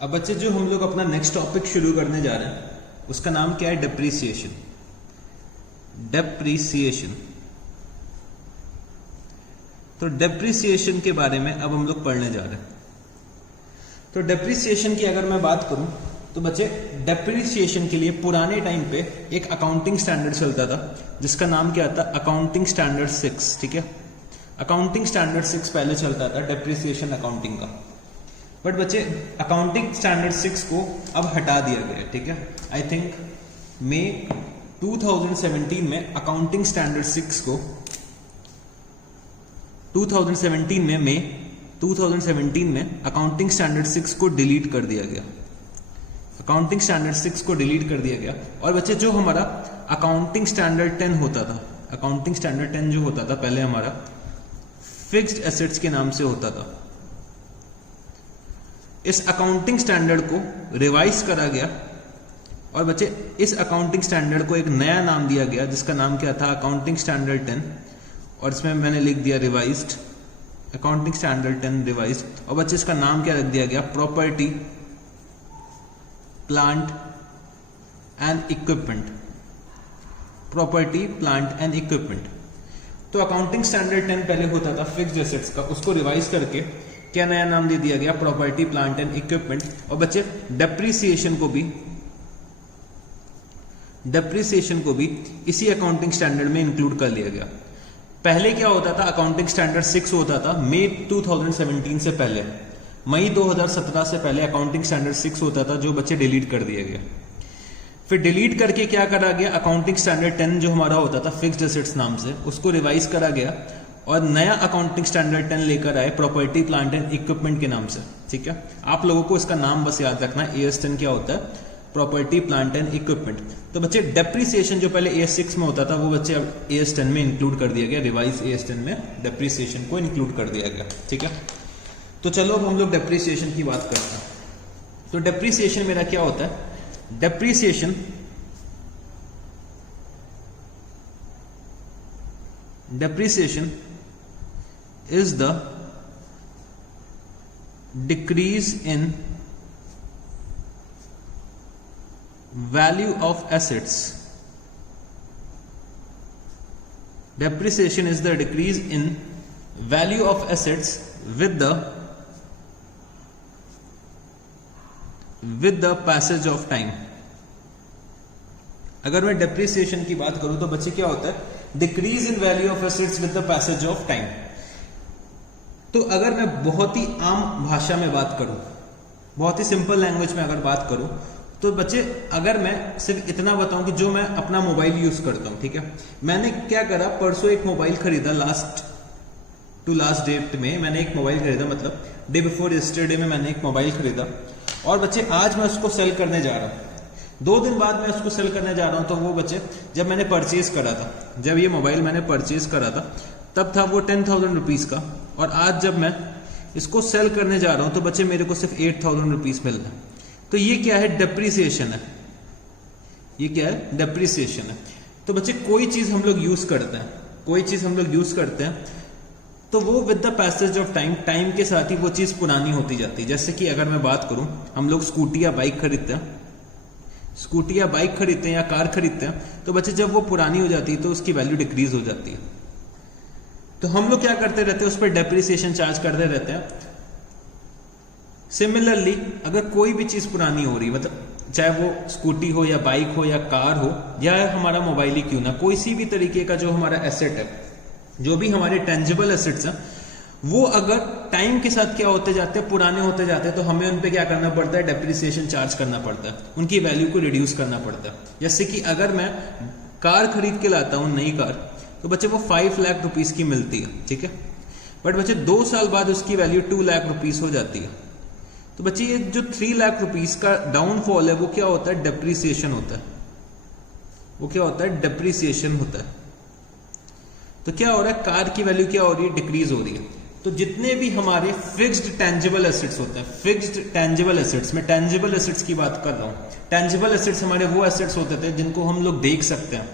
अब बच्चे जो हम लोग अपना नेक्स्ट टॉपिक शुरू करने जा रहे हैं उसका नाम क्या है? डेप्रीसिएशन। डेप्रीसिएशन। तो डेप्रीसिएशन के बारे में अब हम लोग पढ़ने जा रहे हैं। तो डेप्रीसिएशन की अगर मैं बात करूं तो बच्चे डेप्रीसिएशन के लिए पुराने टाइम पे एक अकाउंटिंग स्टैंडर्ड चलता था जिसका नाम क्या था? Accounting standard 6। ठीक है, अकाउंटिंग स्टैंडर्ड 6 पहले चलता था डेप्रीसिएशन अकाउंटिंग का। बट बच्चे अकाउंटिंग स्टैंडर्ड 6 को अब हटा दिया गया। ठीक है, आई थिंक मई 2017 में अकाउंटिंग स्टैंडर्ड 6 को 2017 में मई 2017 में अकाउंटिंग स्टैंडर्ड 6 को डिलीट कर दिया गया। अकाउंटिंग स्टैंडर्ड 6 को डिलीट कर दिया गया। और बच्चे जो हमारा अकाउंटिंग स्टैंडर्ड 10 होता था, अकाउंटिंग स्टैंडर्ड 10 जो होता था पहले हमारा फिक्स्ड एसेट्स के नाम से होता था, इस अकाउंटिंग स्टैंडर्ड को रिवाइज करा गया। और बच्चे इस अकाउंटिंग स्टैंडर्ड को एक नया नाम दिया गया जिसका नाम क्या था? Accounting standard 10। और इसमें मैंने लिख दिया रिवाइज्ड, अकाउंटिंग स्टैंडर्ड 10 रिवाइज्ड। और बच्चे इसका नाम क्या रख दिया गया? Property plant and equipment. Property plant and equipment. तो अकाउंटिंग स्टैंडर्ड 10 पहले होता था फिक्स्ड एसेट्स का, उसको रिवाइज करके क्या नया नाम दे दिया गया? Property plant and equipment. और बच्चे डेप्रीसिएशन को भी इसी अकाउंटिंग स्टैंडर्ड में इंक्लूड कर लिया गया। पहले क्या होता था? अकाउंटिंग स्टैंडर्ड 6 होता था मई 2017 से पहले, मई 2017 से पहले अकाउंटिंग स्टैंडर्ड 6 होता था जो बच्चे डिलीट कर दिया गया। फिर डिलीट करके क्या करा गया? अकाउंटिंग स्टैंडर्ड 10 जो हमारा होता था फिक्स्ड एसेट्स नाम से, उसको रिवाइज करा गया और नया अकाउंटिंग स्टैंडर्ड 10 लेकर आए प्रॉपर्टी प्लांट एंड इक्विपमेंट के नाम से। ठीक है, आप लोगों को इसका नाम बस याद रखना है, AS10 क्या होता है? Property plant and equipment. तो बच्चे डेप्रीसिएशन जो पहले AS6 में होता था वो बच्चे अब AS10 में इंक्लूड कर दिया गया, रिवाइज AS10 में डेप्रीसिएशन को इंक्लूड कर दिया गया। ठीक है, तो चलो अब हम लोग डेप्रीसिएशन की बात करते हैं। तो डेप्रीसिएशन मेरा क्या होता है? Depreciation is the decrease in value of assets. Depreciation is the decrease in value of assets with the passage of time. अगर मैं डेप्रीसिएशन की बात करूं तो बच्चे क्या होता है? Decrease in value of assets with the passage of time. तो अगर मैं बहुत ही आम भाषा में बात करूं, बहुत ही सिंपल लैंग्वेज में अगर बात करूं तो बच्चे अगर मैं सिर्फ इतना बताऊं कि जो मैं अपना मोबाइल यूज करता हूं, ठीक है, मैंने क्या करा, परसों एक मोबाइल खरीदा, लास्ट डेट में मैंने एक मोबाइल खरीदा, मतलब डे बिफोर यस्टरडे में मैंने एक मोबाइल खरीदा। और बच्चे आज मैं उसको सेल करने जा रहा हूं, 2 दिन बाद मैं उसको सेल करने जा रहा हूं। तो वो बच्चे जब मैंने परचेज करा था, जब ये मोबाइल मैंने परचेज करा था तब था वो 10,000 रुपीज का, और आज जब मैं इसको सेल करने जा रहा हूं तो बच्चे मेरे को सिर्फ 8,000 रुपीज मिल रहा है। तो ये क्या है? डेप्रीसिएशन है। ये क्या है? डेप्रीसिएशन है। तो बच्चे कोई चीज हम लोग यूज करते हैं तो वो with the passage of time के साथ ही वो चीज पुरानी होती जाती है। जैसे कि अगर मैं बात करूं, हम लोग स्कूटी या बाइक खरीदते हैं या कार खरीदते हैं, तो बच्चे जब वो पुरानी हो जाती है तो उसकी वैल्यू डिक्रीज हो जाती है। तो हम लोग क्या करते रहते हैं? उस पर डेप्रीसिएशन चार्ज करते रहते हैं। सिमिलरली अगर कोई भी चीज पुरानी हो रही, मतलब चाहे वो स्कूटी हो या बाइक हो या कार हो या हमारा मोबाइल ही क्यों ना, कोई सी भी तरीके का जो हमारा एसेट है, जो भी हमारे टेंजिबल एसेट्स हैं, वो अगर टाइम के साथ क्या होते जाते हैं? पुराने होते जाते हैं। तो हमें उन पे क्या करना पड़ता है? डेप्रीसिएशन चार्ज करना पड़ता है, उनकी वैल्यू को रिड्यूस करना पड़ता है। जैसे कि अगर मैं कार खरीद के लाता हूं, नई कार, तो बच्चे वो 5 लाख रुपीस की मिलती है। ठीक है, बट बच्चे 2 साल बाद उसकी वैल्यू 2 लाख रुपीस हो जाती है। तो बच्चे ये जो 3 लाख रुपीस का डाउनफॉल है वो क्या होता है? डेप्रीसिएशन होता है। वो क्या होता है? डेप्रीसिएशन होता है। तो क्या हो रहा है? कार की वैल्यू क्या हो रही है? डिक्रीज हो रही है। तो जितने भी हमारे फिक्स्ड टेंजिबल एसेट्स होते हैं, फिक्स्ड टेंजिबल एसेट्स, मैं टेंजिबल एसेट्स की बात कर रहा हूं। टेंजिबल एसेट्स हमारे वो एसेट्स होते थे जिनको हम लोग देख सकते हैं,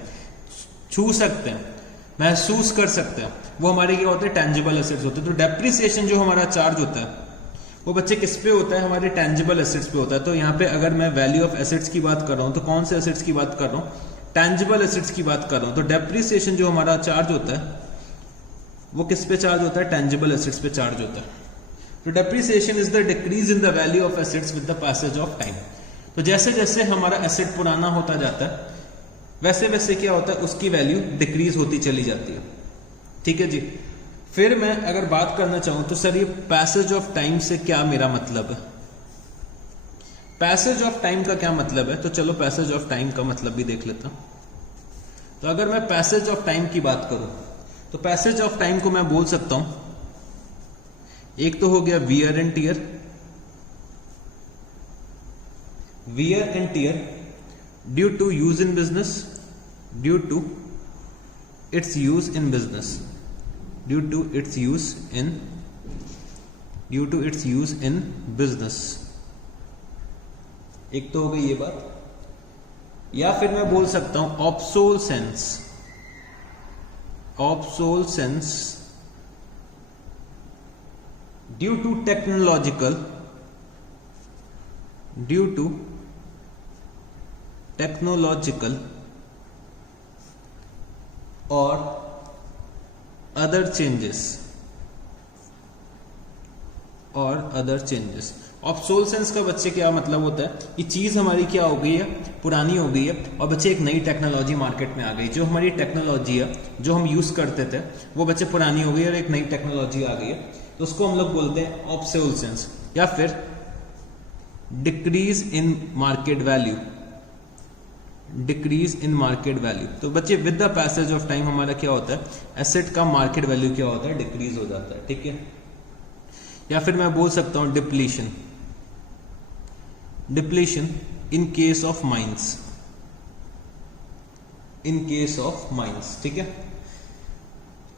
छू सकते हैं, महसूस कर सकते हैं, वो हमारे क्या होते हैं? टेंजिबल एसेट्स होते हैं। तो डेप्रीसिएशन जो हमारा चार्ज होता है वो बच्चे किस पे होता है, हमारे टेंजिबल एसेट्स पे होता है। तो यहाँ पे अगर मैं वैल्यू ऑफ एसेट्स की बात कर रहा हूँ तो कौन से एसेट्स की बात कर रहा हूँ, टेंजिबल एसेट्स की बात कर रहा हूँ। तो डेप्रिसिएशन जो हमारा चार्ज होता है वो किस पे चार्ज होता है, टेंजिबल एसेट्स पे चार्ज होता है। तो depreciation is the decrease in the value of assets with the passage of time. तो जैसे जैसे हमारा एसेट पुराना होता जाता है वैसे वैसे क्या होता है, उसकी वैल्यू डिक्रीज होती चली जाती है। ठीक है जी। फिर मैं अगर बात करना चाहूं तो सर ये पैसेज ऑफ टाइम से क्या मेरा मतलब है, पैसेज ऑफ टाइम का क्या मतलब है। तो चलो पैसेज ऑफ टाइम का मतलब भी देख लेता हूं। तो अगर मैं पैसेज ऑफ टाइम की बात करूं तो पैसेज ऑफ टाइम को मैं बोल सकता हूं, एक तो हो गया wear and tear, wear and tear due to use in business, due to its use in business, due to its use in business. एक तो हो गई ये बात। या फिर मैं बोल सकता हूं obsolescence, obsolescence due to technological, due to technological और अदर चेंजेस, और अदर चेंजेस। ऑब्सोलेसेंस का बच्चे क्या मतलब होता है कि चीज हमारी क्या हो गई है, पुरानी हो गई है और बच्चे एक नई टेक्नोलॉजी मार्केट में आ गई। जो हमारी टेक्नोलॉजी है जो हम यूज करते थे वो बच्चे पुरानी हो गई और एक नई टेक्नोलॉजी आ गई है, तो उसको हम लोग बोलते हैं ऑब्सोलेसेंस। या फिर decrease in market value, decrease in market value. तो बच्चे with the passage of time हमारा क्या होता है, एसेट का मार्केट वैल्यू क्या होता है, डिक्रीज हो जाता है। ठीक है। या फिर मैं बोल सकता हूं depletion, depletion in case of mines, in case of mines. ठीक है।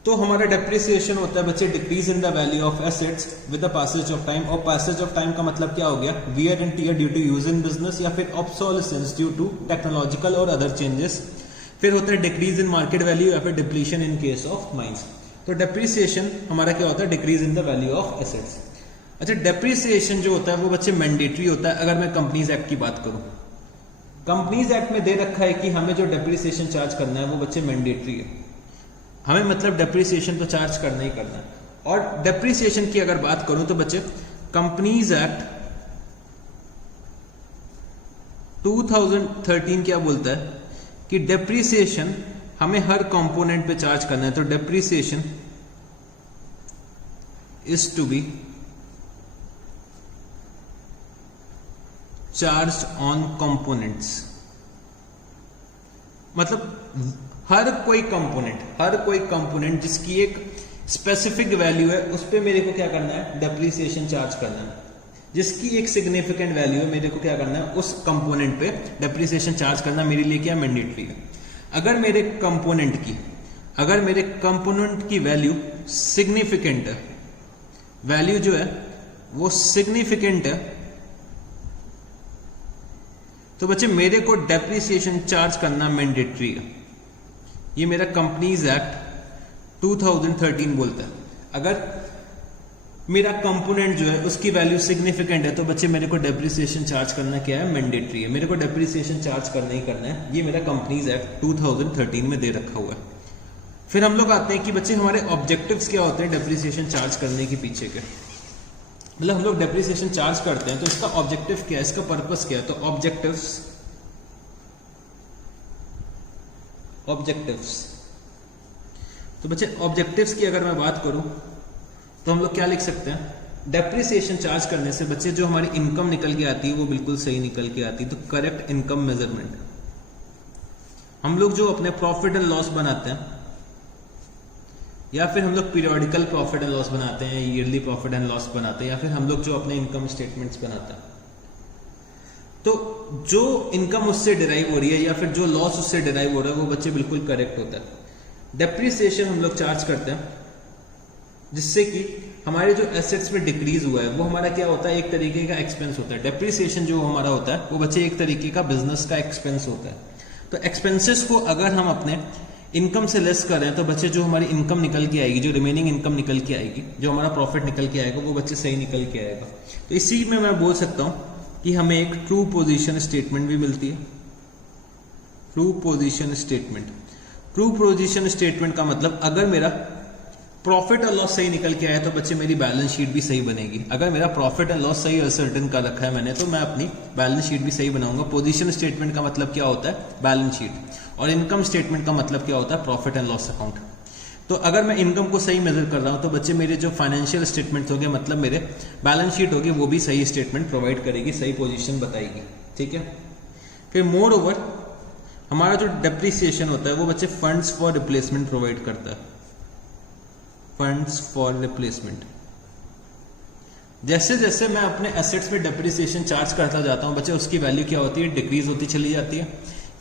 तो हमारा डेप्रिसिएशन होता है बच्चे decrease in the value of assets with the passage of time. और पैसेज ऑफ टाइम का मतलब क्या हो गया, wear and tear due to use in business, या फिर ऑब्सोलेसेंस ड्यू टू टेक्नोलॉजिकल और अदर चेंजेस। फिर होता है डिक्रीज इन मार्केट वैल्यू या फिर depletion in case of mines. तो डेप्रिसिएशन हमारा क्या होता है, decrease in the value of assets. अच्छा, डेप्रिसिएशन जो होता है वो बच्चे मैंडेटरी होता है। अगर मैं कंपनीज एक्ट की बात करूं, कंपनीज एक्ट में दे रखा है कि हमें जो डेप्रिसिएशन चार्ज करना है वो बच्चे मैंडेटरी है। हमें मतलब डेप्रिसिएशन तो चार्ज करना ही करना है। और डेप्रिसिएशन की अगर बात करूं तो बच्चे कंपनीज एक्ट 2013 क्या बोलता है कि डेप्रिसिएशन हमें हर कंपोनेंट पे चार्ज करना है। तो depreciation is to be charge on components. मतलब हर कोई कंपोनेंट जिसकी एक स्पेसिफिक वैल्यू है उस पे मेरे को क्या करना है, डेप्रिसिएशन चार्ज करना है। जिसकी एक सिग्निफिकेंट वैल्यू है मेरे को क्या करना है, उस कंपोनेंट पे डेप्रिसिएशन चार्ज करना मेरे लिए क्या मैंडेटरी है। अगर मेरे कंपोनेंट की वैल्यू सिग्निफिकेंट है, वैल्यू जो है वो सिग्निफिकेंट है, तो बच्चे मेरे को डेप्रिसिएशन चार्ज करना मैंडेटरी है। ये मेरा कंपनीज एक्ट 2013 बोलता है। अगर मेरा कंपोनेंट जो है उसकी वैल्यू सिग्निफिकेंट है तो बच्चे मेरे को डेप्रिसिएशन चार्ज करना क्या है, मैंडेटरी है। मेरे को डेप्रिसिएशन चार्ज करना ही करना है। ये मेरा कंपनीज एक्ट 2013 में दे रखा हुआ है। फिर हम लोग आते हैं कि बच्चे हमारे ऑब्जेक्टिव्स क्या होते हैं डेप्रिसिएशन चार्ज करने के पीछे के। मतलब हम लोग डेप्रिसिएशन चार्ज करते हैं तो इसका ऑब्जेक्टिव क्या है, इसका पर्पस क्या है। तो ऑब्जेक्टिव्स तो बच्चे ऑब्जेक्टिव्स की अगर मैं बात करूं तो हम लोग क्या लिख सकते हैं, डेप्रिसिएशन चार्ज करने से बच्चे जो हमारी इनकम निकल के आती है वो बिल्कुल सही निकल के आती है। तो करेक्ट इनकम मेजरमेंट। हम लोग जो अपने प्रॉफिट एंड लॉस बनाते हैं या फिर हम लोग पीरियोडिकल प्रॉफिट एंड लॉस बनाते हैं, ईयरली प्रॉफिट एंड लॉस बनाते हैं, या फिर हम लोग जो अपने इनकम स्टेटमेंट्स बनाते हैं, तो जो इनकम उससे डिराइव हो रही है या फिर जो लॉस उससे डिराइव हो रहा है वो बच्चे बिल्कुल करेक्ट होता है। डेप्रिसिएशन हम लोग चार्ज करते हैं जिससे कि हमारे जो एसेट्स में डिक्रीज हुआ है वो हमारा क्या होता है, एक तरीके का एक्सपेंस होता है। डेप्रिसिएशन जो हमारा होता है वो बच्चे एक तरीके का बिजनेस का एक्सपेंस होता है। तो एक्सपेंसेस को अगर हम अपने इनकम से लेस कर रहे हैं तो बच्चे जो हमारी इनकम निकल के आएगी, जो रिमेनिंग इनकम निकल के आएगी, जो हमारा प्रॉफिट निकल के आएगा, वो बच्चे सही निकल के आएगा। तो इसी में मैं बोल सकता हूं कि हमें एक ट्रू पोजीशन स्टेटमेंट भी मिलती है। True position statement, true position statement का मतलब अगर मेरा प्रॉफिट और लॉस सही निकल के आया तो बच्चे मेरी बैलेंस शीट भी सही बनेगी। अगर मेरा प्रॉफिट एंड लॉस सही असर्टेन कर रखा है मैंने, तो मैं अपनी बैलेंस शीट भी सही बनाऊंगा। पोजीशन स्टेटमेंट का मतलब क्या होता है? Balance sheet. और इनकम स्टेटमेंट का मतलब क्या होता है? Profit and loss account. तो अगर मैं इनकम को सही मेजर कर रहा हूं तो बच्चे मेरे जो फाइनेंशियल स्टेटमेंट होंगे, मतलब मेरे बैलेंस शीट होगी, वो भी सही स्टेटमेंट प्रोवाइड करेगी, सही पोजीशन बताएगी। ठीक है। फिर मोर ओवर हमारा जो डेप्रिसिएशन होता है वो बच्चे फंड्स फॉर रिप्लेसमेंट प्रोवाइड करता है। फंड्स फॉर रिप्लेसमेंट, जैसे जैसे मैं अपने एसेट्स पे डेप्रिसिएशन चार्ज करता जाता हूं बच्चे, उसकी वैल्यू क्या होती है? डिक्रीज होती चली जाती है।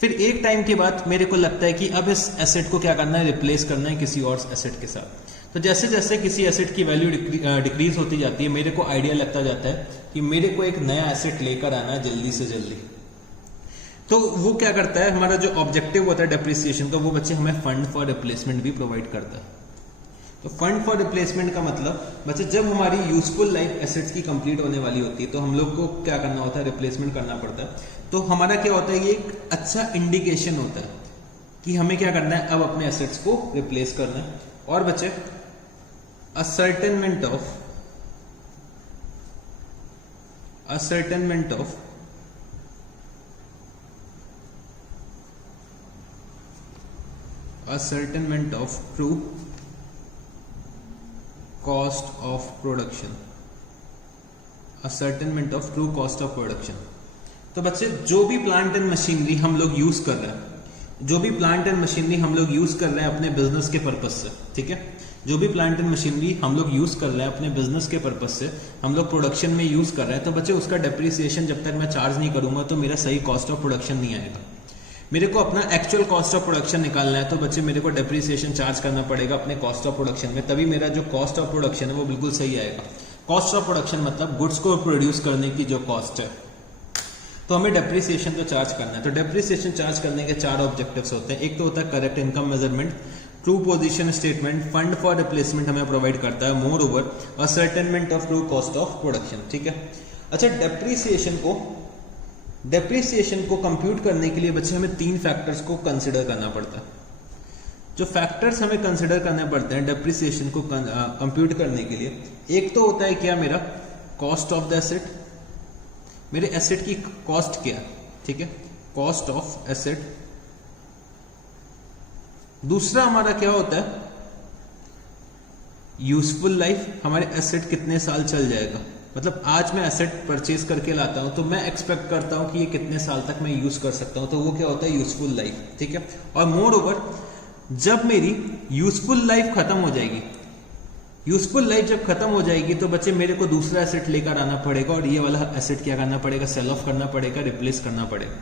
फिर एक टाइम के बाद मेरे को लगता है कि अब इस एसेट को क्या करना है? रिप्लेस करना है किसी और एसेट के साथ। तो जैसे जैसे किसी एसेट की वैल्यू डिक्रीज होती जाती है, मेरे को आइडिया लगता जाता है कि मेरे को एक नया एसेट लेकर आना है जल्दी से जल्दी। तो वो क्या करता है? हमारा जो ऑब्जेक्टिव होता है डेप्रिसिएशन का, वो बच्चे हमें फंड फॉर रिप्लेसमेंट भी प्रोवाइड करता है। तो फंड फॉर रिप्लेसमेंट का मतलब बच्चे जब हमारी यूजफुल लाइफ एसेट्स की कंप्लीट होने वाली होती है तो हम लोग को क्या करना होता है? रिप्लेसमेंट करना पड़ता है। तो हमारा क्या होता है? ये एक अच्छा इंडिकेशन होता है कि हमें क्या करना है? अब अपने एसेट्स को रिप्लेस करना है। और बच्चे ascertainment of true cost of production, ascertainment of true cost of production. तो बच्चे जो भी प्लांट एंड मशीनरी हम लोग यूज कर रहे हैं, जो भी प्लांट एंड मशीनरी हम लोग यूज कर रहे हैं अपने बिजनेस के पर्पज से, ठीक है, जो भी प्लांट एंड मशीनरी हम लोग यूज कर रहे हैं अपने बिजनेस के पर्पज से, हम लोग प्रोडक्शन में यूज कर रहे हैं, तो बच्चे उसका डेप्रिसिएशन जब तक मैं चार्ज नहीं करूंगा तो मेरा सही कॉस्ट ऑफ प्रोडक्शन नहीं आएगा। मेरे को अपना एक्चुअल कॉस्ट ऑफ प्रोडक्शन निकालना है तो बच्चे मेरे को डेप्रिसिएशन चार्ज करना पड़ेगा अपने कॉस्ट ऑफ प्रोडक्शन में, तभी मेरा जो कॉस्ट ऑफ प्रोडक्शन है वो बिल्कुल सही आएगा। कॉस्ट ऑफ प्रोडक्शन मतलब गुड्स को प्रोड्यूस करने की जो कॉस्ट है, तो हमें डेप्रिसिएशन तो चार्ज करना है। तो डेप्रिसिएशन चार्ज करने के चार ऑब्जेक्टिव्स होते हैं। एक तो होता है correct income measurement, true position statement, fund for replacement हमें प्रोवाइड करता है, more over ascertainment of true cost of production. ठीक है। अच्छा, डेप्रिसिएशन को कंप्यूट करने के लिए बच्चे हमें तीन फैक्टर्स को कंसिडर करना पड़ता है। जो फैक्टर्स हमें कंसिडर करने पड़ते हैं डेप्रिसिएशन को कंप्यूट करने के लिए, एक तो होता है क्या? मेरा कॉस्ट ऑफ द एसेट, मेरे एसेट की कॉस्ट क्या, ठीक है, कॉस्ट ऑफ एसेट। दूसरा हमारा क्या होता है? यूजफुल लाइफ, हमारे एसेट कितने साल चल जाएगा, मतलब आज मैं एसेट परचेज करके लाता हूं तो मैं एक्सपेक्ट करता हूं कि ये कितने साल तक मैं यूज कर सकता हूं, तो वो क्या होता है? Useful life. ठीक है। और मोर ओवर जब मेरी यूजफुल लाइफ खत्म हो जाएगी, यूजफुल लाइफ जब खत्म हो जाएगी तो बच्चे मेरे को दूसरा एसेट लेकर आना पड़ेगा और ये वाला एसेट क्या करना पड़ेगा? सेल ऑफ करना पड़ेगा, रिप्लेस करना पड़ेगा।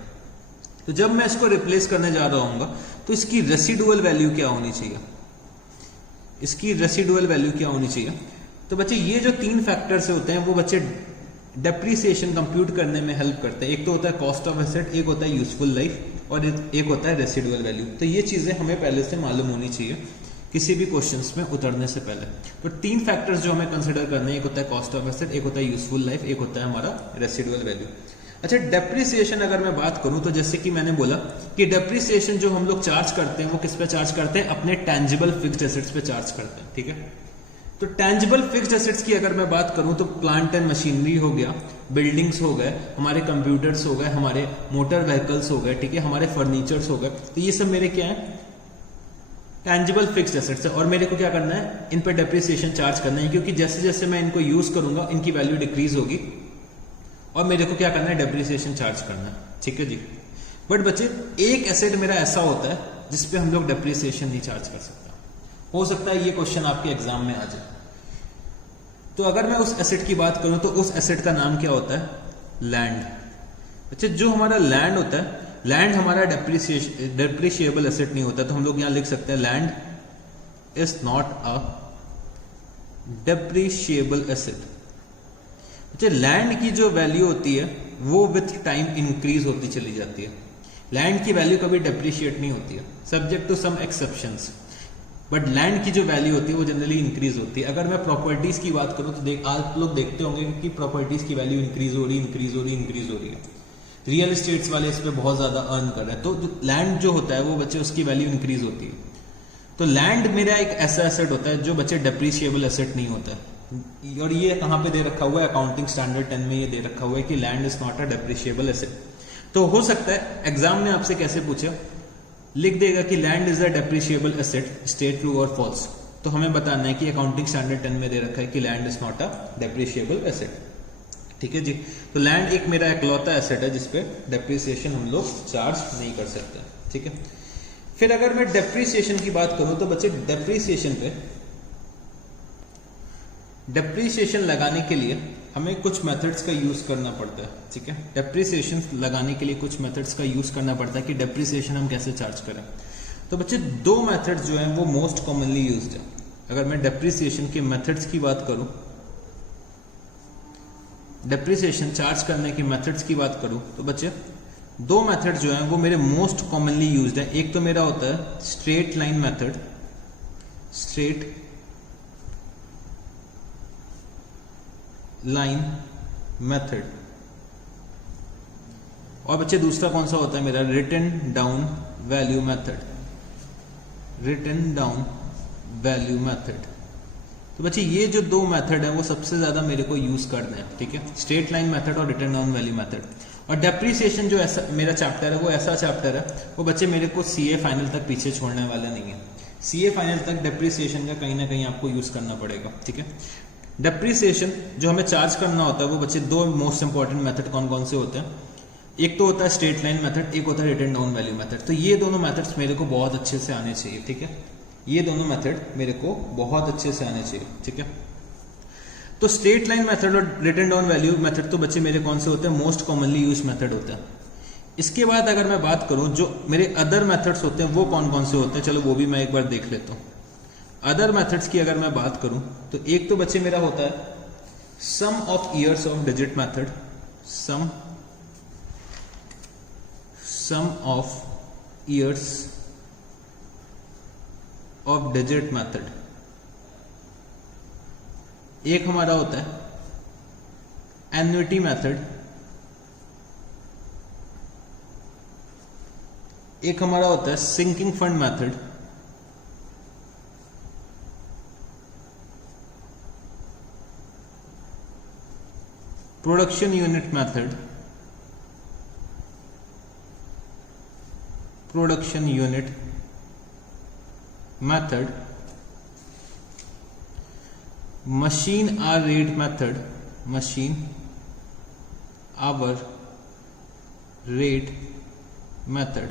तो जब मैं इसको रिप्लेस करने जा रहा हूँ तो इसकी रेसिडुअल वैल्यू क्या होनी चाहिए? इसकी रेसिडुअल वैल्यू क्या होनी चाहिए? तो बच्चे ये जो तीन फैक्टर्स होते हैं वो बच्चे डेप्रिसिएशन कंप्यूट करने में हेल्प करते हैं। एक तो होता है कॉस्ट ऑफ एसेट, एक होता है यूजफुल लाइफ और एक होता है रेसिडुअल वैल्यू। तो ये चीजें हमें पहले से मालूम होनी चाहिए किसी भी क्वेश्चंस में उतरने से पहले। तो तीन फैक्टर्स जो हमें कंसिडर करने हैं, एक होता है कॉस्ट ऑफ एसेट, एक होता है यूजफुल लाइफ, एक होता है हमारा रेसिडुअल वैल्यू। अच्छा, डेप्रिसिएशन अगर मैं बात करूं तो जैसे कि मैंने बोला कि डेप्रिसिएशन जो हम लोग चार्ज करते हैं वो किस पे चार्ज करते हैं? अपने टेंजिबल फिक्स्ड एसेट्स पे चार्ज करते हैं। ठीक है। तो टेंजिबल फिक्स्ड एसेट्स की अगर मैं बात करूं तो प्लांट एंड मशीनरी हो गया, बिल्डिंग्स हो गए, हमारे कंप्यूटर्स हो गए, हमारे मोटर व्हीकल्स हो गए, ठीक है, हमारे फर्नीचर्स हो गए, तो ये सब मेरे क्या है? टेंजिबल फिक्स्ड एसेट्स है। और मेरे को क्या करना है? इन पे डेप्रिसिएशन चार्ज करना है, क्योंकि जैसे जैसे मैं इनको यूज करूंगा इनकी वैल्यू डिक्रीज होगी और मेरे को क्या करना है? डेप्रिसिएशन चार्ज करना है। ठीक है जी। बट बच्चे एक एसेट मेरा ऐसा होता है जिसपे हम लोग डेप्रिसिएशन नहीं चार्ज कर सकता। हो सकता है ये क्वेश्चन आपके एग्जाम में आ जाए। तो अगर मैं उस एसेट की बात करूं तो उस एसेट का नाम क्या होता है? लैंड। अच्छा, जो हमारा लैंड होता है, लैंड हमारा डेप्रिशिएबल एसेट नहीं होता, तो हम लोग यहां लिख सकते हैं land is not a depreciable asset. अच्छा, लैंड की जो वैल्यू होती है वो विथ टाइम इंक्रीज होती चली जाती है। लैंड की वैल्यू कभी डेप्रिशिएट नहीं होती है, subject to some exceptions, but land की जो वैल्यू होती है वो जनरली इंक्रीज होती है। अगर मैं प्रॉपर्टीज की बात करूं तो आप लोग देखते होंगे कि प्रॉपर्टीज की वैल्यू इंक्रीज हो रही है। रियल एस्टेट्स वाले इस पे बहुत ज्यादा अर्न कर रहे हैं, तो लैंड जो होता है वो बच्चे उसकी वैल्यू इंक्रीज होती है। तो लैंड मेरा एक ऐसा एसेट होता है जो बच्चे डेप्रिशिएबल एसेट नहीं होता है, और ये कहाँ पे दे रखा हुआ है, अकाउंटिंग स्टैंडर्ड 10 में ये दे रखा हुआ है कि land is not a depreciable asset. तो हो सकता है एग्जाम में आपसे कैसे पूछे, लिख देगा कि land is a depreciable asset, state true और फॉल्स। तो हमें बताना है कि अकाउंटिंग स्टैंडर्ड 10 में दे रखा है कि land is not a depreciable asset. ठीक है जी। तो लैंड एक मेरा इकलौता एसेट है जिसपे डेप्रिसिएशन हम लोग चार्ज नहीं कर सकते। ठीक है। फिर अगर मैं डेप्रिसिएशन की बात करूं तो बच्चे डेप्रिसिएशन लगाने के लिए हमें कुछ मेथड्स का यूज करना पड़ता है। ठीक है। डेप्रिसिएशन लगाने के लिए कुछ मेथड्स का यूज करना पड़ता है कि डेप्रिसिएशन हम कैसे चार्ज करें। तो बच्चे दो मेथड्स जो हैं वो मोस्ट कॉमनली यूज्ड है। अगर मैं डेप्रिसिएशन के मेथड्स की बात करूं, डेप्रिसिएशन चार्ज करने के मेथड्स की बात करूं तो बच्चे दो मेथड जो हैं वो मेरे मोस्ट कॉमनली यूज्ड है। एक तो मेरा होता है straight line method, straight line method, और बच्चे दूसरा कौन सा होता है मेरा, written down value method, written down value method. तो बच्चे ये जो दो मेथड है वो सबसे ज्यादा मेरे को यूज करना है। ठीक है। स्ट्रेट लाइन मेथड और रिटन डाउन वैल्यू मेथड। और डेप्रिसिएशन जो ऐसा मेरा चैप्टर है वो ऐसा चैप्टर है वो बच्चे मेरे को सीए फाइनल तक पीछे छोड़ने वाला नहीं है। सीए फाइनल तक डेप्रिसिएशन का कहीं ना कहीं आपको यूज करना पड़ेगा। ठीक है। डेप्रिसिएशन जो हमें चार्ज करना होता है वो बच्चे दो मोस्ट इंपॉर्टेंट मेथड कौन कौन से होते हैं, एक तो होता है स्ट्रेट लाइन मेथड, एक होता है रिटन डाउन वैल्यू मेथड। तो ये दोनों मेथड्स मेरे को बहुत अच्छे से आने चाहिए। ठीक है। ये दोनों मेथड मेरे को बहुत अच्छे से आने चाहिए। ठीक है। तो स्ट्रेट लाइन मेथड और रिटन डाउन वैल्यू मेथड तो बच्चे मेरे कौन से होते हैं, मोस्ट कॉमनली यूज मेथड होते हैं। इसके बाद अगर मैं बात करूं जो मेरे अदर मेथड्स होते हैं वो कौन कौन से होते हैं, चलो वो भी मैं एक बार देख लेता हूं। अदर मेथड्स की अगर मैं बात करूं तो एक तो बच्चे मेरा होता है sum of years of digit method, sum of years of digit method. एक हमारा होता है एन्युटी मेथड, एक हमारा होता है sinking fund method, production unit method, production unit method, machine hour rate method, machine hour rate method.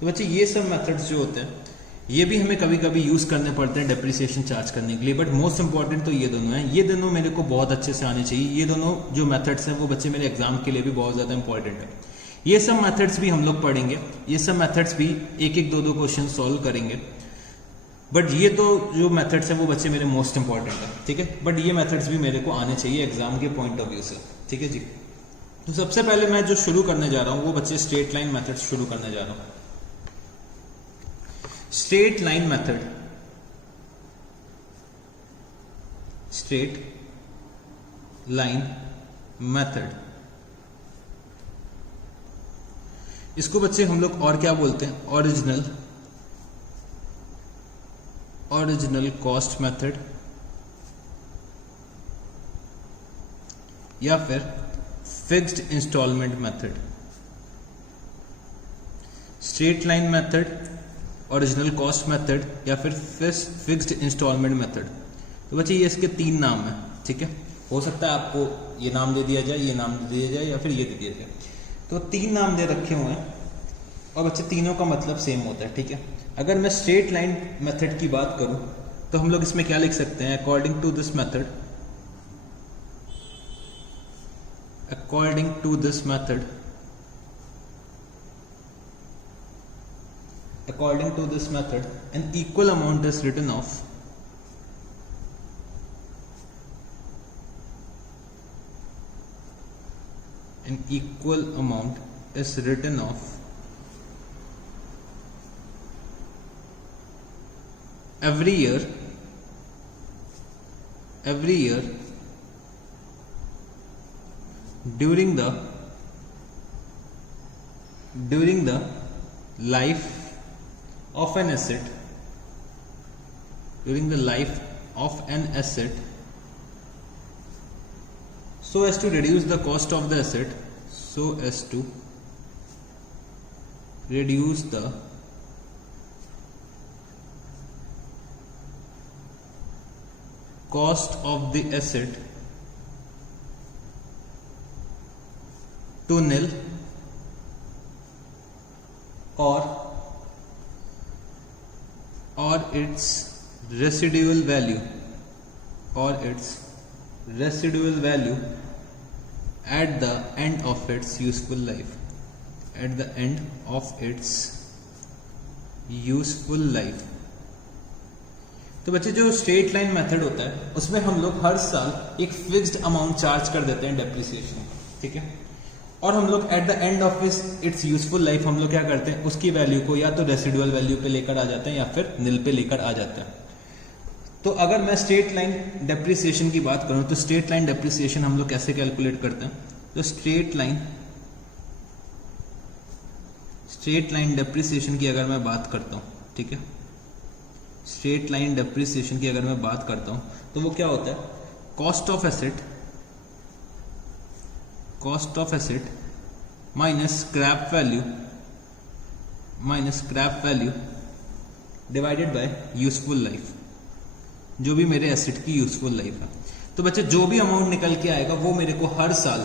तो बच्चे ये सब मेथड्स जो होते हैं ये भी हमें कभी कभी यूज करने पड़ते हैं डेप्रिसिएशन चार्ज करने के लिए, बट मोस्ट इंपॉर्टेंट तो ये दोनों हैं। ये दोनों मेरे को बहुत अच्छे से आने चाहिए। ये दोनों जो मेथड्स हैं वो बच्चे मेरे एग्जाम के लिए भी बहुत ज्यादा इंपॉर्टेंट है। ये सब मेथड्स भी हम लोग पढ़ेंगे, ये सब मेथड्स भी एक एक दो दो क्वेश्चन सॉल्व करेंगे, बट ये तो जो मेथड्स हैं वो बच्चे मेरे मोस्ट इंपॉर्टेंट है। ठीक है। बट ये मेथड्स भी मेरे को आने चाहिए एग्जाम के पॉइंट ऑफ व्यू से। ठीक है जी। तो सबसे पहले मैं जो शुरू करने जा रहा हूं वो बच्चे स्ट्रेट लाइन मेथड शुरू करने जा रहा हूं। Straight line method, straight line method, इसको बच्चे हम लोग और क्या बोलते हैं, ओरिजिनल कॉस्ट मेथड, या फिर fixed installment method. Straight line method, original cost method, या फिर फिक्स्ड इंस्टॉलमेंट मेथड। तो बच्चे ये इसके तीन नाम है। ठीक है। हो सकता है आपको ये नाम दे दिया जाए, ये नाम दे दिया जाए, या फिर ये दे दिया जाए। तो तीन नाम दे रखे हुए हैं और बच्चे तीनों का मतलब सेम होता है। ठीक है। अगर मैं स्ट्रेट लाइन मेथड की बात करूं तो हम लोग इसमें क्या लिख सकते हैं, according to this method, according to this method an equal amount is written off an equal amount is written off every year during the life of an asset, so as to reduce the cost of the asset, to nil, or its residual value at the end of its useful life. तो बच्चे जो straight line method होता है उसमें हम लोग हर साल एक फिक्स्ड अमाउंट चार्ज कर देते हैं डेप्रिसिएशन, ठीक है, और हम लोग eight the end of it's useful life हम लोग क्या करते हैं, उसकी वैल्यू को या तो रेसिडुअल वैल्यू पे लेकर आ जाते हैं या फिर निल पे लेकर आ जाते हैं। तो अगर मैं स्ट्रेट लाइन डेप्रिसिएशन की बात करूं तो स्ट्रेट लाइन डेप्रिसिएशन हम लोग कैसे कैलकुलेट करते हैं, तो स्ट्रेट लाइन डेप्रिसिएशन की अगर मैं बात करता हूं, ठीक है, स्ट्रेट लाइन डेप्रिसिएशन की अगर मैं बात करता हूं तो वो क्या होता है, cost of asset minus scrap value divided by useful life, जो भी मेरे एसेट की यूजफुल लाइफ है। तो बच्चे जो भी अमाउंट निकल के आएगा वो मेरे को हर साल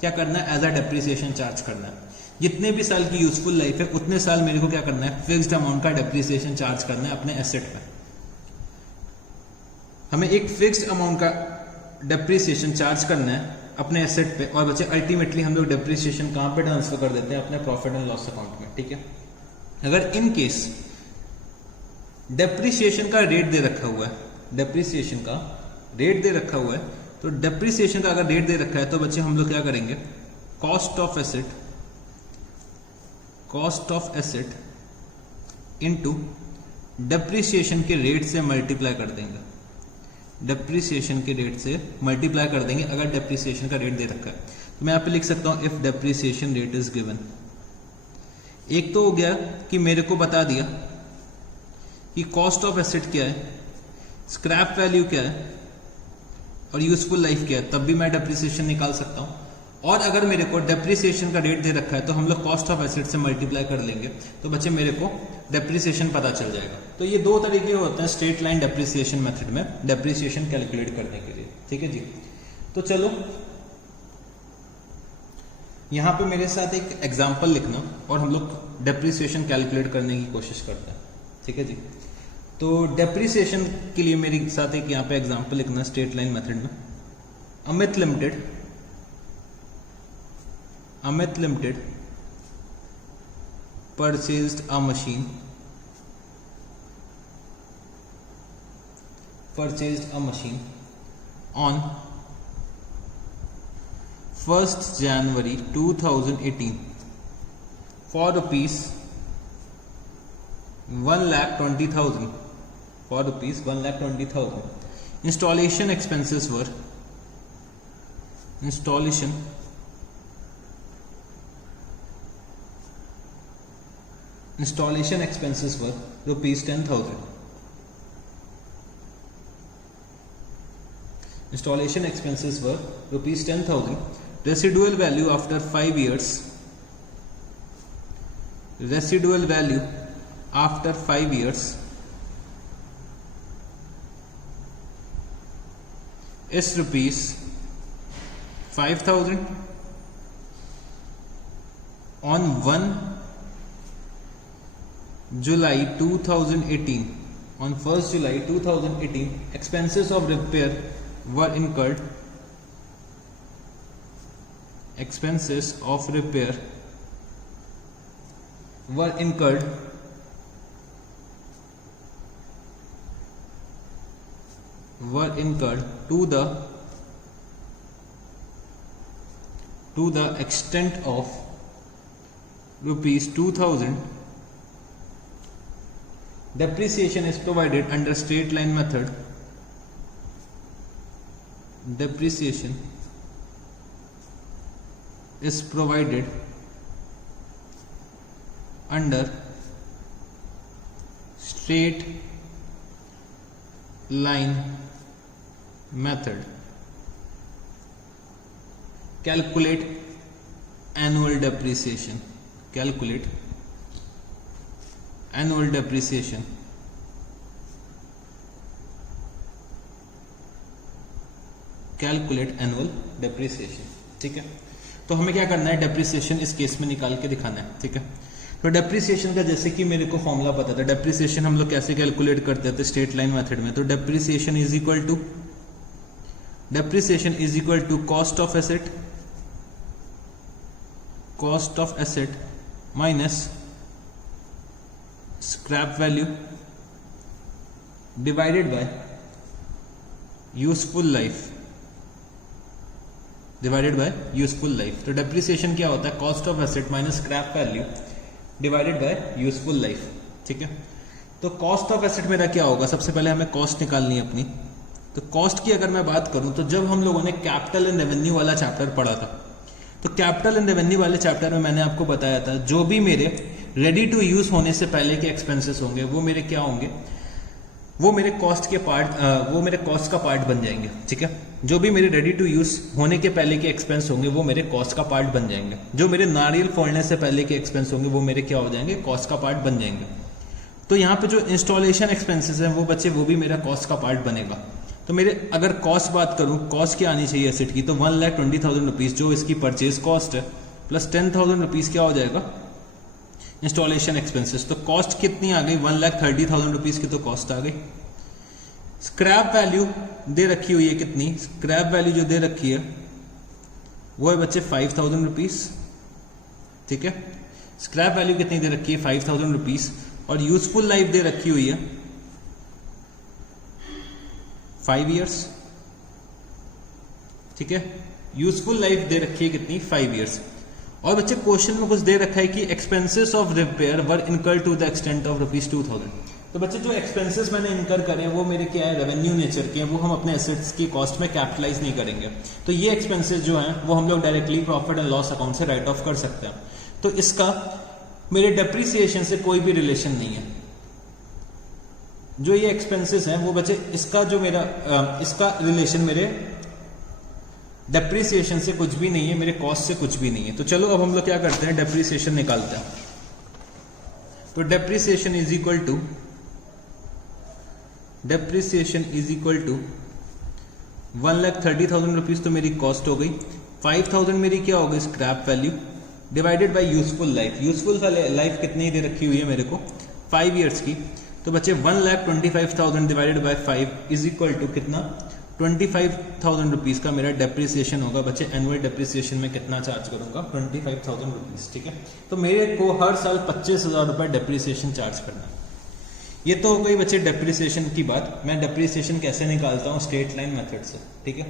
क्या करना है, एज अ डेप्रिसिएशन चार्ज करना है। जितने भी साल की यूजफुल लाइफ है उतने साल मेरे को क्या करना है, फिक्स्ड अमाउंट का डेप्रिसिएशन चार्ज करना है अपने एसेट पे। हमें एक फिक्स्ड अमाउंट का डेप्रिसिएशन चार्ज करना है अपने एसेट पे, और बच्चे अल्टीमेटली हम लोग डेप्रिसिएशन कहां पे ट्रांसफर कर देते हैं, अपने प्रॉफिट एंड लॉस अकाउंट में, ठीक है। अगर इन केस डेप्रिसिएशन का रेट दे रखा हुआ है, तो डेप्रिसिएशन का अगर रेट दे रखा है तो बच्चे हम लोग क्या करेंगे, cost of asset into depreciation के रेट से मल्टीप्लाई कर देंगे, अगर डेप्रिसिएशन का रेट दे रखा है। तो मैं यहाँ पे लिख सकता हूं if depreciation rate is given. एक तो हो गया कि मेरे को बता दिया कि कॉस्ट ऑफ एसेट क्या है, स्क्रैप वैल्यू क्या है और यूजफुल लाइफ क्या है, तब भी मैं डेप्रिसिएशन निकाल सकता हूं। और अगर मेरे को डेप्रिसिएशन का रेट दे रखा है तो हम लोग कॉस्ट ऑफ एसेट से मल्टीप्लाई कर लेंगे, तो बच्चे मेरे को डेप्रिसिएशन पता चल जाएगा। तो ये दो तरीके होते हैं स्ट्रेट लाइन डेप्रिसिएशन मेथड में डेप्रिसिएशन कैलकुलेट करने के लिए, ठीक है जी। तो चलो यहां पे मेरे साथ एक एग्जांपल लिखना और हम लोग डेप्रिसिएशन कैलकुलेट करने की कोशिश करते हैं, ठीक है जी। तो डेप्रिसिएशन के लिए मेरे साथ एक यहाँ पे एग्जांपल लिखना स्ट्रेट लाइन मेथड में। Amit limited purchased a machine on 1st January 2018 for rupees 1,20,000. Installation expenses were rupees 10,000. Residual value after 5 years is rupees 5,000 on 1 July 2018. On 1st July 2018, expenses of repair were incurred. to the extent of rupees 2,000, depreciation is provided under straight line method. Depreciation is provided under straight line method. Calculate annual depreciation. Calculate annual depreciation. Calculate annual depreciation. ठीक है, तो हमें क्या करना है, depreciation इस case में निकाल के दिखाना है. ठीक है, तो डेप्रिसिएशन का जैसे कि मेरे को फॉर्मूला पता था, डेप्रिसिएशन हम लोग कैसे कैलकुलेट करते थे स्ट्रेट लाइन मेथड में. तो depreciation is equal to cost of asset minus scrap value divided by useful life. तो डेप्रिसिएशन क्या होता है, cost of asset minus scrap value divided by useful life. ठीक है, तो कॉस्ट ऑफ एसेट मेरा क्या होगा, सबसे पहले हमें कॉस्ट निकालनी है अपनी. तो कॉस्ट की अगर मैं बात करूं तो जब हम लोगों ने कैपिटल एंड रेवेन्यू वाला चैप्टर पढ़ा था, तो कैपिटल एंड रेवेन्यू वाले चैप्टर में मैंने आपको बताया था जो भी मेरे रेडी टू यूज होने से पहले के एक्सपेंसेस होंगे वो मेरे क्या होंगे, वो मेरे कॉस्ट के पार्ट, वो मेरे कॉस्ट का पार्ट बन जाएंगे. ठीक है, जो भी मेरे रेडी टू यूज होने के पहले के एक्सपेंस होंगे वो मेरे कॉस्ट का पार्ट बन जाएंगे. जो मेरे नारियल फोड़ने से पहले के एक्सपेंस होंगे वो मेरे क्या हो जाएंगे, कॉस्ट का पार्ट बन जाएंगे. तो यहाँ पे जो इंस्टॉलेशन एक्सपेंसेस हैं वो बच्चे, वो भी मेरा कॉस्ट का पार्ट बनेगा. तो मेरे अगर कॉस्ट बात करूं, कॉस्ट क्या आनी चाहिए एसेट की, तो 1,20,000 रुपीज जो इसकी परचेज कॉस्ट है प्लस 10,000 रुपीज क्या हो जाएगा, इंस्टॉलेशन एक्सपेंसेस. तो कॉस्ट कितनी आ गई, 1,30,000 रुपीज की तो कॉस्ट आ गई. स्क्रैप वैल्यू दे रखी हुई है कितनी, स्क्रैप वैल्यू जो दे रखी है वो है बच्चे 5,000 रुपीज. ठीक है, स्क्रैप वैल्यू कितनी दे रखी है, 5,000 रुपीज. और यूजफुल लाइफ दे रखी हुई है 5 ईयर्स. ठीक है, यूजफुल लाइफ दे रखी है कितनी, 5 ईयर्स. और बच्चे क्वेश्चन में कुछ दे रखा है कि एक्सपेंसेस ऑफ रिपेयर वर इनकर टू द एक्सटेंट ऑफ ₹2,000. तो बच्चे जो एक्सपेंसेस मैंने इनकर करे हैं वो मेरे क्या है, रेवेन्यू नेचर के हैं, वो हम अपने एसेट्स की कॉस्ट में कैपिटलाइज नहीं करेंगे. तो ये एक्सपेंसेस जो हैं वो हम लोग directly profit and loss account से राइट ऑफ कर सकते हैं. तो इसका मेरे डेप्रिसिएशन से कोई भी रिलेशन नहीं है. जो ये एक्सपेंसेस हैं वो बच्चे, इसका जो मेरा इसका रिलेशन मेरे डेप्रिसिएशन से कुछ भी नहीं है, मेरे कॉस्ट से कुछ भी नहीं है. तो चलो अब हम लोग क्या करते हैं, डेप्रिसिएशन निकालते हैं. तो depreciation is equal to 1,30,000 rupees तो मेरी कॉस्ट हो गई. 5,000 मेरी क्या हो गई, scrap value divided by useful life. Useful life कितनी दे रखी हुई है मेरे को, 5 ईयर्स की. तो बच्चे 1,25,000 divided by 5 is equal to कितना, 25,000 रुपीज का मेरा डेप्रिसिएशन होगा. बच्चे एनुअल डेप्रिसिएशन में कितना चार्ज करूंगा, 25,000 रुपीज. ठीक है, तो मेरे को हर साल 25,000 रुपए डेप्रिसिएशन चार्ज करना है. ये तो हो गई बच्चे डेप्रिसिएशन की बात. मैं डेप्रिसिएशन कैसे निकालता हूँ, स्ट्रेट लाइन मेथड से. ठीक है,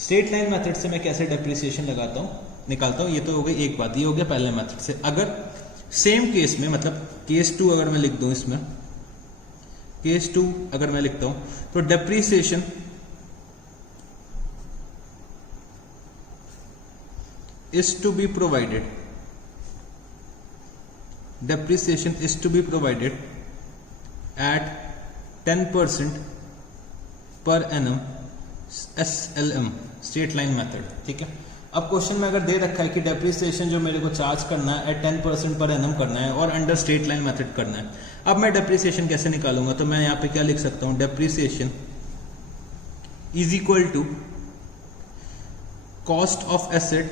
स्ट्रेट लाइन मेथड से मैं कैसे डेप्रिसिएशन निकालता हूँ, ये तो हो गई एक बात. ये हो गया पहले मेथड से. अगर सेम केस में, मतलब केस 2 अगर मैं लिख दूं, इसमें केस 2 अगर मैं लिखता हूं तो depreciation is to be provided at 10% per annum SLM, straight line method. ठीक है, अब क्वेश्चन में अगर दे रखा है कि डेप्रिसिएशन जो मेरे को चार्ज करना है एट 10% पर एनम करना है और अंडर स्ट्रेट लाइन मेथड करना है. अब मैं डेप्रिसिएशन कैसे निकालूंगा, तो मैं यहां पे क्या लिख सकता हूं, depreciation is equal to cost of asset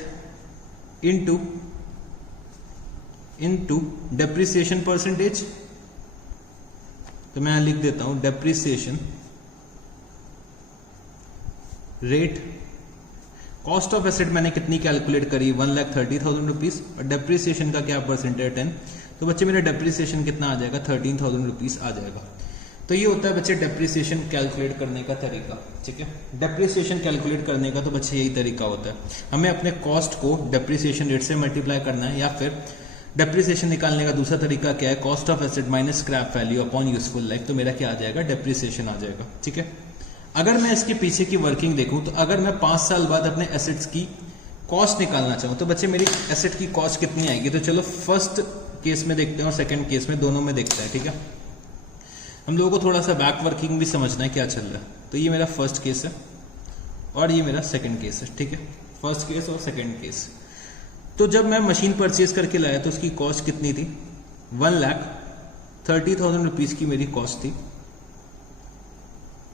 into depreciation percentage. तो मैं यहां लिख देता हूं depreciation rate. Cost of asset मैंने कितनी कैलकुलेट करी, 1,30,000 रुपीज, और डेप्रिसिएशन का क्या परसेंटेज 10. तो बच्चे मेरा डेप्रिसिएशन कितना आ जाएगा, 13,000 रुपीज आ जाएगा. तो ये होता है बच्चे डेप्रिसिएशन कैलकुलेट करने का तरीका. ठीक है, डेप्रिसिएशन कैलकुलेट करने का तो बच्चे यही तरीका होता है. हमें अपने कॉस्ट को डेप्रिसिएशन रेट से मल्टीप्लाई करना है या फिर डेप्रिसिएशन निकालने का दूसरा तरीका क्या है, cost of asset minus scrap value upon useful life, तो मेरा क्या आ जाएगा, डेप्रिसिएशन आ जाएगा। ठीक है, अगर मैं इसके पीछे की वर्किंग देखूं तो अगर मैं 5 साल बाद अपने एसेट्स की कॉस्ट निकालना चाहूं तो बच्चे मेरी एसेट की कॉस्ट कितनी आएगी, तो चलो फर्स्ट केस में देखते हैं और सेकंड केस में, दोनों में देखते हैं। ठीक है, हम लोगों को थोड़ा सा बैक वर्किंग भी समझना है क्या चल रहा है। तो ये मेरा फर्स्ट केस है और ये मेरा सेकंड केस है। ठीक है, फर्स्ट केस और सेकंड केस। तो जब मैं मशीन परचेज करके लाया तो उसकी कॉस्ट कितनी थी, 1,30,000 रुपीज की मेरी कॉस्ट थी।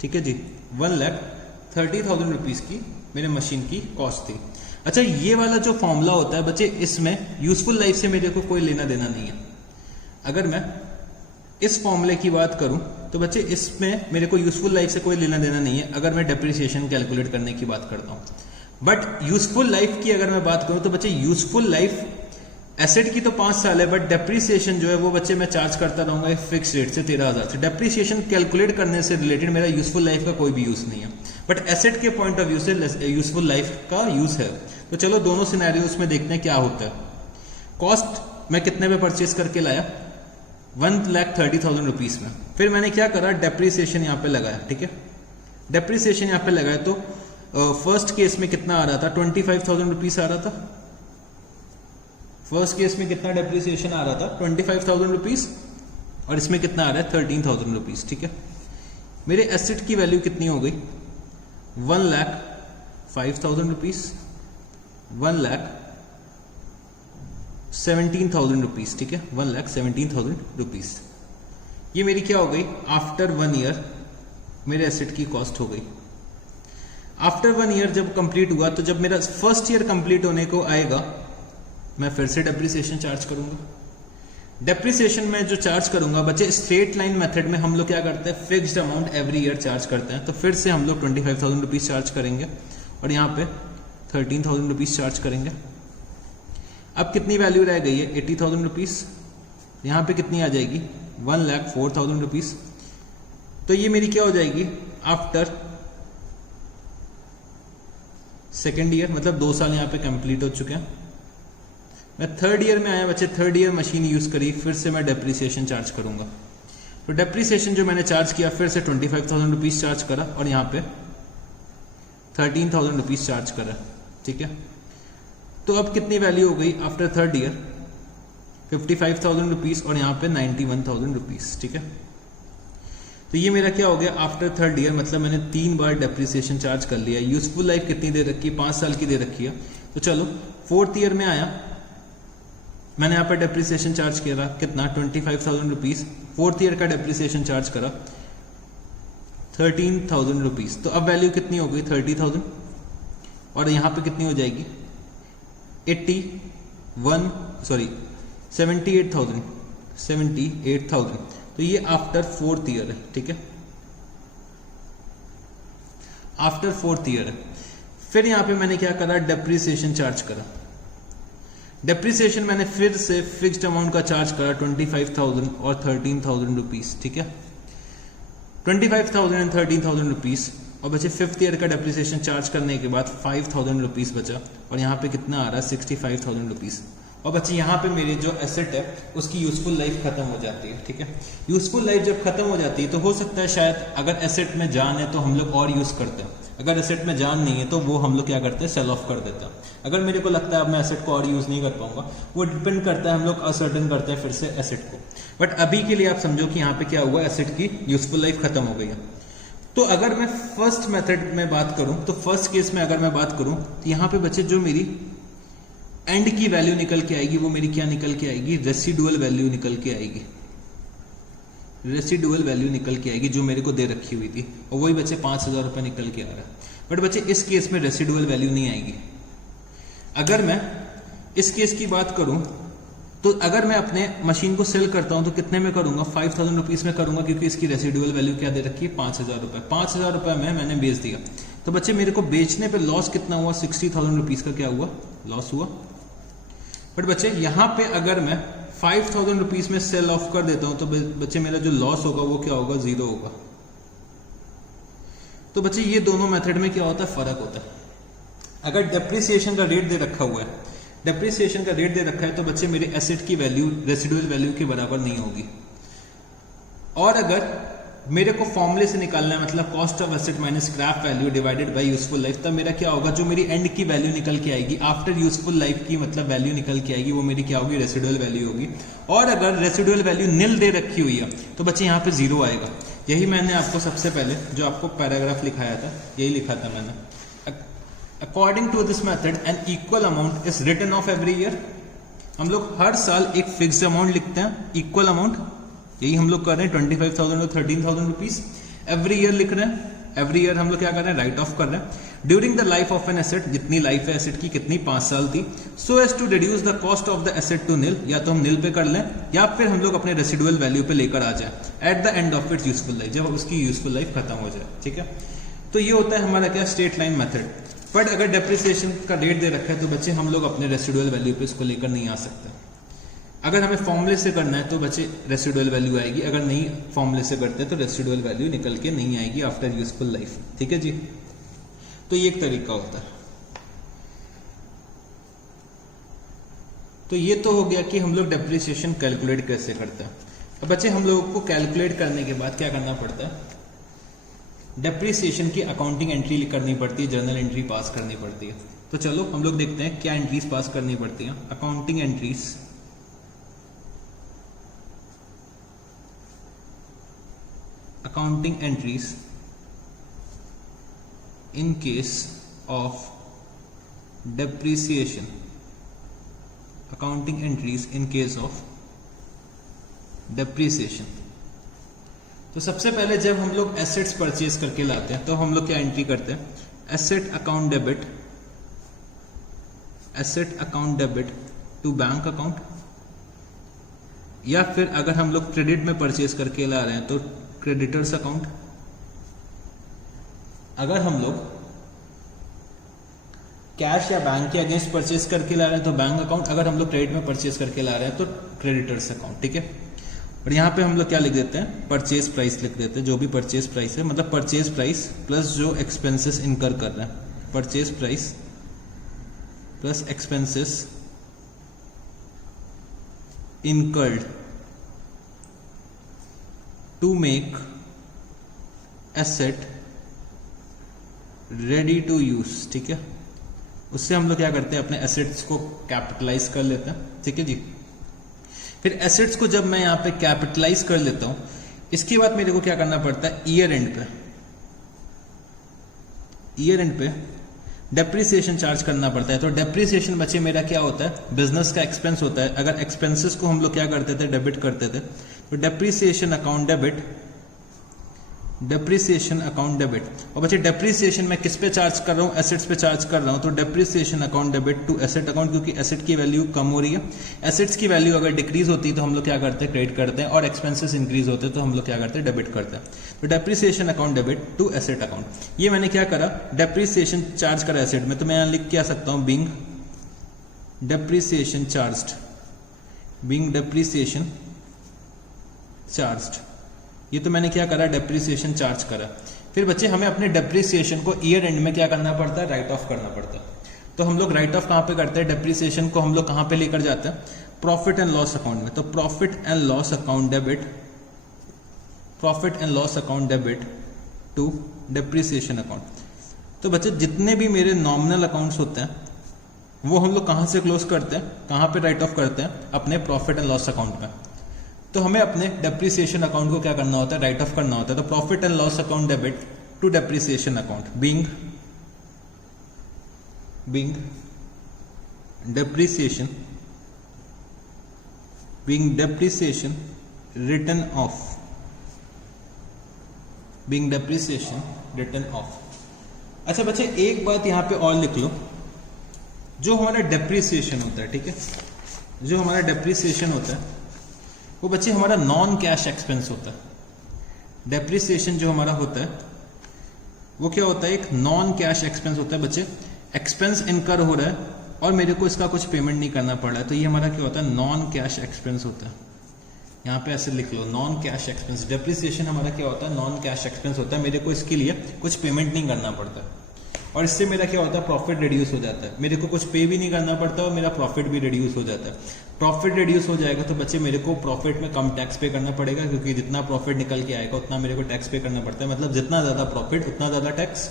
ठीक है जी, 1,30,000 रुपीज की मेरे मशीन की कॉस्ट थी। अच्छा, ये वाला जो फॉर्मूला होता है बच्चे, इसमें यूजफुल लाइफ से मेरे को कोई लेना देना नहीं है। अगर मैं इस फॉर्मूले की बात करूं तो बच्चे इसमें मेरे को यूजफुल लाइफ से कोई लेना देना नहीं है अगर मैं डेप्रिसिएशन कैलकुलेट करने की बात करता हूं। बट यूजफुल लाइफ की अगर मैं बात करूं तो बच्चे यूजफुल लाइफ एसेट की तो 5 साल है, बट डेप्रिसिएशन जो है वो बच्चे मैं चार्ज करता रहूंगा एक फिक्स रेट से 13,000 से। डेप्रिसिएशन कैलकुलेट करने से रिलेटेड मेरा यूजफुल लाइफ का कोई भी यूज नहीं है, बट एसेट के पॉइंट ऑफ व्यू से यूजफुल लाइफ का यूज है। तो चलो दोनों सिनेरियोस में देखते हैं क्या होता है। कॉस्ट मैं कितने में परचेज करके लाया, 1,30,000 रुपीज में। फिर मैंने क्या करा, डेप्रिसिएशन यहाँ पे लगाया। ठीक है, डेप्रिसिएशन यहाँ पे लगाया तो फर्स्ट केस में कितना आ रहा था, 25,000 रुपीज आ रहा था। फर्स्ट केस में कितना डेप्रिसिएशन आ रहा था, 25,000 रुपीज, और इसमें कितना आ रहा है, 13,000 रुपीज। ठीक है, मेरे एसेट की वैल्यू कितनी हो गई, 1,05,000 रुपीज, 1,17,000 रुपीज। ठीक है, 1,17,000 रुपीज। ये मेरी क्या हो गई, आफ्टर 1 ईयर मेरे एसेट की कॉस्ट हो गई। आफ्टर 1 ईयर जब कंप्लीट हुआ तो जब मेरा फर्स्ट ईयर कंप्लीट होने को आएगा मैं फिर से डेप्रिसिएशन चार्ज करूंगा। डेप्रिसिएशन में जो चार्ज करूंगा बच्चे, स्ट्रेट लाइन मेथड में हम लोग क्या करते हैं, fixed amount every year charge करते हैं। तो फिर से हम लोग 25,000 रुपीज चार्ज करेंगे और यहाँ पे 13,000 रुपीज चार्ज करेंगे। अब कितनी वैल्यू रह गई है, 80,000 रुपीज। यहाँ पे कितनी आ जाएगी, 1,04,000 रुपीज। तो ये मेरी क्या हो जाएगी, आफ्टर सेकेंड ईयर, मतलब 2 साल यहाँ पे कंप्लीट हो चुके हैं। मैं थर्ड ईयर में आया बच्चे, थर्ड ईयर मशीन यूज करी, फिर से मैं डेप्रिसिएशन चार्ज करूंगा। तो डेप्रिसिएशन जो मैंने चार्ज किया, फिर से 25,000 रुपीज चार्ज करा और यहाँ पे 13,000 रुपीज चार्ज करा। ठीक है, तो अब कितनी वैल्यू हो गई आफ्टर थर्ड ईयर, 55,000 रुपीज और यहाँ पे 91,000 रुपीज। ठीक है, तो ये मेरा क्या हो गया, आफ्टर थर्ड ईयर, मतलब मैंने 3 बार डेप्रिसिएशन चार्ज कर लिया। यूजफुल लाइफ कितनी दे रखी है, 5 साल की दे रखी है। तो चलो फोर्थ ईयर में आया, मैंने यहाँ पर डेप्रिसिएशन चार्ज किया कितना, 25,000 रुपीज। फोर्थ ईयर का डेप्रिसिएशन चार्ज करा 13,000 रुपीज। तो अब वैल्यू कितनी हो गई, 30,000, और यहाँ पे कितनी हो जाएगी, 78,000। तो ये आफ्टर फोर्थ ईयर है। ठीक है, आफ्टर फोर्थ ईयर है। फिर यहाँ पे मैंने क्या करा, डेप्रिसिएशन चार्ज करा। डेप्रिसिएशन मैंने फिर से फिक्स्ड अमाउंट का चार्ज करा 25,000 और 13,000 रुपीज। ठीक है, 25,000 एंड 13,000 रुपीज। और बचे फिफ्थ ईयर का डेप्रिसिएशन चार्ज करने के बाद 5,000 रुपीज बचा, और यहाँ पे कितना आ रहा है, 65,000 रुपीज। और बच्चे यहाँ पे मेरे जो एसेट है उसकी यूजफुल लाइफ खत्म हो जाती है। ठीक है, यूजफुल लाइफ जब खत्म हो जाती है तो हो सकता है शायद अगर एसेट में जान है तो हम लोग और यूज करते हैं, अगर एसेट में जान नहीं है तो वो हम लोग क्या करते हैं, सेल ऑफ कर देते हैं। अगर मेरे को लगता है अब मैं एसेट को और यूज नहीं कर पाऊंगा, वो डिपेंड करता है, हम लोग असर्टेन करते हैं फिर से एसेट को। बट अभी के लिए आप समझो कि यहाँ पे क्या हुआ, एसेट की यूजफुल लाइफ खत्म हो गई है। तो अगर मैं फर्स्ट मेथड में बात करूं, तो फर्स्ट केस में अगर मैं बात करूं तो यहाँ पे बच्चे जो मेरी एंड की वैल्यू निकल के आएगी वो मेरी क्या निकल के आएगी, रेसिडुअल वैल्यू निकल के आएगी। रेसिडुअल वैल्यू निकल के आएगी जो मेरे को दे रखी हुई थी, और वही बच्चे 5,000 रुपए निकल के आ रहा है। बट बच्चे इस केस में रेसिडुअल वैल्यू नहीं आएगी। अगर मैं इस केस की बात करूं तो अगर मैं अपने मशीन को सेल करता हूं तो कितने में करूंगा, 5,000 रुपीज में करूंगा, क्योंकि इसकी रेसिडुअल वैल्यू क्या दे रखी है, 5,000 रुपए। 5,000 रुपए में मैंने बेच दिया, तो बच्चे मेरे को बेचने पे लॉस कितना हुआ, 60,000 रुपीज का क्या हुआ, लॉस हुआ। बट बच्चे यहां पे अगर मैं 5,000 रुपीज में सेल ऑफ कर देता हूं तो बच्चे मेरा जो लॉस होगा वो क्या होगा, 0 होगा। तो बच्चे ये दोनों मेथड में क्या होता है, फर्क होता है। अगर डेप्रिसिएशन का रेट दे रखा हुआ है, डेप्रिसिएशन का रेट दे रखा है तो बच्चे मेरे एसेट की वैल्यू रेसिडुअल वैल्यू के बराबर नहीं होगी। और अगर मेरे को फॉर्मूले से निकालना है, मतलब cost of asset minus scrap value divided by useful life, तब मेरा क्या होगा, जो मेरी एंड की वैल्यू निकल के आएगी आफ्टर यूजफुल लाइफ की मतलब वैल्यू निकल के आएगी, वो मेरी क्या होगी, रेसिडुअल वैल्यू होगी। और अगर रेसिडुअल वैल्यू निल दे रखी हुई है तो बच्चे यहाँ पे जीरो आएगा। यही मैंने आपको सबसे पहले जो आपको पैराग्राफ लिखाया था यही लिखा था मैंने। According to this method an equal amount is written off every year. हम लोग हर साल एक फिक्स्ड अमाउंट लिखते हैं, इक्वल अमाउंट, यही हम लोग कर रहे हैं 25,000 और 13,000 रुपीज एवरी ईयर लिख रहे हैं। एवरी ईयर हम लोग क्या कर रहे हैं, राइट ऑफ कर रहे हैं during the life of an asset, जितनी लाइफ है एसेट की कितनी 5 साल थी, so as to reduce the cost of the asset to nil, या तो हम निल पे कर लें या फिर हम लोग अपने रेसिडुअल वैल्यू पे लेकर आ जाए eight the end of it's useful life, जब उसकी यूजफुल लाइफ खत्म हो जाए। ठीक है, तो ये होता है हमारा क्या, स्ट्रेट लाइन मेथड। बट अगर डेप्रिसिएशन का रेट दे रखा है तो बच्चे हम लोग अपने रेसिडुअल वैल्यू पे इसको लेकर नहीं आ सकते। अगर हमें फॉर्मूले से करना है तो बच्चे रेसिडुअल वैल्यू आएगी, अगर नहीं फॉर्मूले से करते तो रेसिडुअल वैल्यू निकल के नहीं आएगी आफ्टर यूजफुल लाइफ। ठीक है जी, तो ये एक तरीका होता है। तो ये तो हो गया कि हम लोग डेप्रिसिएशन कैलकुलेट कैसे करते हैं। अब बच्चे हम लोगों को कैलकुलेट करने के बाद क्या करना पड़ता है, डेप्रिसिएशन की अकाउंटिंग एंट्री करनी पड़ती है, जर्नल एंट्री पास करनी पड़ती है। तो चलो हम लोग देखते हैं क्या एंट्रीज पास करनी पड़ती हैं। Accounting entries, accounting entries in case of depreciation, accounting entries in case of depreciation। तो सबसे पहले जब हम लोग एसेट्स परचेज करके लाते हैं तो हम लोग क्या एंट्री करते हैं, asset account debit, asset account debit to bank account, या फिर अगर हम लोग क्रेडिट में परचेज करके ला रहे हैं तो क्रेडिटर्स अकाउंट। अगर हम लोग कैश या बैंक के अगेंस्ट परचेज करके ला रहे हैं तो बैंक अकाउंट, अगर हम लोग क्रेडिट में परचेज करके ला रहे हैं तो क्रेडिटर्स अकाउंट। ठीक है, और यहाँ पे हम लोग क्या लिख देते हैं, परचेज प्राइस लिख देते हैं, जो भी परचेज प्राइस है, मतलब परचेज प्राइस प्लस जो एक्सपेंसेस इनकर कर रहे हैं, purchase price plus expenses incurred to make asset ready to use. ठीक है, उससे हम लोग क्या करते हैं, अपने एसेट्स को कैपिटलाइज कर लेते हैं। ठीक है जी, फिर एसेट्स को जब मैं यहां पे कैपिटलाइज कर लेता हूं, इसके बाद मेरे को क्या करना पड़ता है, ईयर एंड पे, ईयर एंड पे डेप्रिसिएशन चार्ज करना पड़ता है। तो डेप्रिसिएशन बच्चे मेरा क्या होता है, बिजनेस का एक्सपेंस होता है। अगर एक्सपेंसेस को हम लोग क्या करते थे, डेबिट करते थे, तो depreciation account debit, depreciation account debit. और बच्चे डेप्रिसिएशन मैं किस पे चार्ज कर रहा हूँ, एसेट्स पे चार्ज कर रहा हूँ, तो depreciation account debit to asset account, क्योंकि एसेट की वैल्यू कम हो रही है। एसेट्स की वैल्यू अगर डिक्रीज होती है तो हम लोग क्या करते हैं, क्रेडिट करते हैं, और एक्सपेंसेस इंक्रीज होते हैं तो हम लोग क्या करते हैं, डेबिट करते हैं। तो depreciation account debit to asset account. ये मैंने क्या करा, डेप्रिसिएशन चार्ज करा एसेट में, तो मैं यहाँ लिख के आ सकता हूँ being depreciation charged, being depreciation charged. ये तो मैंने क्या करा, डेप्रिसिएशन चार्ज करा। फिर बच्चे हमें अपने डेप्रिसिएशन को ईयर एंड में क्या करना पड़ता है, राइट ऑफ करना पड़ता है। तो हम लोग राइट ऑफ कहाँ पे करते हैं, डेप्रिसिएशन को हम लोग कहाँ पे लेकर जाते हैं, प्रॉफिट एंड लॉस अकाउंट में। तो profit and loss account debit, profit and loss account debit to depreciation account. तो बच्चे जितने भी मेरे नॉमिनल अकाउंट्स होते हैं वो हम लोग कहाँ से क्लोज करते हैं, कहाँ पे राइट ऑफ करते हैं, अपने प्रॉफिट एंड लॉस अकाउंट में। तो हमें अपने डेप्रिसिएशन अकाउंट को क्या करना होता है, राइट ऑफ करना होता है। तो profit and loss account debit to depreciation account, being depreciation written off, being depreciation written off. अच्छा बच्चे एक बात यहां पे और लिख लो, जो हमारा डेप्रिसिएशन होता है, ठीक है, जो हमारा डेप्रिसिएशन होता है वो बच्चे हमारा नॉन कैश एक्सपेंस होता है। डेप्रिसिएशन जो हमारा होता है वो क्या होता है, एक नॉन कैश एक्सपेंस होता है। बच्चे एक्सपेंस इनकर हो रहा है और मेरे को इसका कुछ पेमेंट नहीं करना पड़ रहा है, तो ये हमारा क्या होता है, नॉन कैश एक्सपेंस होता है। यहाँ पे ऐसे लिख लो, नॉन कैश एक्सपेंस। डेप्रिसिएशन हमारा क्या होता है, नॉन कैश एक्सपेंस होता है, मेरे को इसके लिए कुछ पेमेंट नहीं करना पड़ता। और इससे मेरा क्या होता है, प्रॉफिट रिड्यूस हो जाता है, मेरे को कुछ पे भी नहीं करना पड़ता और मेरा प्रॉफिट भी रिड्यूस हो जाता है। प्रॉफिट रिड्यूस हो जाएगा तो बच्चे मेरे को प्रॉफिट में कम टैक्स पे करना पड़ेगा, क्योंकि जितना प्रॉफिट निकल के आएगा उतना मेरे को टैक्स पे करना पड़ता है, मतलब जितना ज्यादा प्रॉफिट उतना ज्यादा टैक्स।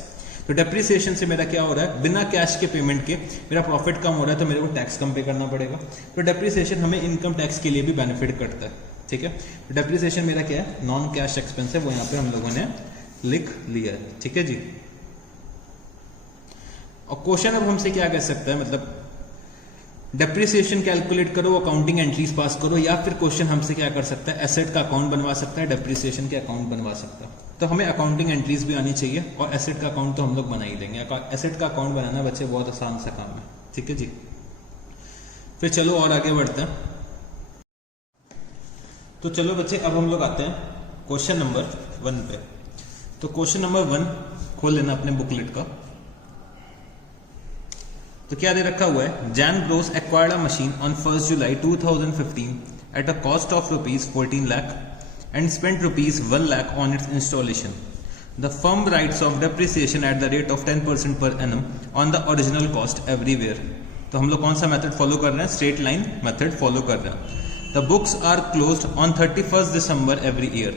तो डेप्रिसिएशन से मेरा क्या हो रहा है, बिना कैश के पेमेंट के मेरा प्रॉफिट कम हो रहा है, तो मेरे को टैक्स कम पे करना पड़ेगा। तो डेप्रिसिएशन हमें इनकम टैक्स के लिए भी बेनिफिट करता है, ठीक है। तो डेप्रिसिएशन मेरा क्या है, नॉन कैश एक्सपेंस है, वो यहाँ पे हम लोगों ने लिख लिया है, ठीक है जी। और क्वेश्चन अब हमसे क्या कह सकता है, मतलब डेप्रिसिएशन कैलकुलेट करो, अकाउंटिंग एंट्रीज पास करो, या फिर क्वेश्चन हमसे क्या कर सकता है, एसेट का अकाउंट बनवा सकता है, डेप्रिसिएशन के अकाउंट बनवा सकता है। तो हमें अकाउंटिंग एंट्रीज भी आनी चाहिए और एसेट का अकाउंट तो हम लोग बना ही देंगे। एसेट का अकाउंट बनाना बच्चे बहुत आसान सा काम है, ठीक है जी। फिर चलो और आगे बढ़ते हैं। तो चलो बच्चे अब हम लोग आते हैं क्वेश्चन नंबर 1 पे। तो क्वेश्चन नंबर 1 खोल लेना अपने बुकलेट का। तो क्या दे रखा हुआ है, Jain Bros acquired a machine on 1 July 2015 at a cost of ₹14 lakh and spent ₹1 lakh on its installation. The firm writes off depreciation at the rate of 10% per annum on the original cost everywhere. तो हम लोग कौन सा method follow कर रहे हैं, straight line method follow कर रहे हैं। The books are closed on 31st December every year.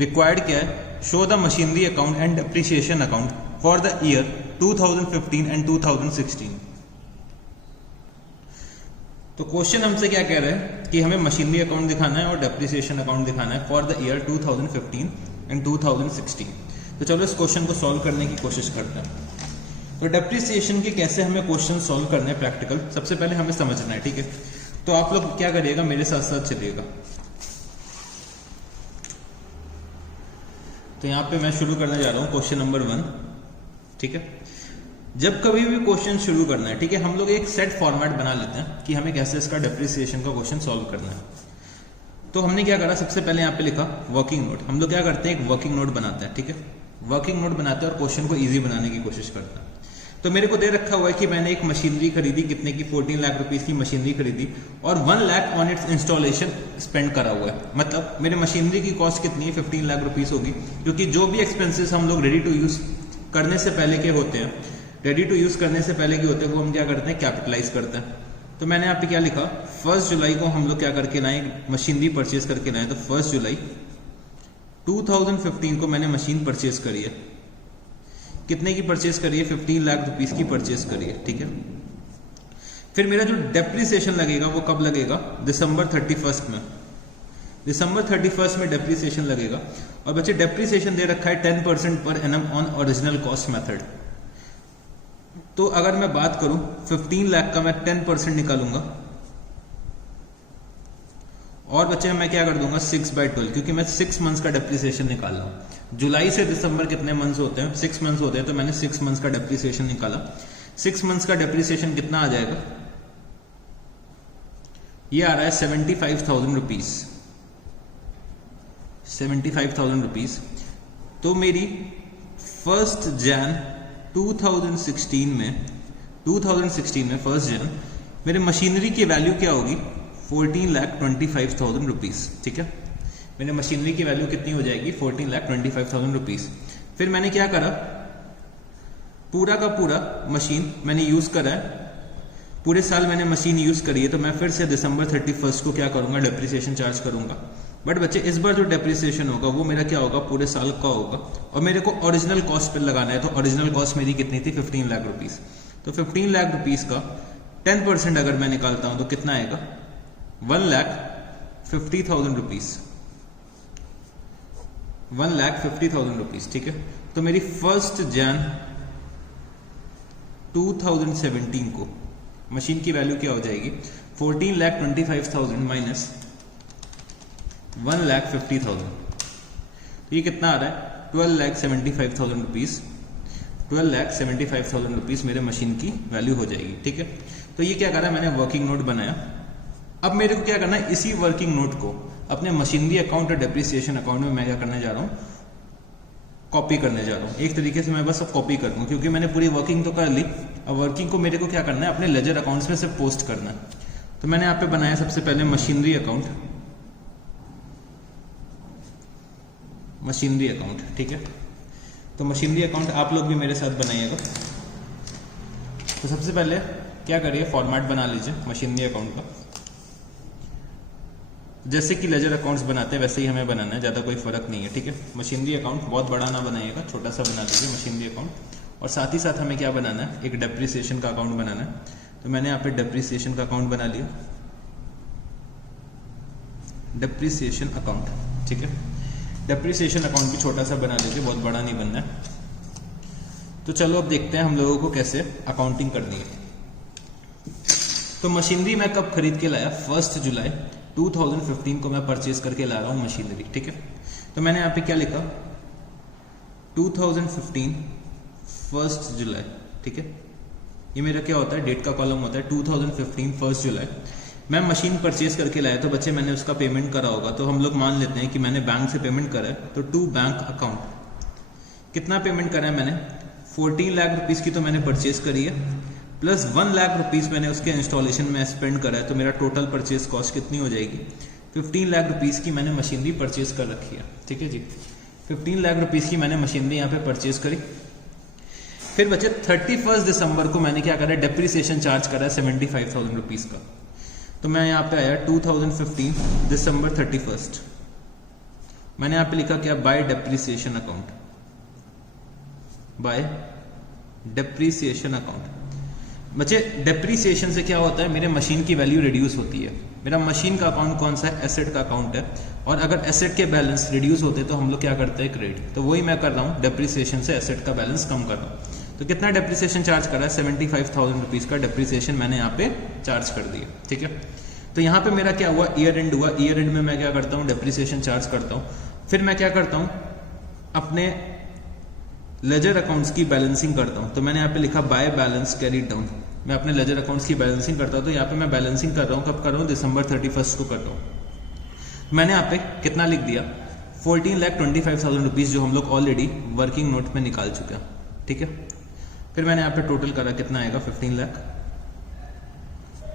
Required क्या है, show the machinery account and depreciation account for the year 2015 and 2016. तो क्वेश्चन हमसे क्या कह रहा है कि हमें मशीनरी अकाउंट दिखाना है और डेप्रिसिएशन अकाउंट दिखाना है फॉर द ईयर 2015 एंड 2016। तो चलो इस क्वेश्चन को सॉल्व करने की कोशिश करते हैं। तो डेप्रिसिएशन के कैसे हमें क्वेश्चन सॉल्व करने हैं प्रैक्टिकल, सबसे पहले हमें समझना है, ठीक है। तो आप लोग क्या करिएगा, मेरे साथ साथ चलिएगा। तो यहां पे मैं शुरू करने जा रहा हूं क्वेश्चन नंबर 1, ठीक है। जब कभी भी क्वेश्चन शुरू करना है, ठीक है, हम लोग एक सेट फॉर्मेट बना लेते हैं कि हमें कैसे इसका डेप्रिसिएशन का क्वेश्चन सॉल्व करना है। तो हमने क्या करा, सबसे पहले यहाँ पे लिखा वर्किंग नोट। हम लोग क्या करते हैं, एक वर्किंग नोट बनाते हैं, ठीक है। वर्किंग नोट बनाते हैं और क्वेश्चन को इजी बनाने की कोशिश करते हैं। तो मेरे को दे रखा हुआ है कि मैंने एक मशीनरी खरीदी, कितने की, 14 लाख रुपीज की मशीनरी खरीदी और 1 lakh on it's installation spend करा हुआ है। मतलब मेरे मशीनरी की कॉस्ट कितनी है, 15 लाख रुपीज होगी, क्योंकि जो भी एक्सपेंसिस हम लोग रेडी टू यूज करने से पहले के होते हैं, रेडी टू यूज करने से पहले के होते हैं, वो हम क्या करते हैं, कैपिटलाइज करते हैं। तो मैंने यहाँ पे क्या लिखा, 1 जुलाई को हम लोग क्या करके लाए, मशीनरी परचेज करके लाए। तो 1 जुलाई 2015 को मैंने मशीन परचेज करी है। कितने की परचेज करी है, 15 लाख रुपीज की परचेज करी है, ठीक है। फिर मेरा जो डेप्रिसिएशन लगेगा वो कब लगेगा, दिसंबर 31 में। दिसंबर 31 में डेप्रिसिएशन लगेगा। और बच्चे डेप्रिसिएशन दे रखा है 10% per annum on original cost method. तो अगर मैं बात करूं 15 लाख का, मैं 10% निकालूंगा और बच्चे मैं क्या कर दूंगा 6/12, क्योंकि मैं 6 मंथ्स का डेप्रिसिएशन निकाल रहा हूं। जुलाई से दिसंबर कितने मंथ्स होते हैं, 6 मंथ्स होते हैं। तो मैंने 6 मंथ्स का डेप्रिसिएशन निकाला। 6 मंथ्स का डेप्रिसिएशन कितना आ जाएगा, ये आ रहा है 75,000 रुपीज। 75,000 रुपीज। तो मेरी 1 जैन 2016 में 1 जन मेरे मशीनरी की वैल्यू क्या होगी, 14,25,000 रुपीज, ठीक है। मेरे मशीनरी की वैल्यू कितनी हो जाएगी, 14,25,000 रुपीज। फिर मैंने क्या करा, पूरा का पूरा मशीन मैंने यूज करा है, पूरे साल मैंने मशीन यूज करी है। तो मैं फिर से दिसंबर 31 को क्या करूंगा, डेप्रिसिएशन चार्ज करूंगा। बट बच्चे इस बार जो डेप्रिसिएशन होगा वो मेरा क्या होगा, पूरे साल का होगा और मेरे को ओरिजिनल कॉस्ट पर लगाना है। तो ओरिजिनल कॉस्ट मेरी कितनी थी, 15 लाख रुपीज। तो 15 लाख रुपीज का 10% अगर मैं निकालता हूं तो कितना आएगा, 1,50,000 रुपीज। 1,50,000 रुपीज, ठीक है। तो मेरी 1 जैन 2017 को मशीन की वैल्यू क्या हो जाएगी, 14,25,000 माइनस 1,50,000। तो ये कितना आ रहा है, 12,75,000 रुपीज। 12,75,000 रुपीज मेरे मशीन की वैल्यू हो जाएगी, ठीक है। तो ये क्या करा, मैंने वर्किंग नोट बनाया। अब मेरे को क्या करना है, इसी वर्किंग नोट को अपने मशीनरी अकाउंट और डेप्रिसिएशन अकाउंट में मैं क्या करने जा रहा हूँ, कॉपी करने जा रहा हूँ। एक तरीके से मैं बस अब कॉपी कर दूँ, क्योंकि मैंने पूरी वर्किंग तो कर ली। अब वर्किंग को मेरे को क्या करना है, अपने लेजर अकाउंट्स में से पोस्ट करना है। तो मैंने यहाँ पे बनाया सबसे पहले मशीनरी अकाउंट, ठीक है। तो मशीनरी अकाउंट आप लोग भी मेरे साथ बनाइएगा। तो सबसे पहले क्या करिए, फॉर्मेट बना लीजिए मशीनरी अकाउंट का। जैसे कि लेजर अकाउंट्स बनाते हैं वैसे ही हमें बनाना है, ज़्यादा कोई फर्क नहीं है, ठीक है। मशीनरी अकाउंट बहुत बड़ा ना बनाइएगा, छोटा सा बना लीजिए मशीनरी अकाउंट। और साथ ही साथ हमें क्या बनाना है, एक डेप्रिसिएशन का अकाउंट बनाना है। तो मैंने यहाँ पे डेप्रिसिएशन का अकाउंट बना लिया, डेप्रिसिएशन अकाउंट, ठीक है। डेप्रिसिएशन अकाउंट भी छोटा सा बना लीजिए, बहुत बड़ा नहीं बनना है। तो चलो अब देखते हैं हम लोगों को कैसे अकाउंटिंग करनी है। तो मशीनरी मैं कब खरीद के लाया, 1 जुलाई 2015 को मैं परचेज करके ला रहा हूँ मशीनरी, ठीक है। तो मैंने यहाँ पे क्या लिखा, 2015 1 जुलाई, ठीक है। ये मेरा क्या होता है, डेट का कॉलम होता है, 2015 1 जुलाई मैं मशीन परचेज करके लाया। तो बच्चे मैंने उसका पेमेंट करा होगा, तो हम लोग मान लेते हैं कि मैंने बैंक से पेमेंट करा है। तो टू बैंक अकाउंट कितना पेमेंट करा है मैंने, 14 लाख रुपीस की तो मैंने परचेज करी है, प्लस 1 लाख रुपीस मैंने उसके इंस्टॉलेशन में स्पेंड करा है। तो मेरा टोटल परचेज कॉस्ट कितनी हो जाएगी, 15 लाख रुपीस की मैंने मशीनरी परचेज कर रखी है, ठीक है जी। 15 लाख रुपीस की मैंने मशीनरी यहाँ पे परचेज करी। फिर बचे 31 दिसंबर को मैंने क्या करा, डेप्रिसिएशन चार्ज करा 75,000 रुपीज का। तो मैं यहाँ पे आया 2015 दिसंबर 31, मैंने यहाँ पे लिखा क्या, bye depreciation account, bye depreciation account. बच्चे डेप्रिसिएशन से क्या होता है, मेरे मशीन की वैल्यू रिड्यूस होती है। मेरा मशीन का अकाउंट कौन सा है, एसेट का अकाउंट है। और अगर एसेट के बैलेंस रिड्यूस होते हैं तो हम लोग क्या करते हैं, क्रेडिट। तो वही मैं कर रहा हूँ, डेप्रिसिएशन से एसेट का बैलेंस कम कर रहा हूँ। तो कितना डेप्रिसिएशन चार्ज करा है, 75,000 रुपीज का डेप्रिसिएशन मैंने यहाँ पे चार्ज कर दिया, ठीक है। तो यहाँ पे मेरा क्या हुआ, ईयर एंड हुआ। ईयर एंड में मैं क्या करता हूँ, डेप्रिसिएशन चार्ज करता हूँ। फिर मैं क्या करता हूँ, अपने लेजर अकाउंट्स की बैलेंसिंग करता हूँ। तो मैंने यहाँ पे लिखा बाय बैलेंस कैरीड डाउन, मैं अपने लेजर अकाउंट्स की बैलेंसिंग करता हूँ। तो यहाँ पे मैं बैलेंसिंग कर रहा हूँ, कब कर रहा हूँ, दिसंबर 31 को कर रहा हूँ। मैंने यहाँ पे कितना लिख दिया, 14,25,000 रुपीज, जो हम लोग ऑलरेडी वर्किंग नोट में निकाल चुके हैं, ठीक है। फिर मैंने यहाँ पे टोटल करा, कितना आएगा, 15 लाख।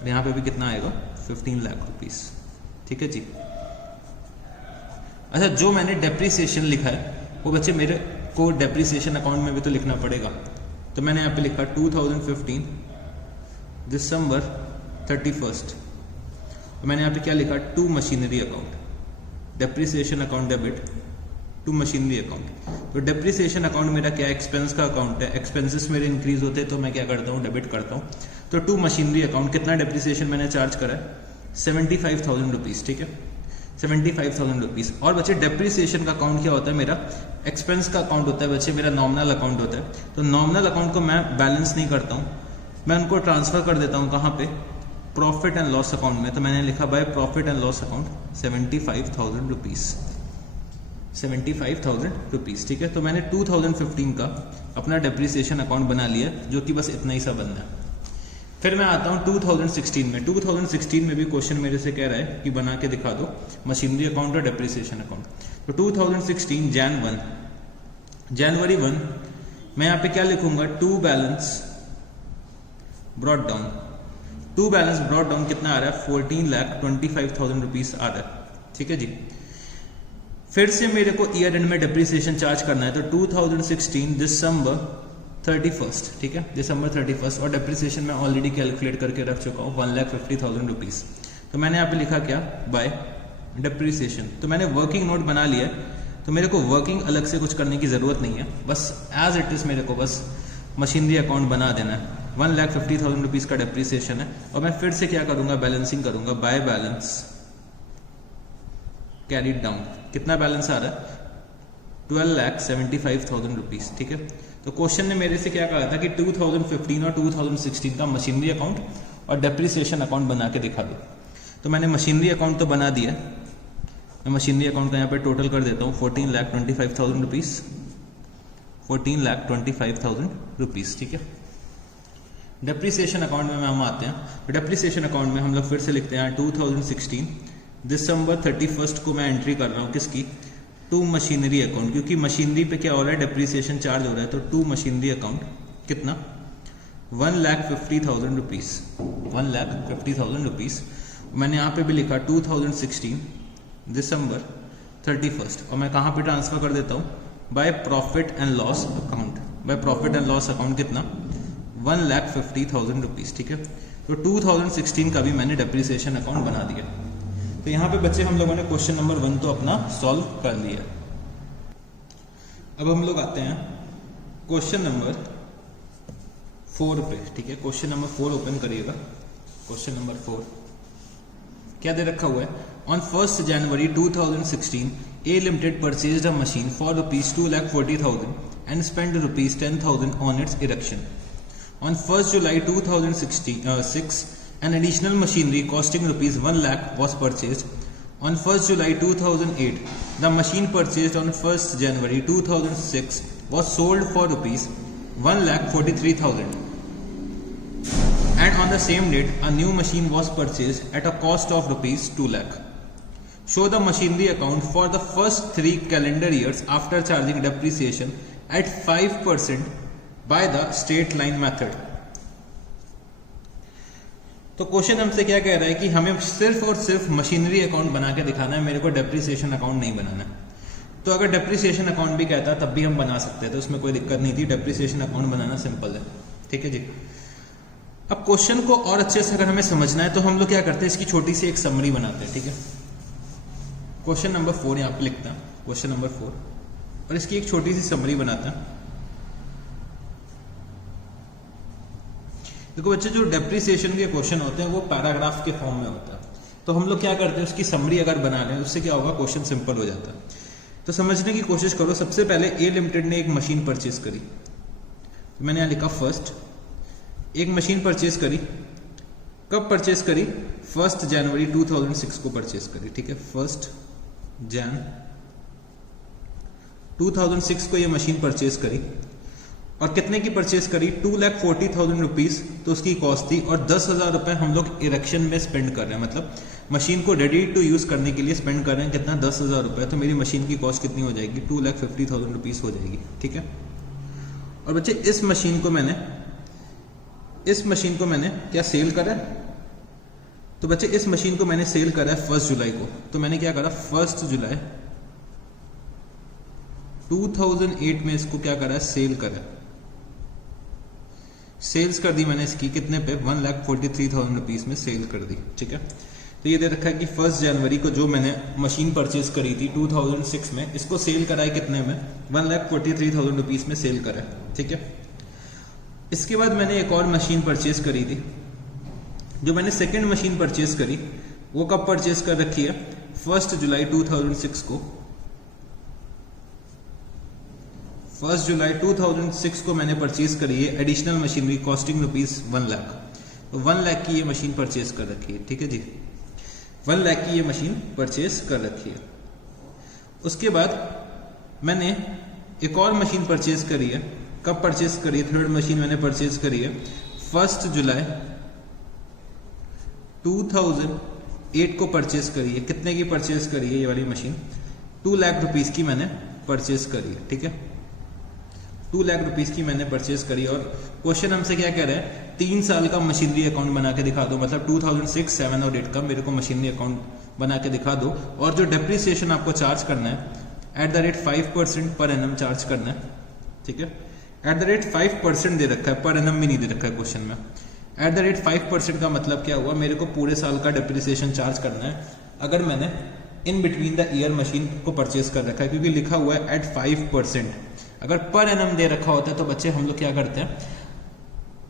यहाँ पे भी कितना आएगा, 15 लाख रुपीज, ठीक है जी। अच्छा, जो मैंने डेप्रिसिएशन लिखा है वो बच्चे मेरे को डेप्रिसिएशन अकाउंट में भी तो लिखना पड़ेगा। तो मैंने यहाँ पे लिखा 2015 दिसंबर 31। तो मैंने यहाँ पे क्या लिखा, to machinery account, depreciation account debit to machinery account. तो डेप्रिसिएशन अकाउंट मेरा क्या, एक्सपेंस का अकाउंट है। एक्सपेंसेस मेरे इंक्रीज होते हैं तो मैं क्या करता हूँ, डेबिट करता हूँ। तो टू मशीनरी अकाउंट कितना डेप्रिसिएशन मैंने चार्ज करा है, 75,000 रुपीज, ठीक है, 75,000 रुपीज। और बच्चे डेप्रिसिएशन का अकाउंट क्या होता है, मेरा एक्सपेंस का अकाउंट होता है बच्चे, मेरा नॉमिनल अकाउंट होता है। तो नॉमिनल अकाउंट को मैं बैलेंस नहीं करता हूँ, मैं उनको ट्रांसफर कर देता हूँ कहाँ पे, प्रॉफिट एंड लॉस अकाउंट में। तो मैंने लिखा by profit and loss account 75,000 rupees, 75,000 rupees, ठीक है। तो मैंने 2015 का अपना डेप्रिसिएशन अकाउंट बना लिया, जो कि बस इतना ही सा बनना है। फिर मैं आता हूँ 2016 में। 2016 में भी क्वेश्चन मेरे से कह रहा है कि बना के दिखा दो मशीनरी अकाउंट और डेप्रिसिएशन अकाउंट। तो 2016 जनवरी 1 मैं यहाँ पे क्या लिखूंगा, to balance brought down. To balance brought down कितना आ रहा है, 14,25,000 रुपीज आ रहा है, ठीक है जी। फिर से मेरे को ईयर एंड में डेप्रिसिएशन चार्ज करना है। तो 2016 दिसंबर 31, ठीक है, दिसंबर 31। और डेप्रिसिएशन मैं ऑलरेडी कैलकुलेट करके रख चुका हूँ, 1,50,000 रुपीज। तो मैंने यहाँ पे लिखा क्या, बाय डेप्रिसिएशन। तो मैंने वर्किंग नोट बना लिया है, तो मेरे को वर्किंग अलग से कुछ करने की जरूरत नहीं है, बस एज इट इज मेरे को बस मशीनरी अकाउंट बना देना है। 1,50,000 रुपीज का डेप्रिसिएशन है। और मैं फिर से क्या करूंगा, बैलेंसिंग करूंगा, बाय बैलेंस कैरीड डाउन। कितना बैलेंस आ रहा है, 12,75,000 रुपीज, ठीक है। तो क्वेश्चन ने मेरे से क्या कहा था कि 2015 और 2016 का मशीनरी अकाउंट और डेप्रिसिएशन अकाउंट बना के दिखा दो। तो मैंने मशीनरी अकाउंट तो बना दिया, मैं मशीनरी अकाउंट का यहाँ पे टोटल कर देता हूँ, 14,25,000 रुपीज, 14,25,000 रुपीज, ठीक है। डेप्रिसिएशन अकाउंट में हम आते हैं। डेप्रिसिएशन अकाउंट में हम लोग फिर से लिखते हैं 2016 दिसंबर 31 को मैं एंट्री कर रहा हूँ किसकी, टू मशीनरी अकाउंट, क्योंकि मशीनरी पे क्या हो रहा है, डेप्रिसिएशन चार्ज हो रहा है। तो टू मशीनरी अकाउंट कितना, 1,50,000 रुपीज, 1,50,000 रुपीज। मैंने यहाँ पे भी लिखा 2016 दिसंबर 31। और मैं कहाँ पे ट्रांसफर कर देता हूँ, by profit and loss account. By profit and loss account कितना, 1,50,000 रुपीज़, ठीक है। तो 2016 का भी मैंने डेप्रिसिएशन अकाउंट बना दिया। तो यहाँ पे बच्चे हम लोगों ने क्वेश्चन नंबर 1 तो अपना सॉल्व कर लिया। अब हम लोग आते हैं क्वेश्चन नंबर 4 पे, ठीक है। क्वेश्चन नंबर 4 ओपन करिएगा। क्वेश्चन नंबर 4 क्या दे रखा हुआ है? On 1 January 2016 A Limited purchased a machine for rupees 2,40,000 and spent rupees 10,000 on its erection. On 1 July 2006, an additional machinery costing rupees 1 lakh was purchased. On 1 July 2008, the machine purchased on 1 January 2006 was sold for rupees 1,43,000. And on the same date, a new machine was purchased at a cost of rupees 2 lakh. Show the machinery account for the first 3 calendar years after charging depreciation at 5% by the straight line method. तो question हमसे क्या कह रहा है कि हमें सिर्फ और सिर्फ मशीनरी अकाउंट बना के दिखाना है, मेरे को डेप्रिसिएशन अकाउंट नहीं बनाना है। तो अगर डेप्रिसिएशन अकाउंट भी कहता तब भी हम बना सकते हैं, तो उसमें कोई दिक्कत नहीं थी। डेप्रिसिएशन अकाउंट बनाना सिंपल है, ठीक है जी। अब क्वेश्चन को और अच्छे से अगर हमें समझना है तो हम लोग क्या करते हैं, इसकी छोटी सी एक समरी बनाते हैं, ठीक है। क्वेश्चन नंबर 4 यहाँ पे लिखता है, क्वेश्चन नंबर 4, और इसकी एक छोटी सी समरी बनाता है। देखो बच्चे, जो डेप्रिसिएशन के क्वेश्चन होते हैं वो पैराग्राफ के फॉर्म में होता है, तो हम लोग क्या करते हैं, उसकी समरी अगर बना लें उससे क्या होगा, क्वेश्चन सिंपल हो जाता है। तो समझने की कोशिश करो। सबसे पहले A लिमिटेड ने एक मशीन परचेज करी, तो मैंने यहाँ लिखा फर्स्ट, एक मशीन परचेज करी। कब परचेज करी? 1 जनवरी 2006 को परचेज करी, ठीक है। 1 जन 2006 को ये मशीन परचेज करी, और कितने की परचेज करी? 2,40,000 रुपीज तो उसकी कॉस्ट थी, और 10,000 रुपए हम लोग इरेक्शन में स्पेंड कर रहे हैं, मतलब मशीन को रेडी टू यूज करने के लिए स्पेंड कर रहे हैं। कितना? 10,000 रुपए। तो मेरी मशीन की कॉस्ट कितनी हो जाएगी? 2,50,000 रुपीज हो जाएगी, ठीक है। और बच्चे इस मशीन को मैंने क्या सेल करा? तो बच्चे इस मशीन को मैंने सेल करा है 1 जुलाई को। तो मैंने क्या करा, 1 जुलाई 2008 में इसको क्या करा है, सेल करा। सेल्स कर दी मैंने इसकी, कितने पे? 1,43,000 रुपीज में सेल कर दी, ठीक है। तो ये दे रखा है कि 1 जनवरी को जो मैंने मशीन परचेज करी थी 2006 में, इसको सेल करा है कितने में? 1,43,000 रुपीज में सेल करा है, ठीक है। इसके बाद मैंने एक और मशीन परचेज करी थी। जो मैंने सेकंड मशीन परचेज करी वो कब परचेज कर रखी है? 1 जुलाई 2006 को। 1 जुलाई 2006 को मैंने परचेज करी है additional machinery costing rupees 1 lakh. तो 1 लाख की ये मशीन परचेज कर रखी है, ठीक है जी। 1 लाख की ये मशीन परचेज कर रखी है। उसके बाद मैंने एक और मशीन परचेज करी है। कब परचेज करी है? थर्ड मशीन मैंने परचेज करी है 1 जुलाई 2008 को परचेज करी है। कितने की परचेज करी है ये वाली मशीन? 2 लाख रुपीज की मैंने परचेज करी है, ठीक है। 2 लाख रुपीज की मैंने परचेज करी। और क्वेश्चन हमसे क्या कह रहा है? 3 साल का मशीनरी अकाउंट बना के दिखा दो, मतलब 2006, 7 और 8 का मेरे को मशीनरी अकाउंट बना के दिखा दो। और जो डेप्रिसिएशन आपको चार्ज करना है @5% पर एनम चार्ज करना है, ठीक है। @5% दे रखा है, पर एनम भी नहीं दे रखा है क्वेश्चन में। @5% का मतलब क्या हुआ? मेरे को पूरे साल का डेप्रिसिएशन चार्ज करना है अगर मैंने in between the year machine को परचेज कर रखा है, क्योंकि लिखा हुआ है @5%। अगर पर एनम दे रखा होता है तो बच्चे हम लोग क्या करते हैं,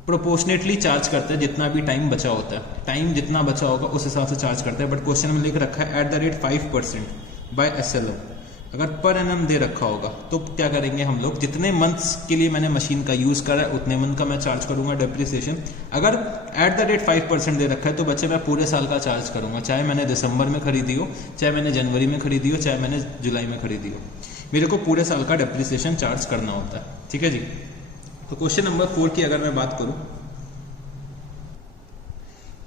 प्रोपोर्शनेटली चार्ज करते हैं जितना भी टाइम बचा होता है। टाइम जितना बचा होगा उस हिसाब से चार्ज करते हैं। बट क्वेश्चन में लिख रखा है @5% बाय SLO। अगर पर एनम दे रखा होगा तो क्या करेंगे हम लोग, जितने मंथ्स के लिए मैंने मशीन का यूज करा है उतने मंथ का मैं चार्ज करूंगा डेप्रिसिएशन। अगर @5% दे रखा है तो बच्चे मैं पूरे साल का चार्ज करूंगा, चाहे मैंने दिसंबर में खरीदी हो, चाहे मैंने जनवरी में खरीदी हो, चाहे मैंने जुलाई में खरीदी हो, मेरे को पूरे साल का डेप्रिसिएशन चार्ज करना होता है, ठीक है जी। तो क्वेश्चन नंबर 4 की अगर मैं बात करूं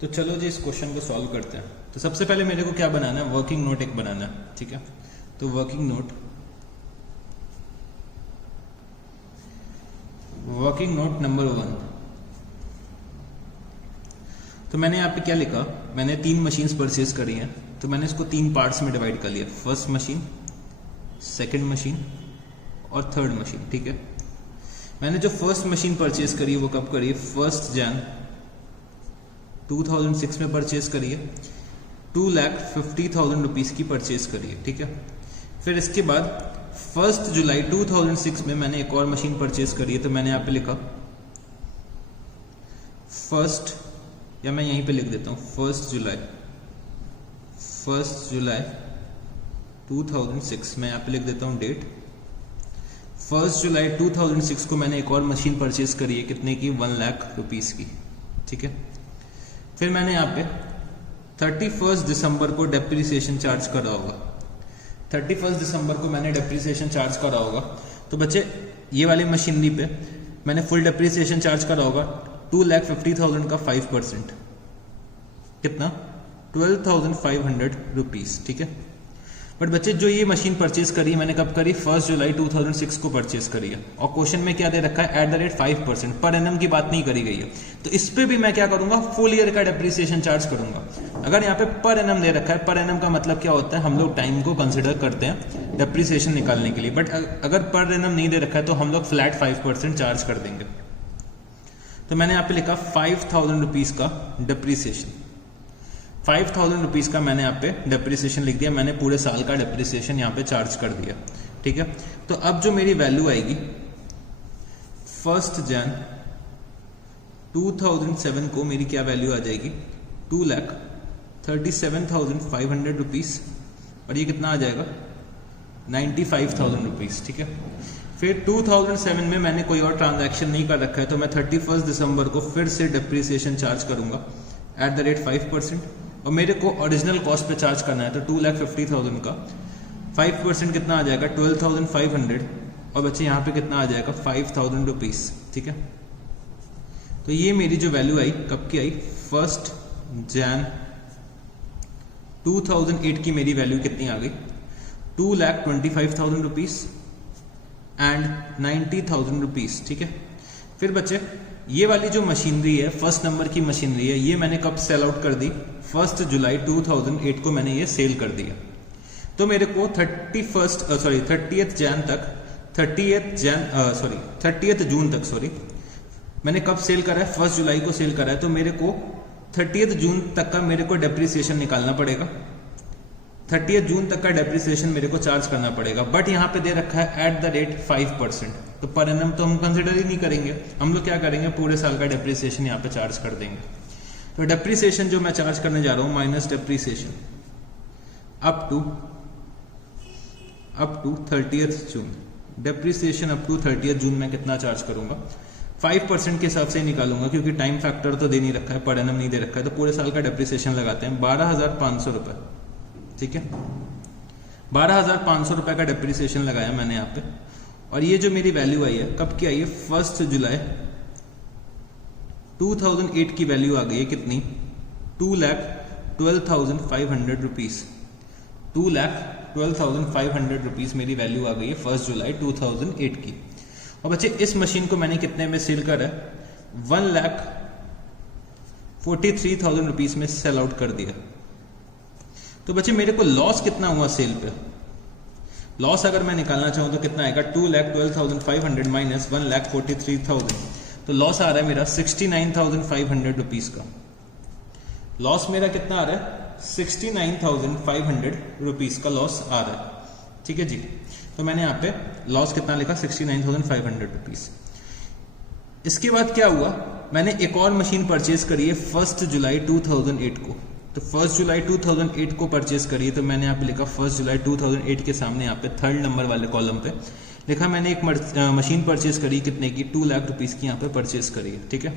तो चलो जी इस क्वेश्चन को सॉल्व करते हैं। तो सबसे पहले मेरे को क्या बनाना है, वर्किंग नोट एक बनाना है, ठीक है। तो वर्किंग नोट नंबर 1। तो मैंने यहाँ पे क्या लिखा, मैंने 3 मशीन्स परचेज करी हैं, तो मैंने इसको 3 पार्ट्स में डिवाइड कर लिया। फर्स्ट मशीन, सेकंड मशीन और थर्ड मशीन, ठीक है। मैंने जो फर्स्ट मशीन परचेज करी है वो कब करी है, 1 Jan 2006 में परचेज करी है, 2,50,000 रुपीज की परचेज करी है, ठीक है। फिर इसके बाद 1 जुलाई 2006 में मैंने एक और मशीन परचेज करी है, तो मैंने यहाँ पे लिखा फर्स्ट, या मैं यहीं पे लिख देता हूँ 1 जुलाई 2006, मैं यहाँ पे लिख देता हूँ डेट। 1 जुलाई 2006 को मैंने एक और मशीन परचेज करी है, कितने की, 1 लाख रुपीस की, ठीक है। फिर मैंने यहाँ पे 31 दिसंबर को डेप्रिसिएशन चार्ज करा होगा, 31 दिसंबर को मैंने डेप्रिसिएशन चार्ज करा होगा। तो बच्चे ये वाली मशीनरी पे मैंने फुल डेप्रिसिएशन चार्ज करा होगा 2,50,000 का 5%, कितना, 12,500 रुपीज, ठीक है। बट बच्चे जो ये मशीन परचेज करी है मैंने कब करी, 1 जुलाई 2006 को परचेज करी है, और क्वेश्चन में क्या दे रखा है, @5%, पर एनम की बात नहीं करी गई है। तो इस पे भी मैं क्या करूंगा, फुल ईयर का डेप्रिसिएशन चार्ज करूंगा। अगर यहाँ पे पर एनम दे रखा है, पर एनम का मतलब क्या होता है, हम लोग टाइम को कंसिडर करते हैं डेप्रिसिएशन निकालने के लिए, बट अगर पर एनम नहीं दे रखा है तो हम लोग फ्लैट 5% चार्ज कर देंगे। तो मैंने यहाँ पे लिखा 5,000 रुपीज का डेप्रिसिएशन, 5,000 रुपीज का मैंने यहाँ पे डेप्रिसिएशन लिख दिया, मैंने पूरे साल का डेप्रिसिएशन यहाँ पे चार्ज कर दिया, ठीक है। तो अब जो मेरी वैल्यू आएगी 1 Jan 2007 को मेरी क्या वैल्यू आ जाएगी, 2,37,500 रुपीज, और ये कितना आ जाएगा, 95,000 रुपीज, ठीक है। फिर 2007 में मैंने कोई और ट्रांजैक्शन नहीं कर रखा है, तो मैं 31 दिसंबर को फिर से डेप्रिसिएशन चार्ज करूंगा @5%, और मेरे को ओरिजिनल कॉस्ट पे चार्ज करना है, तो 2,50,000 का 5% कितना आ जाएगा, 12,500, और बच्चे यहाँ पे कितना आ जाएगा, 5,000 रुपीज, ठीक है। तो ये मेरी जो वैल्यू आई कब की आई, 1 Jan 2008 की मेरी वैल्यू कितनी आ गई, 2,25,000 रुपीज एंड 90,000 रुपीज, ठीक है। फिर बच्चे ये वाली जो मशीनरी है, फर्स्ट नंबर की मशीनरी है, ये मैंने कब सेल आउट कर दी, 1 जुलाई 2008 को मैंने ये सेल कर दिया। तो मेरे को 30th जून तक मैंने कब सेल करा है, 1 जुलाई को सेल करा है, तो मेरे को 30th जून तक का मेरे को डेप्रिसिएशन निकालना पड़ेगा, 30th जून तक का डेप्रिसिएशन मेरे को चार्ज करना पड़ेगा। बट यहाँ पे दे रखा है @5%, तो पर एनम तो हम कंसिडर ही नहीं करेंगे, हम लोग क्या करेंगे, पूरे साल का डेप्रिसिएशन यहाँ पे चार्ज कर देंगे। तो डेप्रिसिएशन जो मैं चार्ज करने जा रहा हूँ minus depreciation up to 30th June, depreciation up to 30th June में कितना चार्ज करूंगा, 5% के हिसाब से ही निकालूंगा, क्योंकि टाइम फैक्टर तो दे नहीं रखा है, पर एनम नहीं दे रखा है, तो पूरे साल का डेप्रिसिएशन लगाते हैं 12,500 रुपए, ठीक है। 12,500 रुपए का डेप्रिसिएशन लगाया मैंने यहाँ पे, और ये जो मेरी वैल्यू आई है कब की आई है, 1 जुलाई 2008 की वैल्यू आ गई है कितनी, 2,12,500 रुपीज, 2,12,500 रुपीज मेरी वैल्यू आ गई है 1 जुलाई 2008 की। और बच्चे इस मशीन को मैंने कितने में सेल करा है, 1,43,000 रुपीज में सेल आउट कर दिया। तो बच्चे मेरे को लॉस कितना हुआ सेल पे, लॉस अगर मैं निकालना चाहूं तो कितना आएगा, 2,12,500 माइनस 1,43,000, तो लॉस आ रहा है मेरा 69,500 रुपीज का। लॉस मेरा कितना आ रहा है, 69,500 रुपीज का लॉस आ रहा है, ठीक है जी। तो मैंने यहाँ पे लॉस कितना लिखा, 69,500 रुपीज। इसके बाद क्या हुआ, मैंने एक और मशीन परचेज करी है 1 जुलाई 2008 को, तो 1 जुलाई 2008 को परचेज करी है, तो मैंने यहाँ पे लिखा 1 जुलाई 2008 के सामने यहाँ पे 3rd नंबर वाले कॉलम पे लिखा मैंने एक मशीन परचेज करी, कितने की, 2 लाख रुपीज की यहाँ पे परचेज करी है, ठीक है।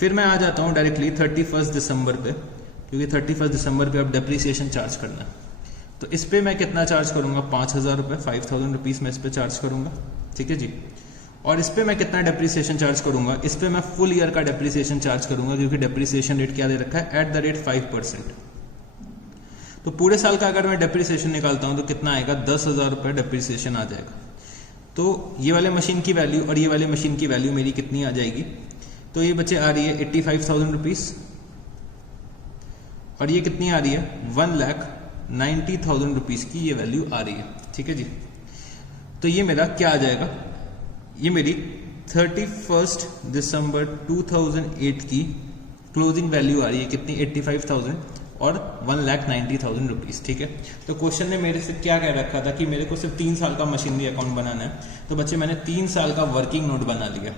फिर मैं आ जाता हूँ डायरेक्टली 31 दिसंबर पे, क्योंकि 31 दिसंबर पे अब डेप्रिसिएशन चार्ज करना है, तो इस पे मैं कितना चार्ज करूंगा, 5,000 रुपए, 5,000 रुपीज मैं इस पे चार्ज करूंगा, ठीक है जी। और इस पे मैं कितना डेप्रिसिएशन चार्ज करूंगा, इस पे मैं फुल ईयर का डेप्रिसिएशन चार्ज करूंगा, क्योंकि डेप्रिसिएशन रेट क्या दे रखा है, @5%। तो पूरे साल का अगर मैं डेप्रिसिएशन निकालता हूं तो कितना आएगा, 10,000 रुपए डेप्रिसिएशन आ जाएगा। तो ये वाले मशीन की वैल्यू और ये वाले मशीन की वैल्यू मेरी कितनी आ जाएगी, तो ये बच्चे आ रही है 85,000 रुपीज, और ये कितनी आ रही है, 1,90,000 रुपीज की ये वैल्यू आ रही है, ठीक है जी। तो ये मेरा क्या आ जाएगा, ये मेरी 31 दिसंबर 2008 की क्लोजिंग वैल्यू आ रही है कितनी, 85,000 और 1,90,000 रुपीज। ठीक है, तो क्वेश्चन ने मेरे से क्या कह रखा था कि मेरे को सिर्फ 3 साल का मशीनरी अकाउंट बनाना है। तो बच्चे मैंने 3 साल का वर्किंग नोट बना लिया।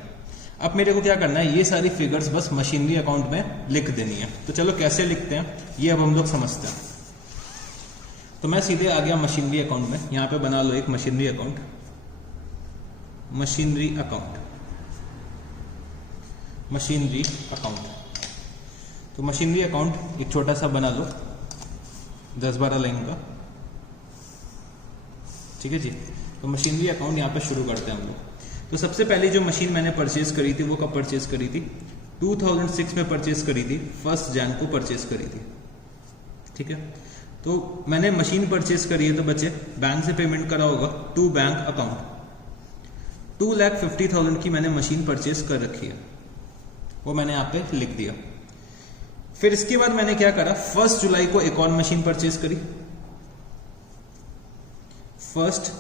अब मेरे को क्या करना है, ये सारी फिगर्स बस मशीनरी अकाउंट में लिख देनी है। तो चलो कैसे लिखते हैं ये अब हम लोग समझते हैं। तो मैं सीधे आ गया मशीनरी अकाउंट में, यहाँ पे बना लो एक machinery account, machinery account, machinery account. तो मशीनरी अकाउंट एक छोटा सा बना लो 10-12 लाइन का। ठीक है जी, तो मशीनरी अकाउंट यहाँ पे शुरू करते हैं हम लोग। तो सबसे पहली जो मशीन मैंने परचेज करी थी वो कब परचेज करी थी, 2006 में परचेज करी थी, 1 जनवरी को परचेज करी थी। ठीक है, तो मैंने मशीन परचेज करी है तो बच्चे बैंक से पेमेंट करा होगा टू बैंक अकाउंट। 2,50,000 की मैंने मशीन परचेज कर रखी है, वो मैंने यहाँ पे लिख दिया। फिर इसके बाद मैंने क्या करा, 1 जुलाई को एक और मशीन परचेज करी। 1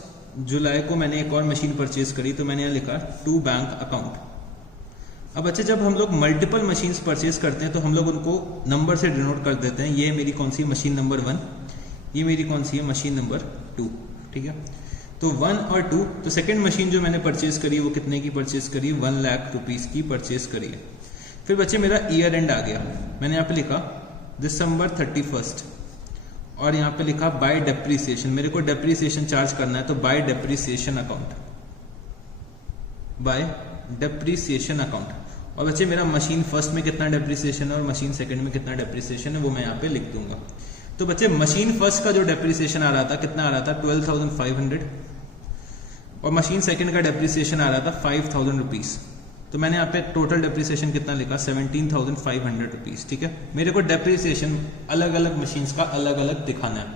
जुलाई को मैंने एक और मशीन परचेज करी, तो मैंने यहाँ लिखा टू बैंक अकाउंट। अब बच्चे जब हम लोग मल्टीपल मशीन्स परचेज करते हैं तो हम लोग उनको नंबर से डिनोट कर देते हैं। ये मेरी कौन सी मशीन नंबर 1, ये मेरी कौन सी है मशीन नंबर 2। ठीक है, तो 1 और 2। तो सेकंड मशीन जो मैंने परचेज करी वो कितने की परचेज करी, 1 लाख रुपीज की परचेज करी है। फिर बच्चे मेरा ईयर एंड आ गया, मैंने यहाँ पे लिखा दिसंबर 31 और यहाँ पे लिखा बाय डेप्रीसिएशन। मेरे को डेप्रीसिएशन चार्ज करना है तो by depreciation account, by depreciation account. और बच्चे मेरा मशीन फर्स्ट में कितना डेप्रीसिएशन है और मशीन सेकंड में कितना डेप्रीसिएशन है वो मैं यहाँ पे लिख दूंगा। तो बच्चे मशीन फर्स्ट का जो डेप्रीसिएशन आ रहा था कितना आ रहा था, 12,500 और मशीन सेकंड का डेप्रीसिएशन आ रहा था 5,000 रुपीज। तो मैंने यहाँ पे टोटल डेप्रीसिएशन कितना लिखा, 17,500 रुपीज। ठीक है, मेरे को डेप्रीसिएशन अलग अलग मशीन्स का अलग अलग दिखाना है।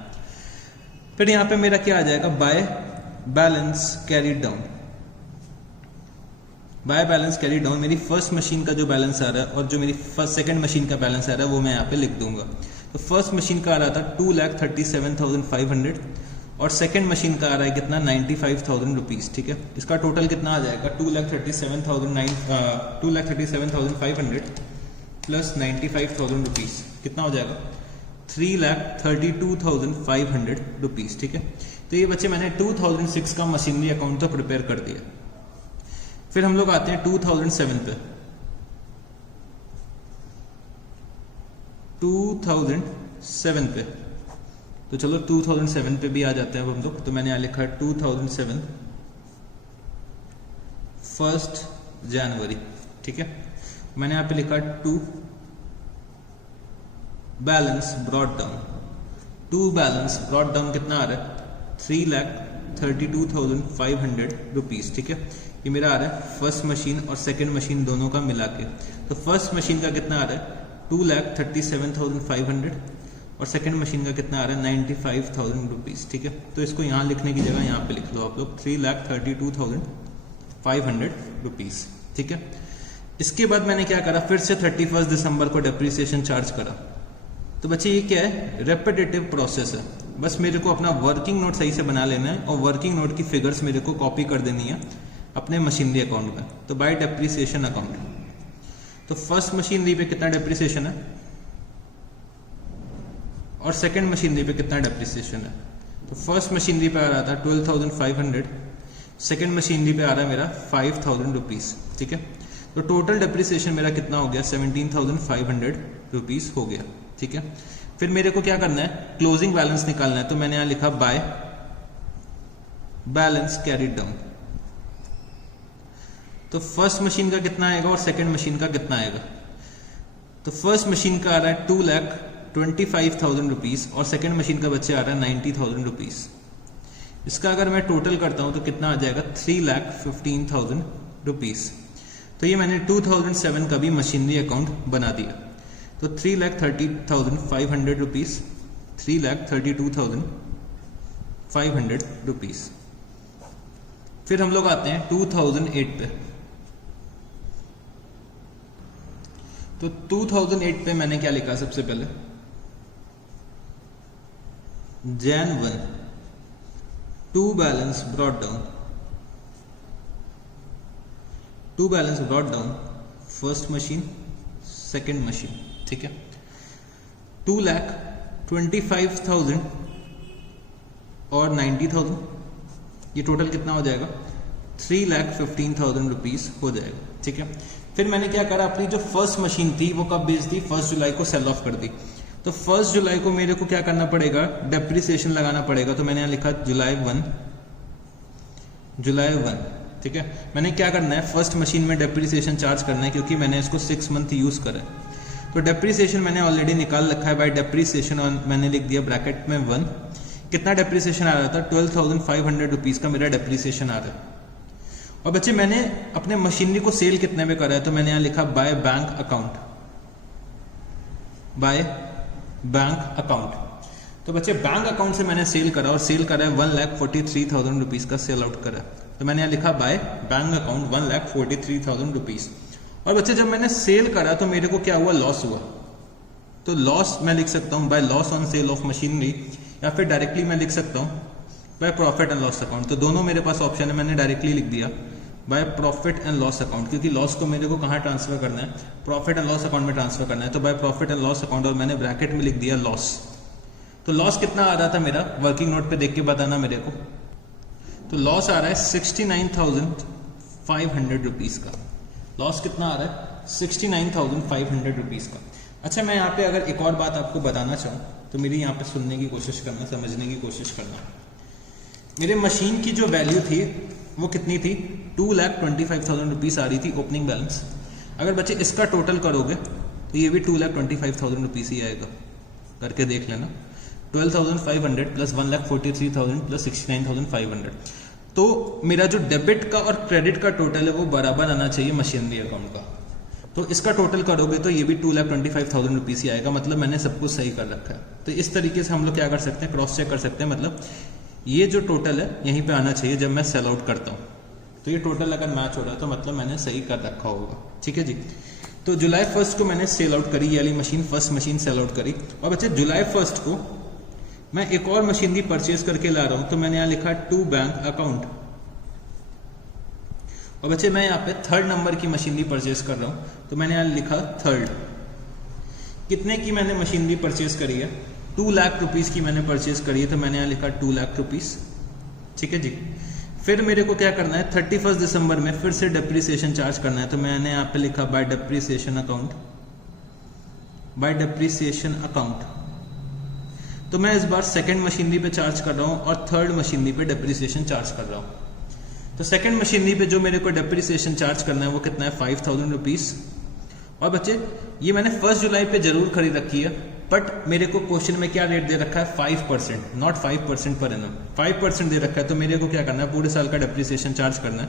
फिर यहाँ पे मेरा क्या आ जाएगा, by balance carried down. By balance carry down मेरी फर्स्ट मशीन का जो बैलेंस आ रहा है और जो मेरी सेकंड मशीन का बैलेंस आ रहा है वो मैं यहाँ पे लिख दूंगा। तो फर्स्ट मशीन का आ रहा था 2,37,500 और सेकंड मशीन का आ रहा है कितना, 95,000 रुपीज। ठीक है, इसका टोटल कितना आ जाएगा, 2,37,500 प्लस 95,000 रुपीज कितना हो जाएगा, 3,32,500 रुपीज। ठीक है, तो ये बच्चे मैंने 2006 का मशीनरी अकाउंट तो प्रिपेयर कर दिया। फिर हम लोग आते हैं 2007 पे। 2007 पे तो चलो 2007 पे भी आ जाते हैं अब हम लोग। तो मैंने यहाँ लिखा 2007 1 जनवरी। ठीक है, मैंने यहाँ पे लिखा to balance brought down. To balance brought down कितना आ रहा है, 3,32,500 रुपीज। ठीक है, ये मेरा आ रहा है फर्स्ट मशीन और सेकंड मशीन दोनों का मिला के। तो फर्स्ट मशीन का कितना आ रहा है, 2,37,500 और सेकंड मशीन का कितना आ रहा है, 95,000 रुपीज। ठीक है, तो इसको यहाँ लिखने की जगह यहाँ पे लिख लो आप लोग 3,32,500 रुपीज। ठीक है, इसके बाद मैंने क्या करा, फिर से 31 दिसंबर को डेप्रीसिएशन चार्ज करा। तो बच्चे ये क्या है, रेपिटेटिव प्रोसेस है। बस मेरे को अपना वर्किंग नोट सही से बना लेना है और वर्किंग नोट की फिगर्स मेरे को कॉपी कर देनी है अपने मशीनरी अकाउंट में। तो बाय डेप्रीसिएशन अकाउंट, तो फर्स्ट मशीनरी पे कितना डेप्रीसिएशन है और सेकंड मशीनरी पे कितना डेप्रीसिएशन है। तो फर्स्ट मशीनरी पे आ रहा था 12,500, सेकंड मशीनरी पे आ रहा है मेरा 5,000 रुपीज। ठीक है, तो टोटल डेप्रीसिएशन मेरा कितना हो गया, 17,500 रुपीज हो गया। ठीक है, फिर मेरे को क्या करना है, क्लोजिंग बैलेंस निकालना है। तो मैंने यहां लिखा बाय बैलेंस कैरीड डाउन। तो फर्स्ट मशीन का कितना आएगा और सेकंड मशीन का कितना आएगा। तो फर्स्ट मशीन का आ रहा है 2,25,000 रुपीज और सेकंड मशीन का बच्चे आ रहा है 90,000 रुपीज। इसका अगर मैं टोटल करता हूं तो कितना आ जाएगा, 3,15,000 रुपीज। तो ये मैंने 2007 का भी मशीनरी अकाउंट बना दिया। तो 3,30,500 रुपीज, 3,32,500 रुपीज। फिर हम लोग आते हैं 2008 पे। तो 2008 पे मैंने क्या लिखा, सबसे पहले Jan 1 to balance brought down, to to balance brought down first machine second machine, ठीक है। 2,25,000 और 90,000, ये टोटल कितना हो जाएगा? 3,15,000 रुपीज हो जाएगा, ठीक है। फिर मैंने क्या करा, अपनी जो फर्स्ट मशीन थी वो कब बेच दी? 1 जुलाई को सेल ऑफ कर दी। तो 1 जुलाई को मेरे को क्या करना पड़ेगा? डेप्रिसिएशन लगाना पड़ेगा। तो मैंने यहाँ लिखा जुलाई 1, ठीक है। मैंने क्या करना है, फर्स्ट मशीन में डेप्रिसिएशन चार्ज करना है क्योंकि मैंने इसको 6 मंथ यूज करा है। तो डेप्रिसिएशन मैंने ऑलरेडी निकाल रखा है बाय डेप्रिसिएशन, और मैंने लिख दिया ब्रैकेट में 1। कितना डेप्रिसिएशन आ रहा था? 12,500 रुपीज का मेरा डेप्रिसिएशन आ रहा है। और बच्चे मैंने अपने मशीनरी को सेल कितने में करा है? तो मैंने यहाँ लिखा by bank account, by bank account. तो बच्चे बैंक अकाउंट से मैंने सेल करा, और सेल करा है 1,43,000 रुपीज का सेल आउट करा। तो मैंने यहाँ लिखा बाय बैंक अकाउंट 1,43,000 रुपीज। और बच्चे जब मैंने सेल करा तो मेरे को क्या हुआ? लॉस हुआ। तो लॉस मैं लिख सकता हूँ by loss on sale of machinery, या फिर डायरेक्टली मैं लिख सकता हूँ by profit and loss account. तो दोनों मेरे पास ऑप्शन है, मैंने डायरेक्टली लिख दिया by profit and loss account, क्योंकि लॉस को मेरे को कहाँ ट्रांसफर करना है? प्रॉफिट एंड लॉस अकाउंट में ट्रांसफर करना है। तो by profit and loss account, और मैंने ब्रैकेट में लिख दिया लॉस। तो लॉस कितना आ रहा था मेरा? वर्किंग नोट पे देख के बताना मेरे को। तो लॉस आ रहा है 69,500 रुपीज का। लॉस कितना आ रहा है? 69,500 रुपीज का। अच्छा, मैं यहाँ पे अगर एक और बात आपको बताना चाहूँ तो मेरी यहाँ पे सुनने की कोशिश करना, समझने की कोशिश करना। मेरे मशीन की जो वैल्यू थी वो कितनी थी? 2,25,000 रुपीज आ रही थी ओपनिंग बैलेंस। अगर बच्चे इसका टोटल करोगे तो ये भी 2,25,000 रुपीज ही आएगा, करके देख लेना। 12,500 प्लस 1,43,000 प्लस 69,500। तो मेरा जो डेबिट का और क्रेडिट का टोटल है वो बराबर आना चाहिए मशीनरी अकाउंट का। तो इसका टोटल करोगे तो ये भी 2,25,000 रुपीज ही आएगा, मतलब मैंने सब कुछ सही कर रखा है। तो इस तरीके से हम लोग क्या कर सकते हैं? क्रॉस चेक कर सकते हैं। मतलब ये जो टोटल है यहीं पे आना चाहिए जब मैं सेल आउट करता हूँ। तो ये टोटल अगर मैच हो रहा है तो मतलब मैंने सही कर रखा होगा, ठीक है जी। तो जुलाई 1 को मैंने सेल आउट करी, ये वाली machine first machine sell out करी। और बच्चे जुलाई 1 को मैं एक और मशीनरी परचेज करके ला रहा हूं, तो मैंने यहाँ लिखा टू बैंक अकाउंट। और बच्चे मैं यहाँ पे 3rd नंबर की मशीनरी परचेज कर रहा हूं, तो मैंने यहाँ लिखा 3rd। कितने की मैंने मशीनरी परचेज करी है? 2 लाख रुपीज की मैंने परचेज करी है, तो मैंने यहाँ लिखा 2 लाख रुपीज, ठीक है जी। फिर मेरे को क्या करना है? 31 दिसंबर में फिर से डेप्रिसिएशन चार्ज करना है, तो मैंने यहाँ पे लिखा bye depreciation account, bye depreciation account. तो मैं इस बार सेकंड मशीनरी पे चार्ज कर रहा हूँ और 3rd मशीनरी पे डेप्रिसिएशन चार्ज कर रहा हूँ। तो सेकंड मशीनरी पे जो मेरे को डेप्रिसिएशन चार्ज करना है वो कितना है? 5,000 रुपीज। और बच्चे ये मैंने 1 जुलाई पे जरूर खरीद रखी है, बट मेरे को क्वेश्चन में क्या रेट दे रखा है? 5%, नॉट 5% पर एनम, 5% दे रखा है। तो मेरे को क्या करना है? पूरे साल का डेप्रिसिएशन चार्ज करना है।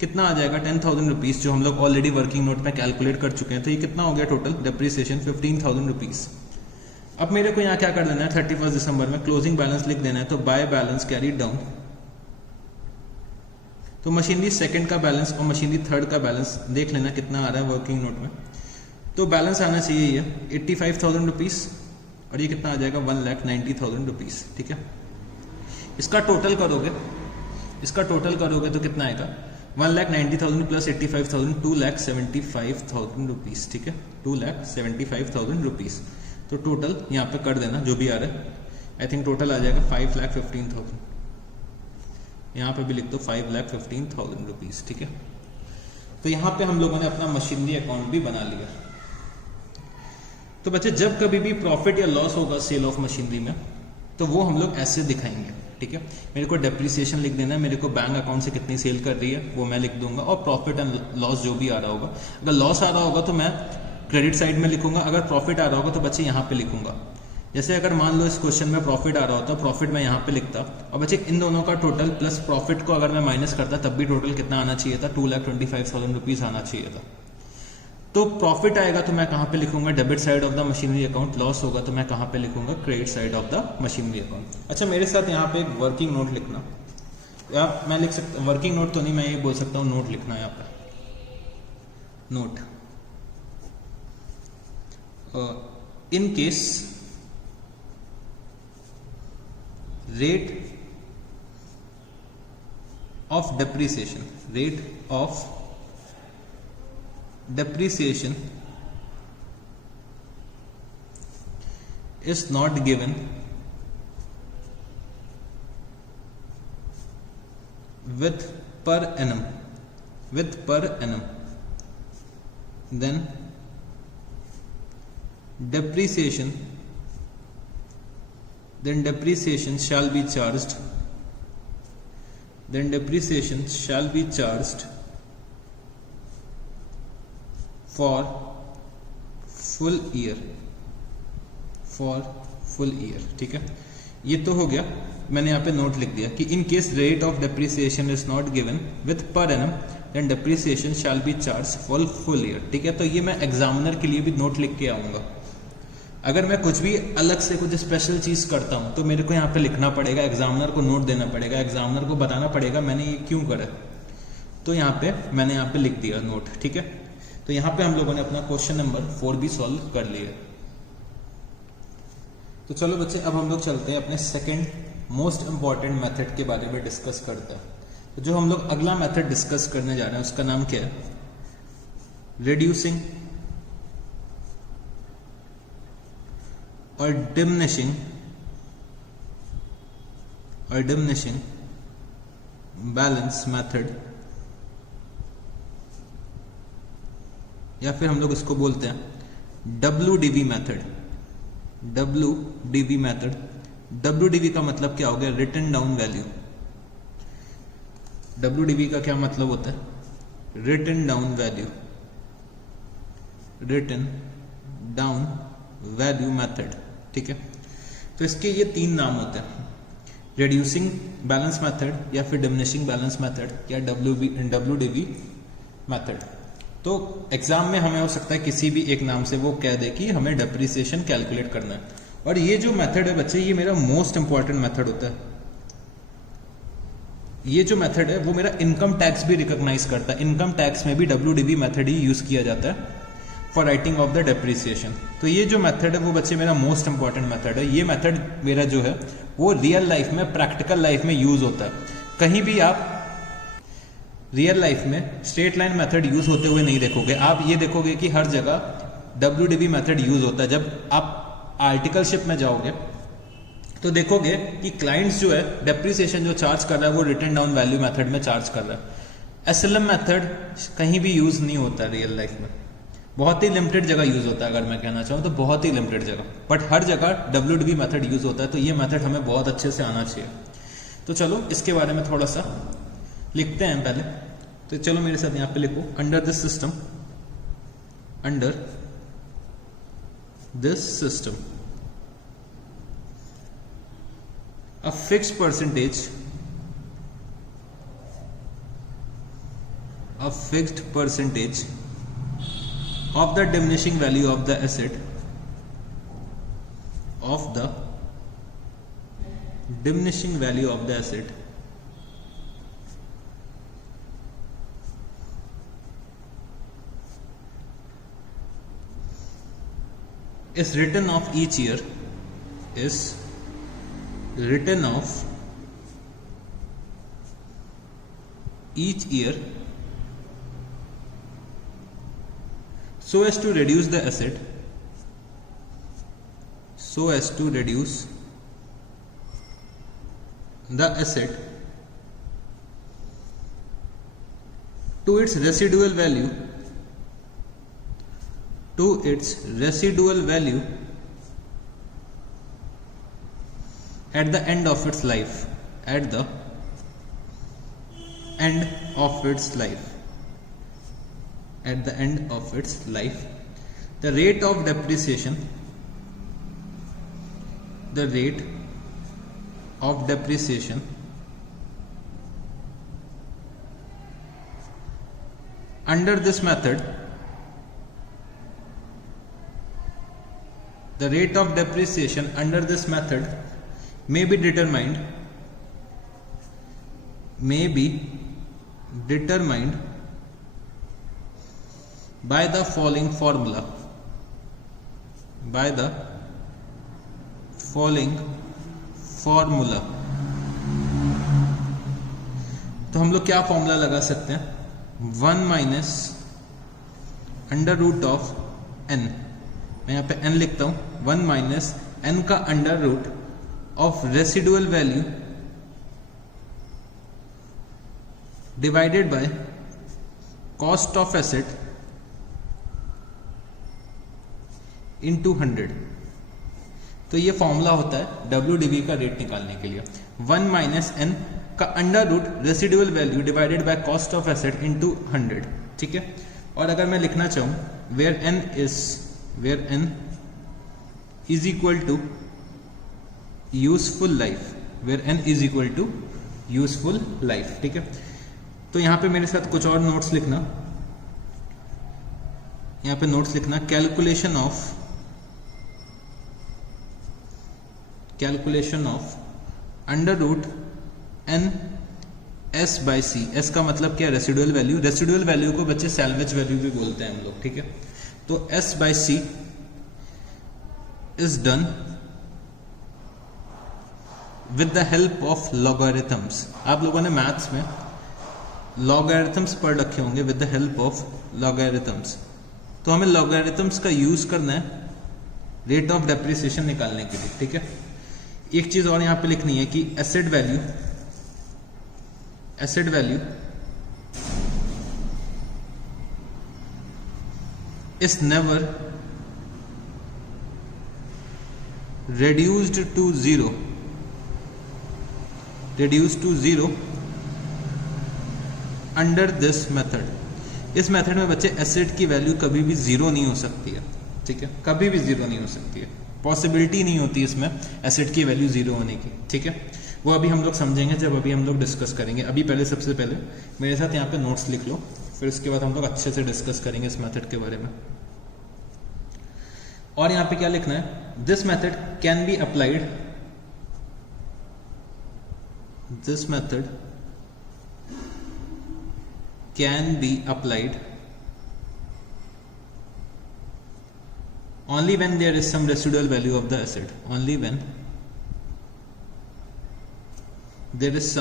कितना आ जाएगा? 10,000 रुपीज, जो हम लोग ऑलरेडी वर्किंग नोट में कैलकुलेट कर चुके हैं। तो ये कितना हो गया टोटल डेप्रिसिएशन? 15,000 रुपीज। अब मेरे को यहाँ क्या कर देना है? 31 दिसंबर में क्लोजिंग बैलेंस लिख देना है। तो बाय बैलेंस कैरी डाउन, तो मशीनरी सेकंड का बैलेंस और मशीनरी 3rd का बैलेंस देख लेना कितना आ रहा है वर्किंग नोट में। तो बैलेंस आना चाहिए ये 85,000 रुपीज, और ये कितना आ जाएगा? 1,90,000 रुपीज, ठीक है। इसका टोटल करोगे, तो कितना आएगा? 1,90,000 प्लस 85,000, 2,75,000 रुपीज, ठीक है। 2,75,000 रुपीज। तो टोटल यहाँ पे कर देना जो भी आ रहा है। आई थिंक टोटल आ जाएगा 5,15,000। यहाँ पे भी लिख दो 5,15,000 रुपीज, ठीक है। तो यहाँ पे हम लोगों ने अपना मशीनरी अकाउंट भी बना लिया। तो बच्चे जब कभी भी प्रॉफिट या लॉस होगा सेल ऑफ मशीनरी में, तो वो हम लोग ऐसे दिखाएंगे, ठीक है। मेरे को डेप्रिसिएशन लिख देना है, मेरे को बैंक अकाउंट से कितनी सेल कर रही है वो मैं लिख दूंगा, और प्रॉफिट एंड लॉस जो भी आ रहा होगा। अगर लॉस आ रहा होगा तो मैं क्रेडिट साइड में लिखूंगा, अगर प्रॉफिट आ रहा होगा तो बच्चे यहाँ पे लिखूंगा। जैसे अगर मान लो इस क्वेश्चन में प्रॉफिट आ रहा होता, प्रॉफिट मैं यहाँ पे लिखता, और बच्चे इन दोनों का टोटल प्लस प्रॉफिट को अगर मैं माइनस करता तब भी टोटल कितना आना चाहिए था? 2,25,000 रुपीज आना चाहिए था। तो प्रॉफिट आएगा तो मैं कहाँ पे लिखूंगा? Debit side of the machinery account. Loss होगा तो मैं कहाँ पे लिखूंगा? Credit side of the machinery account. अच्छा, मेरे साथ यहाँ पे एक वर्किंग नोट लिखना, या मैं लिख सकता, वर्किंग नोट तो नहीं, मैं ये बोल सकता हूँ नोट लिखना है यहाँ पे। Note, in case rate of depreciation, rate of depreciation is not given with per annum, then depreciation shall be charged for full year, ठीक है। ये तो हो गया, मैंने यहाँ पे नोट लिख दिया कि in case rate of depreciation is not given with per annum then depreciation shall be charge for full year, ठीक है। तो ये मैं एग्जामिनर के लिए भी नोट लिख के आऊंगा। अगर मैं कुछ भी अलग से कुछ स्पेशल चीज करता हूं तो मेरे को यहाँ पे लिखना पड़ेगा, एग्जामिनर को नोट देना पड़ेगा, एग्जामिनर को बताना पड़ेगा मैंने ये क्यों करा। तो यहाँ पे मैंने यहाँ पे लिख दिया नोट, ठीक है। तो यहाँ पे हम लोगों ने अपना क्वेश्चन नंबर 4 भी सॉल्व कर लिया। तो चलो बच्चे, अब हम लोग चलते हैं अपने सेकंड मोस्ट इंपॉर्टेंट मेथड के बारे में डिस्कस करते हैं। तो जो हम लोग अगला मेथड डिस्कस करने जा रहे हैं उसका नाम क्या है? रिड्यूसिंग और डिमिनिशिंग बैलेंस मेथड, या फिर हम लोग इसको बोलते हैं WDV मेथड। WDV का मतलब क्या हो गया? Written down value. WDV का क्या मतलब होता है? रिटन डाउन वैल्यू मेथड, ठीक है। तो इसके ये 3 नाम होते हैं, रिड्यूसिंग बैलेंस मेथड या फिर डिमिनिशिंग बैलेंस मेथड या WDV मेथड। तो एग्जाम में हमें हो सकता है किसी भी एक नाम से वो कह दे कि हमें डेप्रिसिएशन कैलकुलेट करना है। और ये जो मेथड है बच्चे, ये मेरा मोस्ट इंपॉर्टेंट मेथड होता है। ये जो मेथड है वो मेरा इनकम टैक्स भी रिकॉग्नाइज करता है। इनकम टैक्स में भी WDV मेथड ही यूज किया जाता है for writing of the depreciation. तो ये जो मेथड है वो बच्चे मेरा मोस्ट इंपॉर्टेंट मेथड है। ये मेथड मेरा जो है वो रियल लाइफ में, प्रैक्टिकल लाइफ में यूज होता है। कहीं भी आप रियल लाइफ में स्ट्रेट लाइन मेथड यूज होते हुए नहीं देखोगे। आप ये देखोगे कि हर जगह WDV मेथड यूज होता है। जब आप आर्टिकलशिप में जाओगे तो देखोगे कि क्लाइंट्स जो है डेप्रिसिएशन जो चार्ज कर रहा है वो रिटन डाउन वैल्यू मेथड में चार्ज कर रहा है। SLM मेथड कहीं भी यूज नहीं होता रियल लाइफ में, बहुत ही लिमिटेड जगह यूज होता है। अगर मैं कहना चाहूँ तो बहुत ही लिमिटेड जगह, बट हर जगह WDV मेथड यूज होता है। तो ये मेथड हमें बहुत अच्छे से आना चाहिए। तो चलो इसके बारे में थोड़ा सा लिखते हैं पहले। तो चलो मेरे साथ यहाँ पे लिखो, under this system a fixed percentage of the diminishing value of the asset is written off each year, so as to reduce the asset to its residual value at the end of its life. The rate of depreciation under this method, may be determined by the following formula. तो हम लोग क्या formula लगा सकते हैं? 1 - under root of n, मैं यहाँ पे n लिखता हूँ, 1 माइनस n का under root of residual value divided by cost of asset into 100। तो ये फॉर्मूला होता है WDV का रेट निकालने के लिए, 1 माइनस n का under root residual value divided by cost of asset into 100, ठीक है। और अगर मैं लिखना चाहूं where n is equal to useful life, where n is equal to useful life, ठीक है। तो यहां पे मेरे साथ कुछ और नोट्स लिखना, यहां पे नोट्स लिखना, calculation of under root n s by C. s का मतलब क्या है? Residual value. रेसिडुअल वैल्यू को बच्चे सैल्वेज वैल्यू भी बोलते हैं हम लोग, ठीक है। तो s by C is done with the help of logarithms. आप लोगों ने मैथ्स में लॉगरिथम्स पढ़ रखे होंगे, with the help of logarithms. तो हमें लॉगरिथम्स का यूज करना है रेट ऑफ डेप्रिसिएशन निकालने के लिए, ठीक है। एक चीज और यहां पे लिखनी है कि asset value is never reduced to zero under this method. इस मेथड में बच्चे एसेट की वैल्यू कभी भी जीरो नहीं हो सकती है, ठीक है, कभी भी जीरो नहीं हो सकती है, पॉसिबिलिटी नहीं होती इसमें एसेट की वैल्यू जीरो होने की, ठीक है। वो अभी हम लोग समझेंगे जब अभी हम लोग डिस्कस करेंगे। अभी पहले सबसे पहले मेरे साथ यहाँ पे नोट्स लिख लो, फिर इसके बाद हम लोग अच्छे से डिस्कस करेंगे इस मेथड के बारे में। और यहाँ पे क्या लिखना है? This method can be applied, this method can be applied only when there is some residual value of the asset, only when there is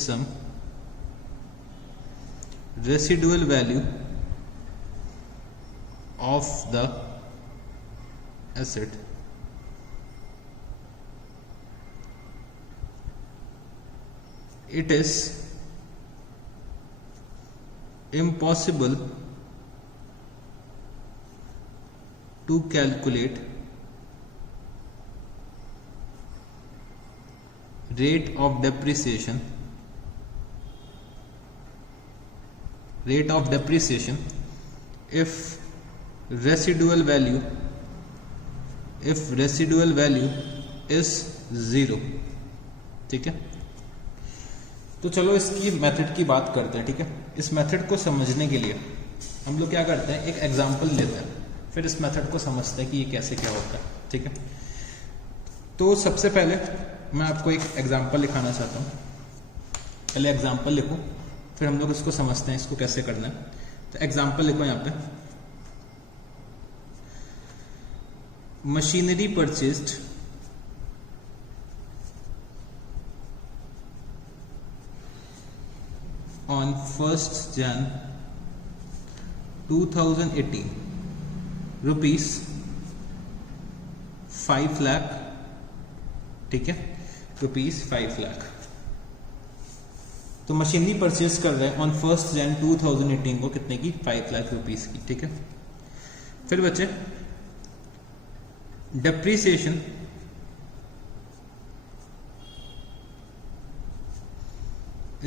some residual value of the asset it is impossible to calculate rate of depreciation if residual value is zero, ठीक है। तो चलो इसकी method की बात करते हैं, ठीक है। इस मेथड को समझने के लिए हम लोग क्या करते हैं, एक एग्जांपल लेते हैं, फिर इस मेथड को समझते हैं कि ये कैसे क्या होता है, ठीक है। तो सबसे पहले मैं आपको एक एग्जांपल लिखाना चाहता हूँ। पहले एग्जांपल लिखो, फिर हम लोग इसको समझते हैं इसको कैसे करना है। तो एग्जांपल लिखो यहाँ पे, machinery purchased on 1st Jan 2018 rupees 5 lakh, ठीक है, रुपीस 5 लाख। तो मशीनरी परचेज कर रहे हैं ऑन 1st Jan 2018 को कितने की? 5 लाख रुपीस की, ठीक है। फिर बच्चे depreciation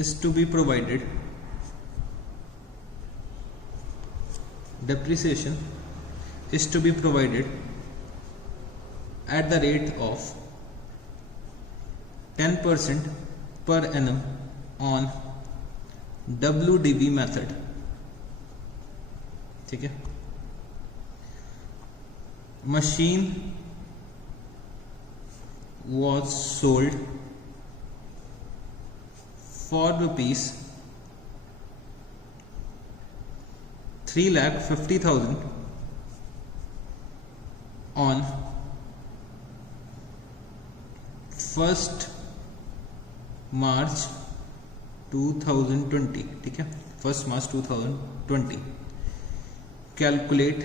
is to be provided, depreciation is to be provided at the rate of 10% per annum on WDV method, ठीक है। machine was sold for rupees 3,50,000 on 1st March 2020, ठीक है, 1 मार्च 2020। कैलकुलेट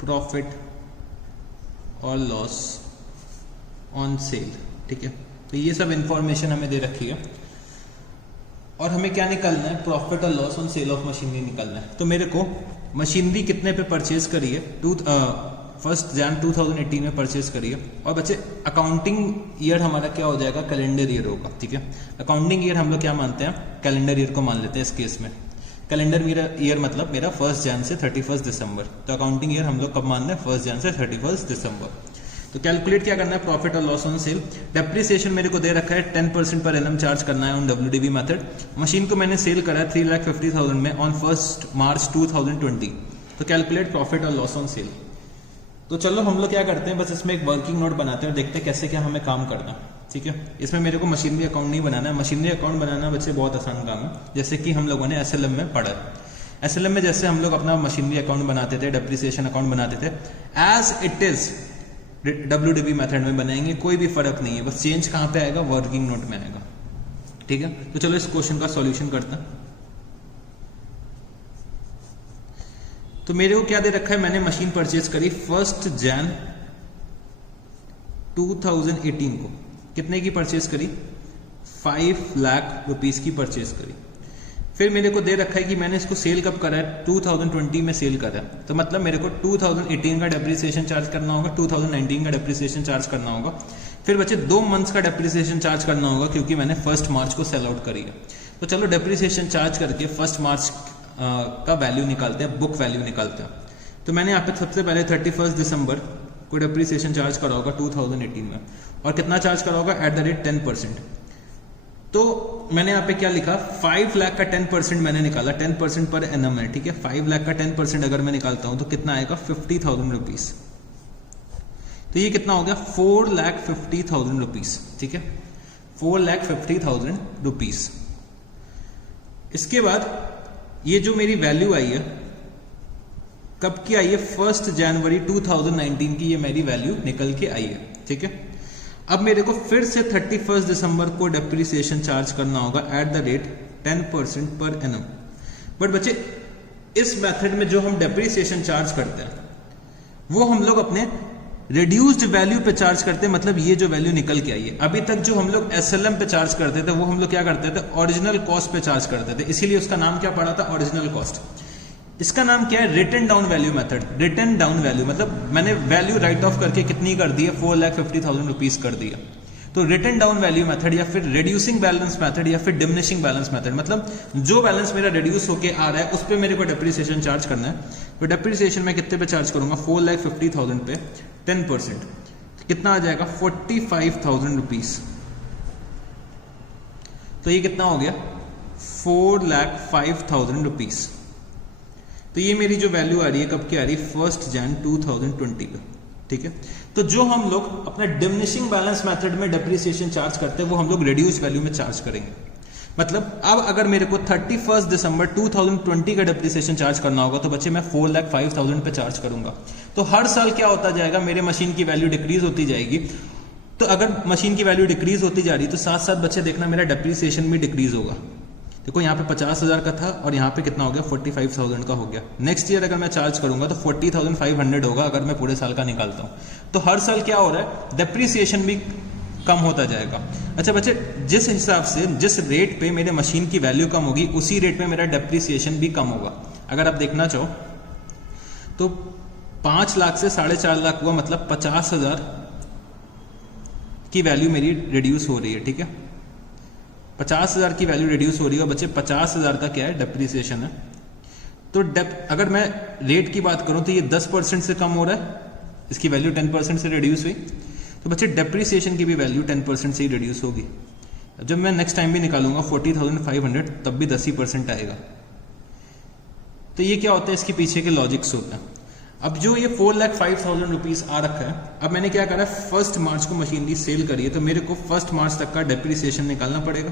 प्रॉफिट और लॉस ऑन सेल, ठीक है। तो ये सब इंफॉर्मेशन हमें दे रखी है और हमें क्या निकालना है, प्रॉफिट और loss on sale of machinery निकालना है। तो मेरे को मशीनरी कितने पे परचेज करी है, 1 जनवरी 2018 में परचेज करी है। और बच्चे अकाउंटिंग ईयर हमारा क्या हो जाएगा, कैलेंडर ईयर होगा, ठीक है। अकाउंटिंग ईयर हम लोग क्या मानते हैं, कैलेंडर ईयर को मान लेते हैं इस केस में। कैलेंडर ईयर मतलब मेरा 1 जनवरी से 31 दिसंबर। तो अकाउंटिंग ईयर हम लोग कब मान रहे हैं, 1 जनवरी से 31 दिसंबर। तो कैलकुलेट क्या करना है, प्रॉफिट और लॉस ऑन सेल। डेप्रिसिएशन मेरे को दे रखा है 10% पर एनम चार्ज करना है ऑन WDV मेथड। मशीन को मैंने सेल करा है 3,50,000 में ऑन 1 मार्च 2020। तो कैलकुलेट प्रॉफिट और लॉस ऑन सेल। तो चलो हम लोग क्या करते हैं, बस इसमें एक वर्किंग नोट बनाते हैं और देखते हैं कैसे क्या हमें काम करना, ठीक है। इसमें मेरे को मशीनरी अकाउंट नहीं बनाना है। मशीनरी अकाउंट बनाना बच्चे बहुत आसान काम है, जैसे कि हम लोगों ने SLM में पढ़ा है। SLM में जैसे हम लोग अपना मशीनरी अकाउंट बनाते थे, डेप्रिसिएशन अकाउंट बनाते थे, as it is WDV method में बनाएंगे, कोई भी फर्क नहीं है। बस चेंज कहां पे आएगा, वर्किंग नोट में आएगा, ठीक है। तो चलो इस क्वेश्चन का सॉल्यूशन करते हैं। तो मेरे को क्या दे रखा है, मैंने मशीन परचेज करी 1 जनवरी 2018 को। कितने की परचेज करी, 5 लाख रुपीस की परचेज करी। फिर मेरे को दे रखा है कि मैंने इसको सेल कब करा है, 2020 में सेल करा है। तो मतलब मेरे को 2018 का डेप्रिसिएशन चार्ज करना होगा, 2019 का डेप्रिसिएशन चार्ज करना होगा। फिर बच्चे 2 मंथ्स का डेप्रिसिएशन चार्ज करना होगा, क्योंकि मैंने 1 मार्च को सेल आउट करी है। तो चलो डेप्रिसिएशन चार्ज करके 1 मार्च का वैल्यू निकालते हैं, बुक वैल्यू निकालते हैं। तो मैंने यहाँ पे सबसे पहले 31 दिसंबर को डेप्रिसिएशन चार्ज करा होगा 2018 में, और कितना चार्ज करा होगा, एट द रेट 10%। तो मैंने यहाँ पे क्या लिखा, 5 लाख का 10% मैंने निकाला, 10% पर एनम है, ठीक है। 5 लाख का 10% अगर मैं निकालता हूं तो कितना आएगा, 50,000 रुपीज। तो ये कितना हो गया, 4,50,000 रुपीज, ठीक है, 4,50,000 रुपीज। इसके बाद ये जो मेरी वैल्यू आई है, कब की आई है, 1 जनवरी 2019 की ये मेरी वैल्यू निकल के आई है, ठीक है। अब मेरे को फिर से 31 दिसंबर को डेप्रिसिएशन चार्ज करना होगा at the rate 10% per annum. But बच्चे इस मेथड में जो हम डेप्रिसिएशन चार्ज करते हैं वो हम लोग अपने रिड्यूस्ड वैल्यू पे चार्ज करते हैं, मतलब ये जो वैल्यू निकल के आई है। अभी तक जो हम लोग SLM पे चार्ज करते थे वो हम लोग क्या करते थे, ओरिजिनल कॉस्ट पे चार्ज करते थे, इसीलिए उसका नाम क्या पड़ा था, ओरिजिनल कॉस्ट। इसका नाम क्या है, written down value method. Written down value मतलब मैंने वैल्यू राइट ऑफ करके कितनी कर दी है, 4,50,000 रुपीज कर दिया। तो रिटन डाउन वैल्यू मेथड या फिर रिड्यूसिंग बैलेंस मेथड या फिर डिमिनिशिंग बैलेंस मेथड, मतलब जो बैलेंस मेरा रिड्यूस होके आ रहा है उस पर मेरे को डेप्रिसिएशन चार्ज करना है। तो डेप्रिसिएशन मैं कितने पे चार्ज करूंगा, 4,50,000 पे 10%, कितना आ जाएगा, 45,000 रुपीज। तो ये कितना हो गया, 4,05,000 रुपीज। तो ये मेरी जो वैल्यू आ रही है कब की आ रही है, 1 जनवरी 2020 पे, ठीक है। तो जो हम लोग अपना डिमिनिशिंग बैलेंस मेथड में डेप्रिसिएशन चार्ज करते हैं वो हम लोग रिड्यूस वैल्यू में चार्ज करेंगे। मतलब अब अगर मेरे को 31 दिसंबर 2020 का डेप्रिसिएशन चार्ज करना होगा तो बच्चे मैं 4,05,000 पे चार्ज करूंगा। तो हर साल क्या होता जाएगा, मेरे मशीन की वैल्यू डिक्रीज होती जाएगी। तो अगर मशीन की वैल्यू डिक्रीज होती जा रही है तो साथ साथ बच्चे देखना मेरा डेप्रिसिएशन भी डिक्रीज होगा। देखो यहाँ पे 50,000 का था और यहाँ पे कितना हो गया, 45,000 का हो गया। नेक्स्ट ईयर अगर मैं चार्ज करूंगा तो 40,500 होगा अगर मैं पूरे साल का निकालता हूँ। तो हर साल क्या हो रहा है, डेप्रिसिएशन भी कम होता जाएगा। अच्छा बच्चे, जिस हिसाब से जिस रेट पे मेरे मशीन की वैल्यू कम होगी उसी रेट पे मेरा डेप्रिसिएशन भी कम होगा। अगर आप देखना चाहो तो 5 लाख से 4.5 लाख हुआ, मतलब 50,000 की वैल्यू मेरी रिड्यूस हो रही है, ठीक है। 50,000 की वैल्यू रिड्यूस हो रही है और बच्चे 50,000 का क्या है, डेप्रिसिएशन है। तो अगर मैं रेट की बात करूं तो ये 10% से कम हो रहा है, इसकी वैल्यू 10% से रिड्यूस हुई। तो बच्चे डेप्रिसिएशन की भी वैल्यू 10% से ही रिड्यूस होगी। जब मैं नेक्स्ट टाइम भी निकालूंगा 40,500 तब भी 10% आएगा। तो ये क्या होता है, इसके पीछे के लॉजिक्स होते हैं। अब जो ये 4,05,000 रुपीज आ रखा है, अब मैंने क्या करा, 1 मार्च को मशीनरी सेल करी है तो मेरे को 1 मार्च तक का डेप्रिसिएशन निकालना पड़ेगा।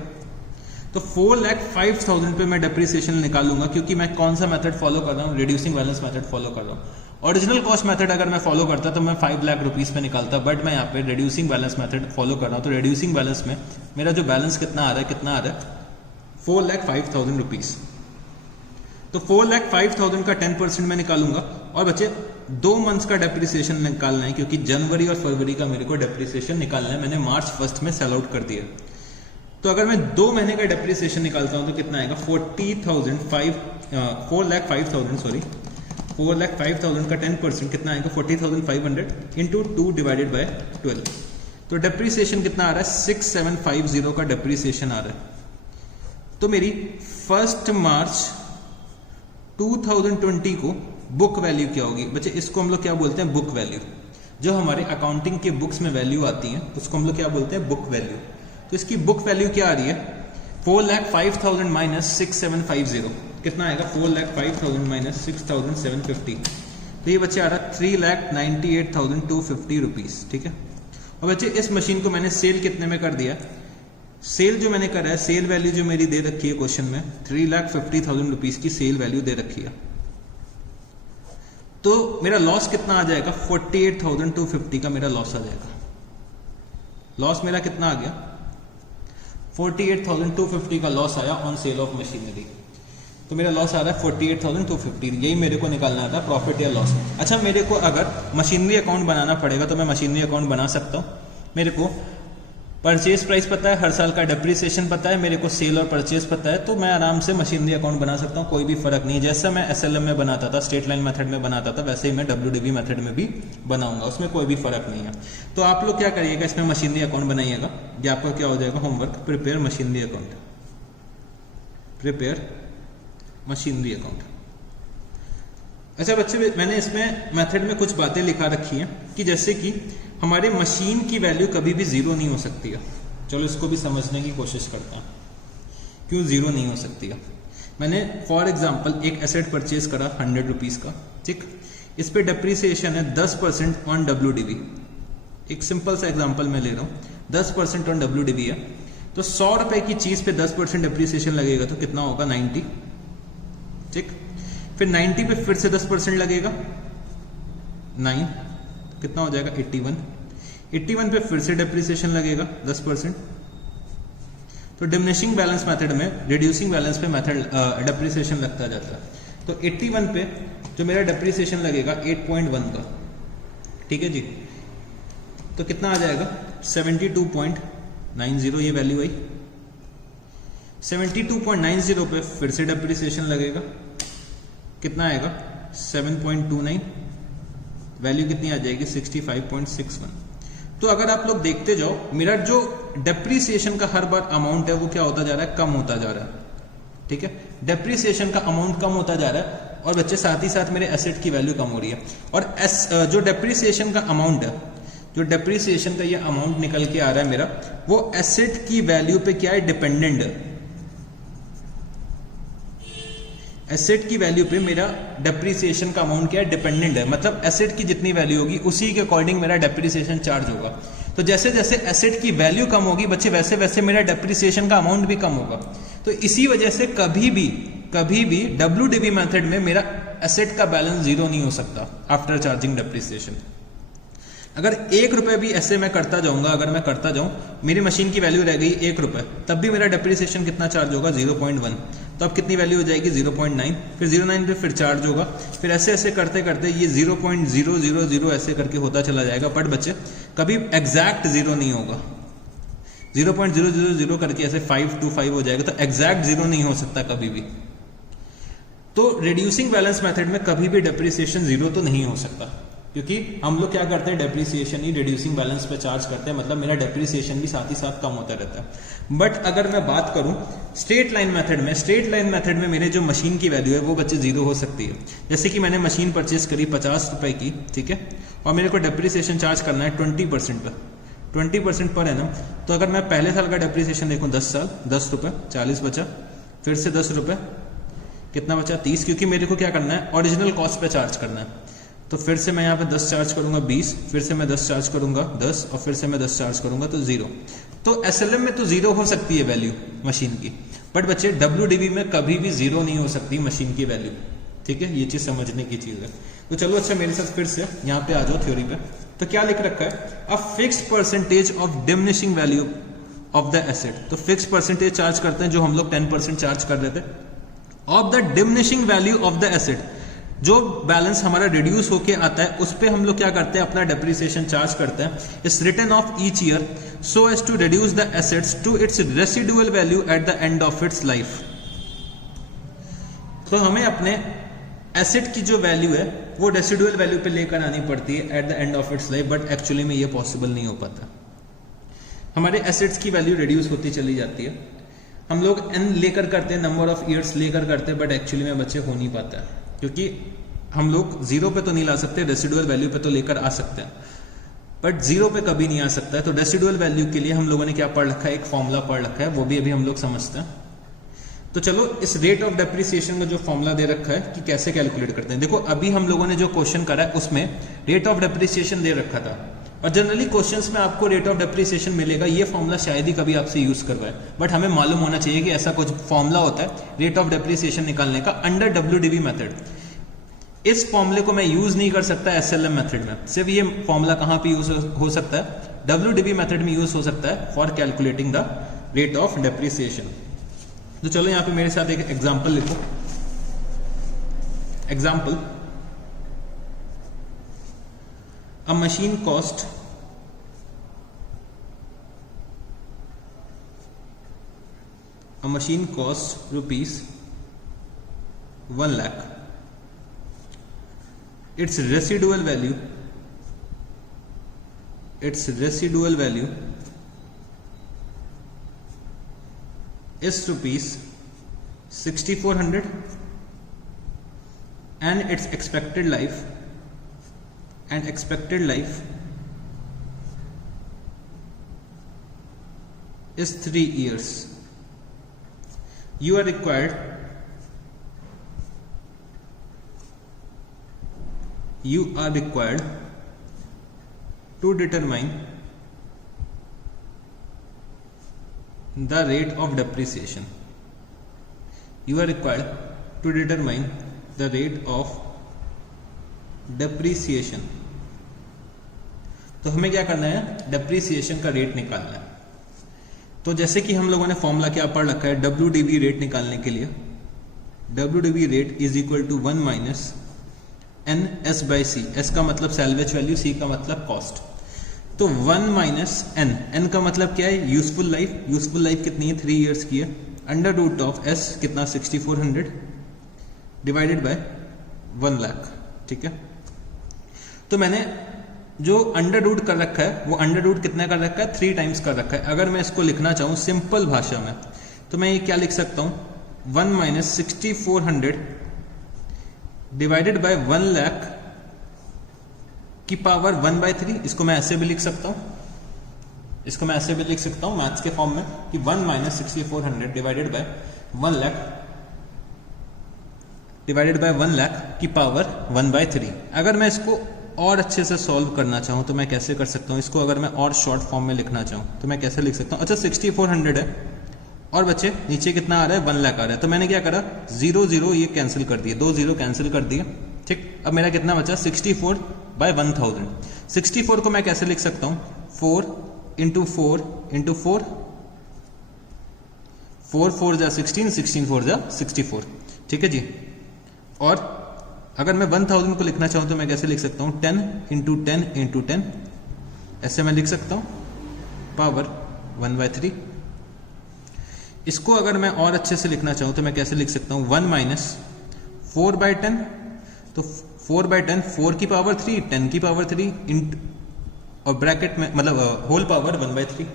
तो 4,05,000 पे मैं डेप्रिसिएशन निकालूंगा, क्योंकि मैं कौन सा मेथड फॉलो कर रहा हूँ, रिड्यूसिंग बैलेंस मेथड फॉलो कर रहा हूँ। ओरिजिनल कॉस्ट मेथड अगर मैं फॉलो करता तो मैं 5 लाख रुपीस पे निकालता, बट मैं यहाँ पे रिड्यूसिंग बैलेंस मेथड फॉलो कर रहा हूँ। तो रिड्यूसिंग बैलेंस में मेरा जो बैलेंस कितना आ रहा है 4,05,000 रुपीज। तो 4,05,000 का 10% मैं निकालूंगा और बच्चे 2 मंथ्स का डेप्रिसिएशन निकालना है, क्योंकि जनवरी और फरवरी का मेरे को डेप्रिसिएशन निकालना है। मैंने मार्च 1 में सेल आउट कर दिया। तो अगर मैं 2 महीने का डेप्रिसिएशन निकालता हूं तो कितना आएगा 4,05,000 का 10% कितना आएगा 40,500 इंटू 2 डिवाइडेड बाय 12। तो डेप्रिसिएशन कितना आ रहा है 6,750 का डेप्रिसिएशन आ रहा है। तो मेरी 1 मार्च 2020 को बुक वैल्यू क्या होगी बच्चे? इसको हम लोग क्या बोलते हैं? Book value. जो हमारे अकाउंटिंग के बुक्स में वैल्यू आती है उसको हम लोग क्या बोलते हैं? Book value. तो इसकी बुक वैल्यू क्या आ रही है 4,05,000 माइनस 6,750 कितना आएगा 4,05,000 माइनस 6,750। तो ये बच्चे आ रहा है 3,98,250 रुपीज। ठीक है। और बच्चे इस मशीन को मैंने सेल कितने में कर दिया? सेल जो मैंने करा है, सेल वैल्यू जो मेरी दे रखी है क्वेश्चन में 3,50,000 रुपीज की सेल वैल्यू दे रखी है। तो मेरा लॉस कितना आ जाएगा 48,250 का मेरा लॉस आ जाएगा। लॉस मेरा कितना आ गया 48,250 का लॉस आया ऑन सेल ऑफ मशीनरी। तो मेरा लॉस आ रहा है 48,250। यही मेरे को निकालना था प्रॉफिट या लॉस। अच्छा, मेरे को अगर मशीनरी अकाउंट बनाना पड़ेगा तो मैं मशीनरी अकाउंट बना सकता हूं। मेरे को परचेज प्राइस पता है, हर साल का डेप्रिसिएशन पता है, मेरे को सेल और परचेज पता है, तो मैं आराम से मशीनरी अकाउंट बना सकता हूँ। कोई भी फर्क नहीं। जैसा मैं एसएलएम में बनाता था, स्ट्रेट लाइन मेथड में बनाता था, वैसे ही मैं डब्ल्यूडीबी मेथड में भी बनाऊंगा। उसमें कोई भी फर्क नहीं है। तो आप लोग क्या करिएगा, इसमें मशीनरी अकाउंट बनाइएगा। ये आपका क्या हो जाएगा homework, prepare machinery account. Prepare machinery account. अच्छा बच्चे, मैंने इसमें मेथड में कुछ बातें लिखा रखी हैं कि जैसे कि हमारे मशीन की वैल्यू कभी भी जीरो नहीं हो सकती है। चलो इसको भी समझने की कोशिश करता हूं, क्यों जीरो नहीं हो सकती है। मैंने फॉर एग्जांपल एक एसेट परचेज करा 100 रुपीज का। ठीक, इस पे डेप्रिसिएशन है 10% ऑन डब्ल्यूडीबी। एक सिंपल सा एग्जांपल मैं ले रहा हूं, 10% ऑन डब्ल्यूडीबी है। तो 100 रुपए की चीज पे 10% डेप्रिसिएशन लगेगा तो कितना होगा 90। ठीक, फिर 90 पे फिर से 10% लगेगा 9, कितना हो जाएगा 81। 81 पे फिर से डेप्रिसिएशन लगेगा 10%। तो डिमिनिशिंग बैलेंस मेथड में रिड्यूसिंग बैलेंस पे मेथड डेप्रिसिएशन लगता जाता है। तो 81 पे जो मेरा डेप्रिसिएशन लगेगा 8.1 का, ठीक है जी, तो कितना आ जाएगा 72.90। ये वैल्यू आई 72.90 पे फिर से डेप्रिसिएशन लगेगा, कितना आएगा 7.29। वैल्यू कितनी आ जाएगी 65.61। तो अगर आप लोग देखते जाओ, मेरा जो डेप्रिसिएशन का हर बार अमाउंट है वो क्या होता जा रहा है, कम होता जा रहा है। ठीक है, डेप्रिसिएशन का अमाउंट कम होता जा रहा है और बच्चे साथ ही साथ मेरे एसेट की वैल्यू कम हो रही है। और जो डेप्रिसिएशन का अमाउंट है, जो डेप्रिसिएशन का ये अमाउंट निकल के आ रहा है मेरा, वो एसेट की वैल्यू पे क्या है, डिपेंडेंट है। एसेट की वैल्यू पे मेरा डेप्रिसिएशन का अमाउंट क्या है, डिपेंडेंट है। मतलब एसेट की जितनी वैल्यू होगी उसी के अकॉर्डिंग मेरा डेप्रिसिएशन चार्ज होगा। तो जैसे जैसे एसेट की वैल्यू कम होगी बच्चे, वैसे वैसे मेरा डेप्रिसिएशन का अमाउंट भी कम होगा। तो इसी वजह से कभी भी डब्ल्यूडीबी मेथड में मेरा एसेट का बैलेंस जीरो नहीं हो सकता आफ्टर चार्जिंग डेप्रिसिएशन। अगर 1 रुपए भी ऐसे मैं करता जाऊंगा, अगर मैं करता जाऊं, मेरी मशीन की वैल्यू रह गई 1 रुपए, तब भी मेरा डेप्रिसिएशन कितना चार्ज होगा 0.1। तो अब कितनी वैल्यू हो जाएगी 0.9, फिर 0.9 पे फिर चार्ज होगा, फिर ऐसे ऐसे करते करते ये 0.000 ऐसे करके होता चला जाएगा। बट बच्चे कभी एग्जैक्ट जीरो नहीं होगा। 0.000 करके ऐसे 525 हो जाएगा, तो एग्जैक्ट जीरो नहीं हो सकता कभी भी। तो रिड्यूसिंग बैलेंस मेथड में कभी भी डेप्रिसिएशन जीरो तो नहीं हो सकता, क्योंकि हम लोग क्या करते हैं, डेप्रिसिएशन ही रिड्यूसिंग बैलेंस पे चार्ज करते हैं। मतलब मेरा डेप्रिसिएशन भी साथ ही साथ कम होता रहता है। बट अगर मैं बात करूं स्ट्रेट लाइन मेथड में, स्ट्रेट लाइन मेथड में मेरे जो मशीन की वैल्यू है वो बच्चे जीरो हो सकती है। जैसे कि मैंने मशीन परचेज करी 50 रुपए की, ठीक है, और मेरे को डेप्रिसिएशन चार्ज करना है 20% पर, 20% पर एनम। तो अगर मैं पहले साल का डेप्रिसिएशन देखूं 10 साल, 10 रुपए 40 बचा, फिर से 10 रुपए, कितना बचा 30, क्योंकि मेरे को क्या करना है, ओरिजिनल कॉस्ट पे चार्ज करना है। तो फिर से मैं यहाँ पे 10 चार्ज करूंगा 20, फिर से मैं 10 चार्ज करूंगा 10, और फिर से मैं 10 चार्ज करूंगा तो 0। तो एसएलएम में तो जीरो हो सकती है वैल्यू मशीन की, बट बच्चे डब्ल्यूडीबी में कभी भी जीरो नहीं हो सकती मशीन की वैल्यू। ठीक है, ये चीज समझने की चीज है। तो चलो अच्छा मेरे साथ फिर से यहाँ पे आ जाओ थ्योरी पे। तो क्या लिख रखा है, a fixed percentage of diminishing value of the asset. तो फिक्स्ड परसेंटेज चार्ज करते हैं, जो हम लोग 10% चार्ज कर रहे थे, of the diminishing value of the asset. जो बैलेंस हमारा रिड्यूस होके आता है उस पे हम लोग क्या करते हैं, अपना डेप्रिसिएशन चार्ज करते हैं। It's written off each year so as to reduce the assets to its residual value at the end of its life. तो हमें अपने एसेट की जो वैल्यू है वो रेसिडुअल वैल्यू पे लेकर आनी पड़ती है eight the end of its life, but actually में ये पॉसिबल नहीं हो पाता। हमारे एसेट्स की वैल्यू रिड्यूस होती चली जाती है, हम लोग एन लेकर करते हैं, नंबर ऑफ ईयर्स लेकर करते हैं, बट एक्चुअली में बच्चे हो नहीं पाता है, क्योंकि हम लोग जीरो पे तो नहीं ला सकते, रेसिडुअल वैल्यू पे तो लेकर आ सकते हैं, बट जीरो पे कभी नहीं आ सकता है। तो रेसिडुअल वैल्यू के लिए हम लोगों ने क्या पढ़ रखा है, एक फॉर्मूला पढ़ रखा है, वो भी अभी हम लोग समझते हैं। तो चलो इस रेट ऑफ डेप्रिसिएशन का जो फॉर्मूला दे रखा है कि कैसे कैलकुलेट करते हैं। देखो अभी हम लोगों ने जो क्वेश्चन करा है उसमें रेट ऑफ डेप्रिसिएशन दे रखा था, और जनरली क्वेश्चंस में आपको रेट ऑफ डेप्रिसिएशन मिलेगा, ये फॉर्मूला शायद ही कभी आपसे यूज करवाए, बट हमें मालूम होना चाहिए कि ऐसा कुछ फॉर्मूला होता है रेट ऑफ डेप्रिसिएशन निकालने का अंडर WDV मेथड। इस फॉर्मूले को मैं यूज नहीं कर सकता SLM मेथड में, सिर्फ ये फॉर्मूला कहां पे यूज हो सकता है, WDV मेथड में यूज हो सकता है for calculating the rate of depreciation. तो चलो यहां पे मेरे साथ एक एग्जांपल लिखो। Example, a machine cost rupees 1 lakh. Its residual value is rupees 6400 and its expected life is 3 years. You are required to determine the rate of depreciation. You are required to determine the rate of depreciation. तो हमें क्या करना है, depreciation का rate निकालना है। तो जैसे कि हम लोगों ने फॉर्मूला क्या पढ़ रखा है, WDV रेट निकालने के लिए WDV rate is equal to 1 minus NS by C. S का मतलब सैल्वेज वैल्यू, सी का मतलब कॉस्ट। तो 1 माइनस N का मतलब क्या है, यूजफुल लाइफ। यूजफुल लाइफ कितनी है, 3 इयर्स की है। अंडर रूट ऑफ S कितना 6400 डिवाइडेड बाय 1 लाख। ठीक है, तो मैंने जो अंडर रूट कर रखा है वो अंडर रूट कितना कर रखा है, 3 टाइम्स कर रखा है। अगर मैं इसको लिखना चाहूं सिंपल भाषा में तो मैं ये क्या लिख सकता हूं, 1 माइनस 6400 डिवाइडेड बाय 1 लाख की पावर 1/3। इसको मैं ऐसे भी लिख सकता हूं, मैथ्स के फॉर्म में कि 1 माइनस 6400 डिवाइडेड बाय 1 लाख की पावर 1/3। अगर मैं इसको और अच्छे से सॉल्व करना चाहूं तो मैं कैसे कर सकता हूं, इसको अगर मैं और शॉर्ट फॉर्म में लिखना चाहूं तो मैं कैसे लिख सकता हूं। अच्छा 6400 है और बच्चे नीचे कितना आ रहा है, 1 लाख आ रहा है। तो मैंने क्या करा, 0 0 ये कैंसिल कर दिए, 2 0 कैंसिल कर दिए। ठीक, अब मेरा कितना बचा, 64 बाय 1000। 64 को मैं कैसे लिख सकता हूं, 4 इंटू 4 इंटू 4, 4 4 जा 16, 16 4 जा 64। ठीक है जी। और अगर मैं 1000 को लिखना चाहूं तो मैं कैसे लिख सकता हूं, 10 इंटू 10 इंटू 10, ऐसे मैं लिख सकता हूं, पावर 1/3। इसको अगर मैं और अच्छे से लिखना चाहूं तो मैं कैसे लिख सकता हूं, 1 माइनस 4/10। तो 4/10 4 की पावर 3, 10 की पावर 3 इंटू, और ब्रैकेट में मतलब होल पावर 1/3।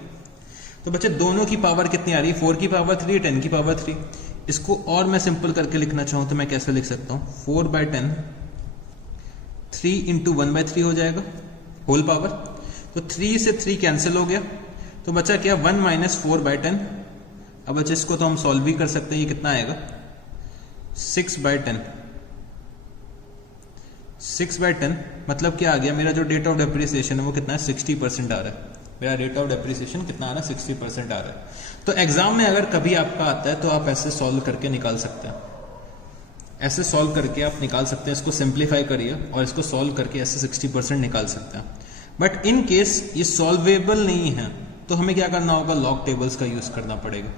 तो बच्चे दोनों की पावर कितनी आ रही है, 4 की पावर 3, 10 की पावर 3। इसको और मैं सिंपल करके लिखना चाहूं तो मैं कैसे लिख सकता हूं, 4/10 3 इंटू 1/3 हो जाएगा होल पावर। तो 3 से 3 कैंसिल हो गया, तो बचा क्या, 1 माइनस 4/10। अब बच्चे इसको तो हम सॉल्व भी कर सकते हैं, ये कितना आएगा, 6/10। 6/10 मतलब क्या आ गया, मेरा जो रेट ऑफ डेप्रिसिएशन है वो कितना है, 60% आ रहा है। मेरा रेट ऑफ डेप्रिसिएशन कितना आ रहा है, 60% आ रहा है। तो एग्जाम में अगर कभी आपका आता है तो आप ऐसे सॉल्व करके निकाल सकते हैं। ऐसे सॉल्व करके आप निकाल सकते हैं, इसको सिंप्लीफाई करिए और इसको सॉल्व करके ऐसे 60% निकाल सकते हैं। बट इन केस ये सॉल्वेबल नहीं है तो हमें क्या करना होगा, लॉग टेबल्स का यूज करना पड़ेगा।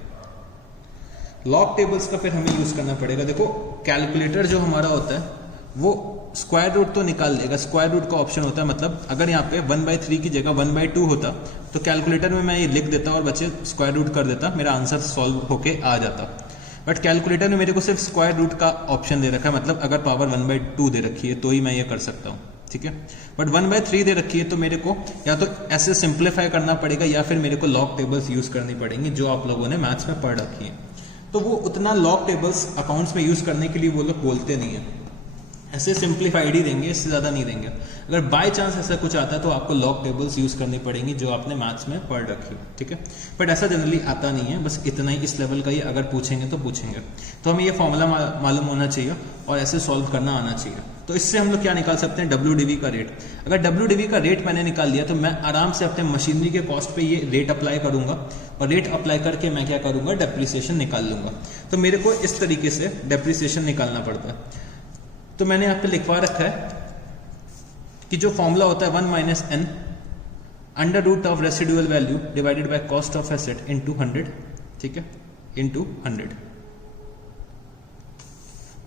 लॉग टेबल्स का फिर हमें यूज करना पड़ेगा। देखो कैलकुलेटर जो हमारा होता है वो स्क्वायर रूट तो निकाल देगा, स्क्वायर रूट का ऑप्शन होता है, मतलब अगर यहाँ पे 1/3 की जगह 1/2 होता तो कैलकुलेटर में मैं ये लिख देता और बच्चे स्क्वायर रूट कर देता, मेरा आंसर सॉल्व होके आ जाता। बट कैलकुलेटर में मेरे को सिर्फ स्क्वायर रूट का ऑप्शन दे रखा है, मतलब अगर पावर 1/2 दे रखी है तो ही मैं ये कर सकता हूँ, ठीक है। बट 1/3 दे रखी है तो मेरे को या तो ऐसे सिंप्लीफाई करना पड़ेगा या फिर मेरे को लॉग टेबल्स यूज करनी पड़ेंगी जो आप लोगों ने मैथ्स में पढ़ रखी है। तो वो उतना लॉग टेबल्स अकाउंट्स में यूज करने के लिए वो लोग बोलते नहीं है, ऐसे सिंप्लीफाइड ही देंगे, इससे ज्यादा नहीं देंगे। अगर बाय चांस ऐसा कुछ आता है तो आपको लॉग टेबल्स यूज करनी पड़ेंगी जो आपने मैथ्स में पढ़ रखी है, ठीक है। बट ऐसा जनरली आता नहीं है, बस इतना ही, इस लेवल का ही अगर पूछेंगे तो पूछेंगे। तो हमें ये फॉर्मूला मालूम होना चाहिए और ऐसे सॉल्व करना आना चाहिए। तो इससे हम लोग क्या निकाल सकते हैं, WDV का रेट। अगर WDV का रेट मैंने निकाल लिया तो मैं आराम से अपने मशीनरी के कॉस्ट पे ये रेट अप्लाई करूंगा और रेट अप्लाई करके मैं क्या करूंगा, डेप्रिसिएशन निकाल लूंगा। तो मेरे को इस तरीके से डेप्रिसिएशन निकालना पड़ता है। तो मैंने यहाँ पे लिखवा रखा है कि जो फॉर्मूला होता है 1 - n under root of residual value divided by cost of asset into 100, ठीक है, इनटू 100।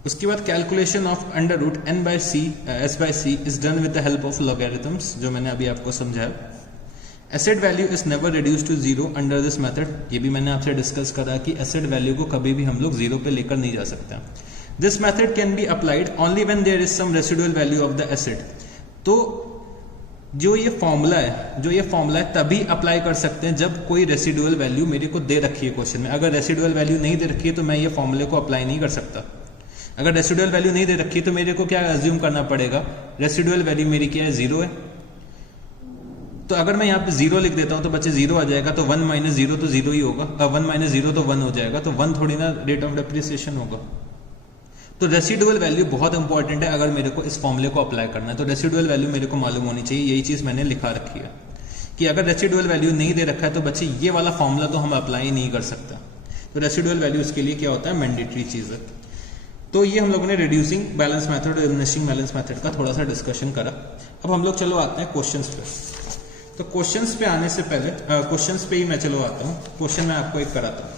उसके बाद calculation of under root s/c is done with the help of logarithms, जो मैंने अभी आपको समझाया। Asset value is never reduce to 0 under this method, ये भी मैंने आपसे डिस्कस करा कि एसेट वैल्यू को कभी भी हम लोग 0 पे लेकर नहीं जा सकते। This method can be applied only when there is some residual value of the asset. तो जो ये फॉर्मूला है तभी अप्लाई कर सकते हैं जब कोई रेसिडुअल वैल्यू मेरे को दे रखी है क्वेश्चन में। अगर रेसिडुअल वैल्यू नहीं दे रखी है तो मैं ये फॉर्मूले को अप्लाई नहीं कर सकता। अगर रेसिडुअल वैल्यू नहीं दे रखी है तो मेरे को क्या अज्यूम करना पड़ेगा, रेसिडुअल वैल्यू मेरी क्या है, 0 है। तो अगर मैं यहाँ पे 0 लिख देता हूँ तो बच्चे 0 आ जाएगा, तो 1 - 0 तो 0 ही होगा, 1 - 0 तो 1 हो जाएगा, तो 1 थोड़ी ना रेट ऑफ डेप्रिसिएशन होगा। तो रेसिडुअल वैल्यू बहुत इंपॉर्टेंट है अगर मेरे को इस फॉर्मूले को अप्लाई करना है। तो रेसिडुअल वैल्यू मेरे को मालूम होनी चाहिए, यही चीज मैंने लिखा रखी है कि अगर रेसिडुअल वैल्यू नहीं दे रखा है तो बच्चे ये वाला फॉर्मूला तो हम अप्लाई नहीं कर सकते। तो रेसिडुअल वैल्यू इसके लिए क्या होता है, मैंडेटरी चीज है। तो ये हम लोगों ने रिड्यूसिंग बैलेंस मेथड और डिमिनिशिंग बैलेंस मेथड का थोड़ा सा डिस्कशन करा। अब हम लोग चलो आते हैं क्वेश्चंस पे। तो क्वेश्चंस पे आने से पहले क्वेश्चंस पे ही मैं चलो आता हूँ। क्वेश्चन मैं आपको एक कराता हूँ।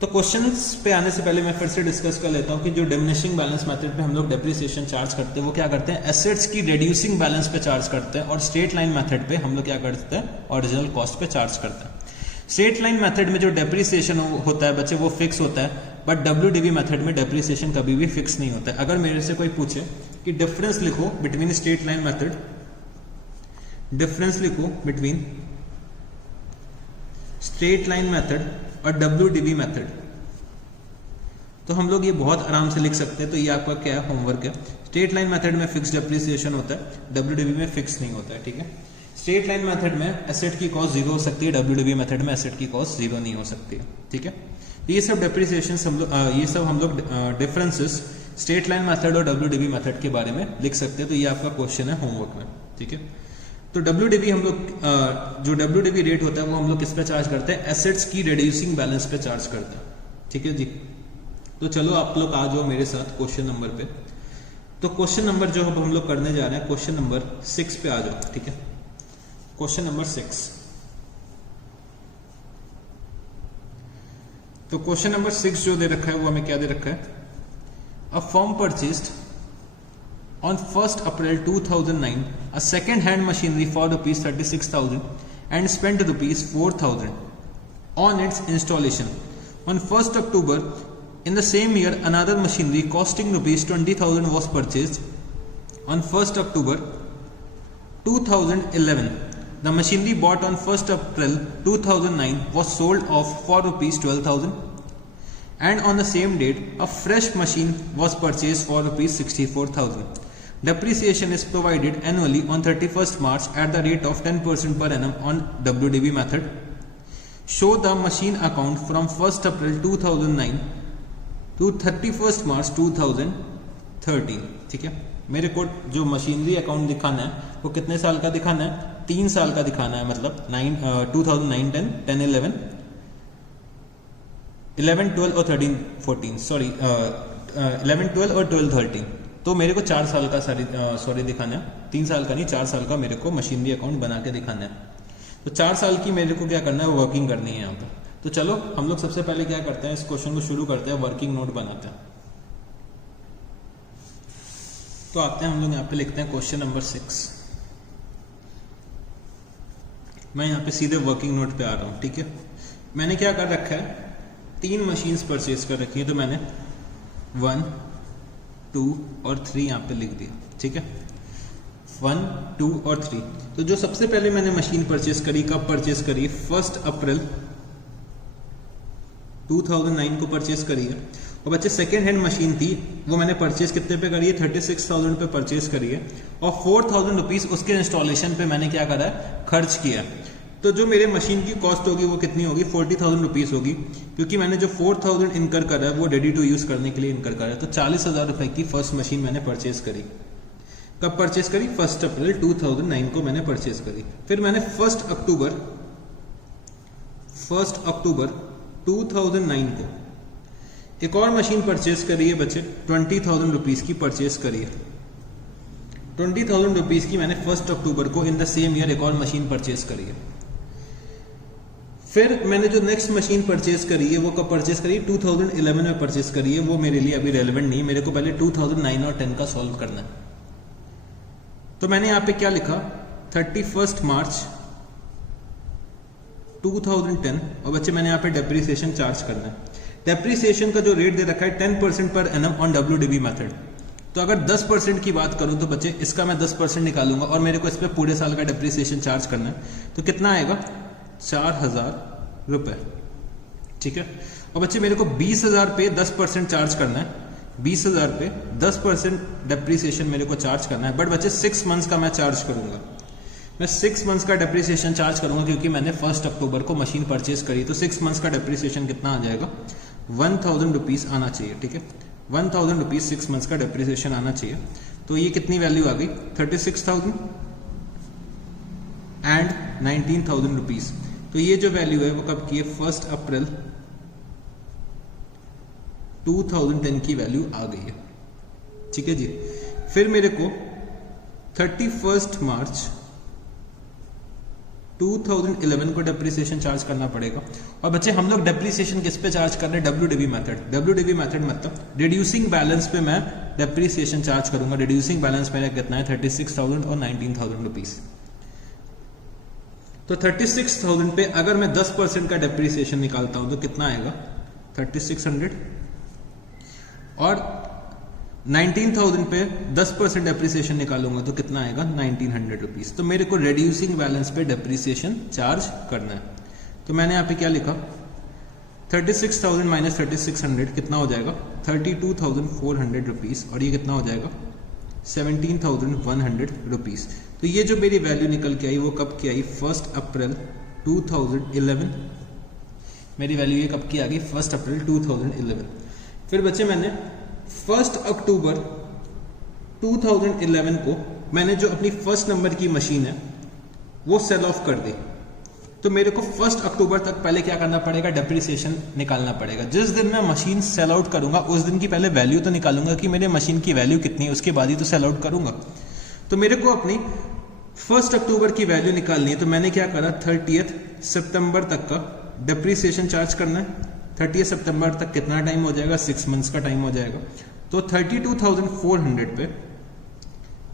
तो क्वेश्चंस पे आने से पहले मैं फिर से डिस्कस कर लेता हूं कि जो डिमिनिशिंग बैलेंस मेथड पे हम लोग डेप्रिसिएशन चार्ज करते हैं वो क्या करते हैं, एसेट्स की रिड्यूसिंग बैलेंस पे चार्ज करते हैं, और स्ट्रेट लाइन मेथड पे हम लोग क्या करते हैं, ओरिजिनल कॉस्ट पे चार्ज करते हैं। स्ट्रेट लाइन मेथड में जो डेप्रिसिएशन होता है बच्चे वो फिक्स होता है, बट WDV मेथड में डेप्रिसिएशन कभी भी फिक्स नहीं होता है। अगर मेरे से कोई पूछे कि डिफरेंस लिखो between straight line method, difference लिखो बिटवीन स्ट्रेट लाइन मेथड और WDV मेथड, तो हम लोग ये बहुत आराम से लिख सकते हैं। तो ये आपका क्या है, होमवर्क है। स्ट्रेट लाइन मेथड में फिक्स डेप्रिसिएशन होता है, WDV में फिक्स नहीं होता है, ठीक है। स्ट्रेट लाइन मेथड में एसेट की कॉस्ट 0 हो सकती है, WDV मेथड में एसेट की कॉस्ट 0 नहीं हो सकती है, ठीक है। ये सब डेप्रिसिएशन ये सब हम लोग डिफरेंसेस स्ट्रेट लाइन मेथड और WDV मेथड के बारे में लिख सकते हैं। तो ये आपका क्वेश्चन है होमवर्क में, ठीक है। तो WDV हम लोग जो WDV रेट होता है वो हम लोग किस पे चार्ज करते हैं, एसेट्स की रिड्यूसिंग बैलेंस पे चार्ज करते हैं, ठीक है जी। तो चलो आप लोग आ जाओ मेरे साथ क्वेश्चन नंबर पे। तो क्वेश्चन नंबर जो हम लोग करने जा रहे हैं, क्वेश्चन नंबर 6 पे आ जाओ, ठीक है। Question number 6। तो क्वेश्चन नंबर 6 जो दे रखा है वो हमें क्या दे रखा है, a firm purchased on 1st April 2009 a second hand machinery for rupees 36,000 and spent rupees 4,000 on its installation. On 1st October in the same year another machinery costing rupees 20,000 was purchased. On 1st October 2011 the machinery bought on 1st April 2009 was sold off for rupees 12,000, and on the same date a fresh machine was purchased for rupees 64,000. Depreciation is provided annually on 31st March at the rate of 10% per annum on WDV method. Show the machine account from 1st April 2009 to 31st March 2013, ठीक है। मेरे को जो machinery account दिखाना है वो कितने साल का दिखाना है, 3 साल का दिखाना है, मतलब 2009, 10, 11 11, 12 और 13, 14 सॉरी 11, 12 और 12, 13, तो मेरे को 4 साल का सॉरी दिखाना है, 3 साल का नहीं, 4 साल का मेरे को मशीनरी अकाउंट बना के दिखाना है। तो 4 साल की मेरे को क्या करना है, वर्किंग करनी है यहाँ पर। तो चलो हम लोग सबसे पहले क्या करते हैं, इस क्वेश्चन को शुरू करते हैं, वर्किंग नोट बनाते हैं। तो आते हैं हम लोग यहाँ पे लिखते हैं क्वेश्चन नंबर 6। मैं यहाँ पे सीधे वर्किंग नोट पे आ रहा हूँ, ठीक है। मैंने क्या कर रखा है, 3 मशीन्स परचेज कर रखी है, तो मैंने 1, 2 और 3 यहाँ पे लिख दिया, ठीक है। 1, 2 और 3। तो जो सबसे पहले मैंने मशीन परचेज करी, कब परचेज करी, 1 अप्रैल 2009 को परचेज करी है। और बच्चे सेकेंड हैंड मशीन थी, वो मैंने परचेज कितने पे करी है, 36,000 पे परचेज करी है। और 4,000 रुपीज उसके इंस्टॉलेशन पे मैंने क्या करा है, खर्च किया। तो जो मेरे मशीन की कॉस्ट होगी वो कितनी होगी, 40,000 रुपीज होगी, क्योंकि मैंने जो 4,000 इनकर करा है वो रेडी टू यूज करने के लिए इनकर करा है। तो 40,000 रुपए की फर्स्ट मशीन मैंने परचेज करी। कब परचेज करी, 1 अप्रैल 2009 को मैंने परचेज करी। फिर मैंने 1 अक्टूबर 2009 को एक और मशीन परचेज करी है बच्चे, 20,000 रुपीज की परचेज करी है। 20,000 रुपीज की मैंने 1 अक्टूबर को इन द सेम ईयर एक और मशीन परचेज करी है। फिर मैंने जो नेक्स्ट मशीन परचेज करी है वो कब परचेज करी है, 2011 में परचेज करी है। वो मेरे लिए अभी रेलेवेंट नहीं है, मेरे को पहले 2009 और 10 का सॉल्व करना है। तो मैंने यहां पे क्या लिखा, 31 मार्च 2010। और बच्चे मैंने यहाँ पे डेप्रिसिएशन चार्ज करना है। डेप्रिसिएशन का जो रेट दे रखा है 10% per annum on WDV method. तो अगर 10% की बात करूं तो बच्चे इसका मैं 10% निकालूंगा और मेरे को इस पे पूरे साल का डेप्रिसिएशन चार्ज करना है। तो कितना आएगा, 4,000 रुपए, ठीक है। और बच्चे मेरे को 20,000 पे 10% चार्ज करना है। 20,000 पे 10% डेप्रिसिएशन मेरे को चार्ज करना है। बट बच्चे 6 मंथ्स का मैं चार्ज करूंगा। मैं 6 मंथ्स का डेप्रिसिएशन चार्ज करूंगा, क्योंकि मैंने 1 अक्टूबर को मशीन परचेज करी। तो 6 मंथ्स का डेप्रिसिएशन कितना आ जाएगा, 1,000 रुपीज आना चाहिए, ठीक है। 1,000 रुपीज 6 मंथ्स का डेप्रिसिएशन आना चाहिए। तो ये कितनी वैल्यू आ गई, 36,000 एंड 19,000 रुपीज। तो ये जो वैल्यू है वो कब की है, 1 अप्रैल 2010 की वैल्यू आ गई है, ठीक है जी। फिर मेरे को 31 मार्च 2011 को डेप्रिसिएशन चार्ज करना पड़ेगा। और बच्चे हम लोग डेप्रिसिएशन किस पे चार्ज कर रहे हैं, WDV मेथड। WDV मेथड मतलब रिड्यूसिंग बैलेंस पे मैं डेप्रिसिएशन चार्ज करूंगा। रिड्यूसिंग बैलेंस मेरा कितना है, 36,000 और 19,000 रुपीज। तो 36,000 पे अगर मैं 10% का डेप्रिसिएशन निकालता हूं तो कितना आएगा, 3600। और 19,000 पे 10% डेप्रिसिएशन निकालूंगा तो कितना आएगा, 1,900 रुपीज। तो मेरे को रिड्यूसिंग बैलेंस पे डेप्रिसिएशन चार्ज करना है। तो मैंने यहाँ पे क्या लिखा, 36,000 माइनस 3600 कितना हो जाएगा, 32,400 रुपीज। और ये कितना हो जाएगा, 17,100 रुपीज। तो ये जो मेरी वैल्यू निकल के आई वो कब की आई, 1 अप्रैल 2011। मेरी वैल्यू ये कब की आ गई, 1 अप्रैल 2011। फिर बच्चे मैंने 1 अक्टूबर 2011 को मैंने जो अपनी फर्स्ट नंबर की मशीन है वो सेल ऑफ कर दी। तो मेरे को 1 अक्टूबर तक पहले क्या करना पड़ेगा, डेप्रिसिएशन निकालना पड़ेगा। जिस दिन मैं मशीन सेल आउट करूंगा उस दिन की पहले वैल्यू तो निकालूंगा कि मेरे मशीन की वैल्यू कितनी है, उसके बाद ही तो सेल आउट करूंगा। तो मेरे को अपनी 1 अक्टूबर की वैल्यू निकालनी है। तो मैंने क्या करा, 30 सितंबर तक का डेप्रिसिएशन चार्ज करना है। 30 सितंबर तक कितना टाइम हो जाएगा, 6 मंथ्स का टाइम हो जाएगा। तो 32,400 पे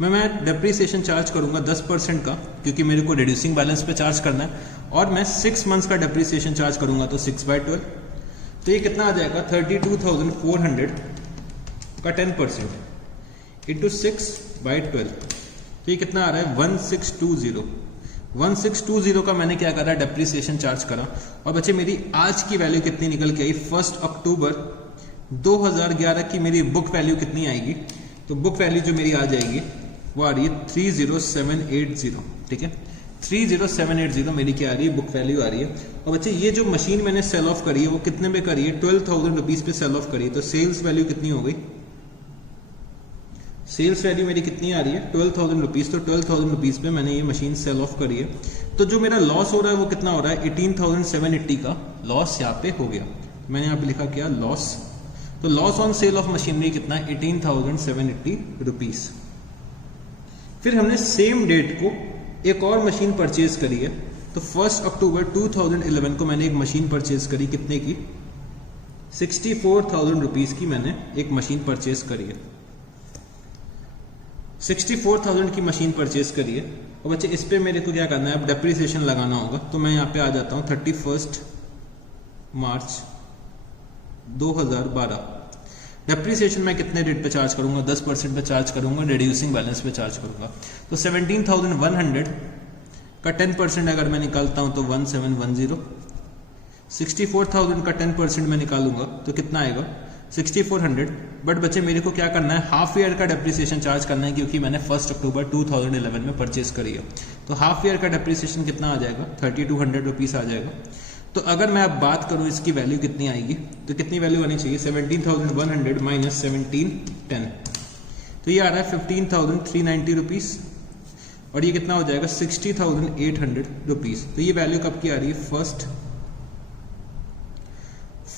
मैं डेप्रिसिएशन चार्ज करूंगा 10% का, क्योंकि मेरे को रिड्यूसिंग बैलेंस पे चार्ज करना है। और मैं 6 मंथ्स का डेप्रिसिएशन चार्ज करूंगा तो 6/12। तो ये कितना आ जाएगा, 32,400 का 10% इंटू 6/12। तो ये कितना आ रहा है, 1620। 1620 का मैंने क्या करा, डेप्रिसिएशन चार्ज करा। और बच्चे मेरी आज की वैल्यू कितनी निकल के आई, 1 अक्टूबर 2011 की मेरी बुक वैल्यू कितनी आएगी। तो बुक वैल्यू जो मेरी आ जाएगी वो आ रही है 30780, ठीक है। 30780 मेरी क्या आ रही है, बुक वैल्यू आ रही है। और बच्चे ये जो मशीन मैंने सेल ऑफ करी है वो कितने में करी है, 12,000 रुपीज पे सेल ऑफ करी है। तो सेल्स वैल्यू कितनी हो गई, सेल्स वैल्यू मेरी कितनी आ रही है, 12,000 रुपीज। तो 12,000 रुपीज पे मैंने ये मशीन सेल ऑफ करी है। तो जो मेरा लॉस हो रहा है वो कितना हो रहा है, 18,780 का लॉस यहाँ पे हो गया। मैंने यहाँ पे लिखा क्या, लॉस। तो loss on sale of machinery कितना है, 18,780 रुपीज। फिर हमने सेम डेट को एक और मशीन परचेज करी है। तो 1 अक्टूबर 2011 को मैंने एक मशीन परचेज करी, कितने की, 64,000 रुपीज की मैंने एक मशीन परचेज करी है। 64,000 की मशीन परचेज करी है। और बच्चे इस पे मेरे को क्या करना है, अब डेप्रिसिएशन लगाना होगा। तो मैं यहाँ पे आ जाता हूँ 31 मार्च 2012। डेप्रिसिएशन मैं कितने रेट पे चार्ज करूंगा, 10% पे चार्ज करूंगा, रिड्यूसिंग बैलेंस पे चार्ज करूंगा। तो 17,100 का 10% अगर मैं निकालता हूं तो 1710। 64,000 का 10% मैं निकालूंगा तो कितना आएगा, 6400। बट बच्चे मेरे को क्या करना है, हाफ ईयर का डेप्रिसिएशन चार्ज करना है, क्योंकि मैंने 1 अक्टूबर 2011 में परचेज करी है। तो हाफ ईयर का डेप्रिसिएशन कितना आ जाएगा, 3200 रुपीज आ जाएगा। तो अगर मैं अब बात करूं इसकी वैल्यू कितनी आएगी, तो कितनी वैल्यू आनी चाहिए, 17,100 माइनस 1710। तो ये आ रहा है 15,390 रुपीज। और ये कितना हो जाएगा, 60,800 रुपीज। तो ये वैल्यू कब की आ रही है,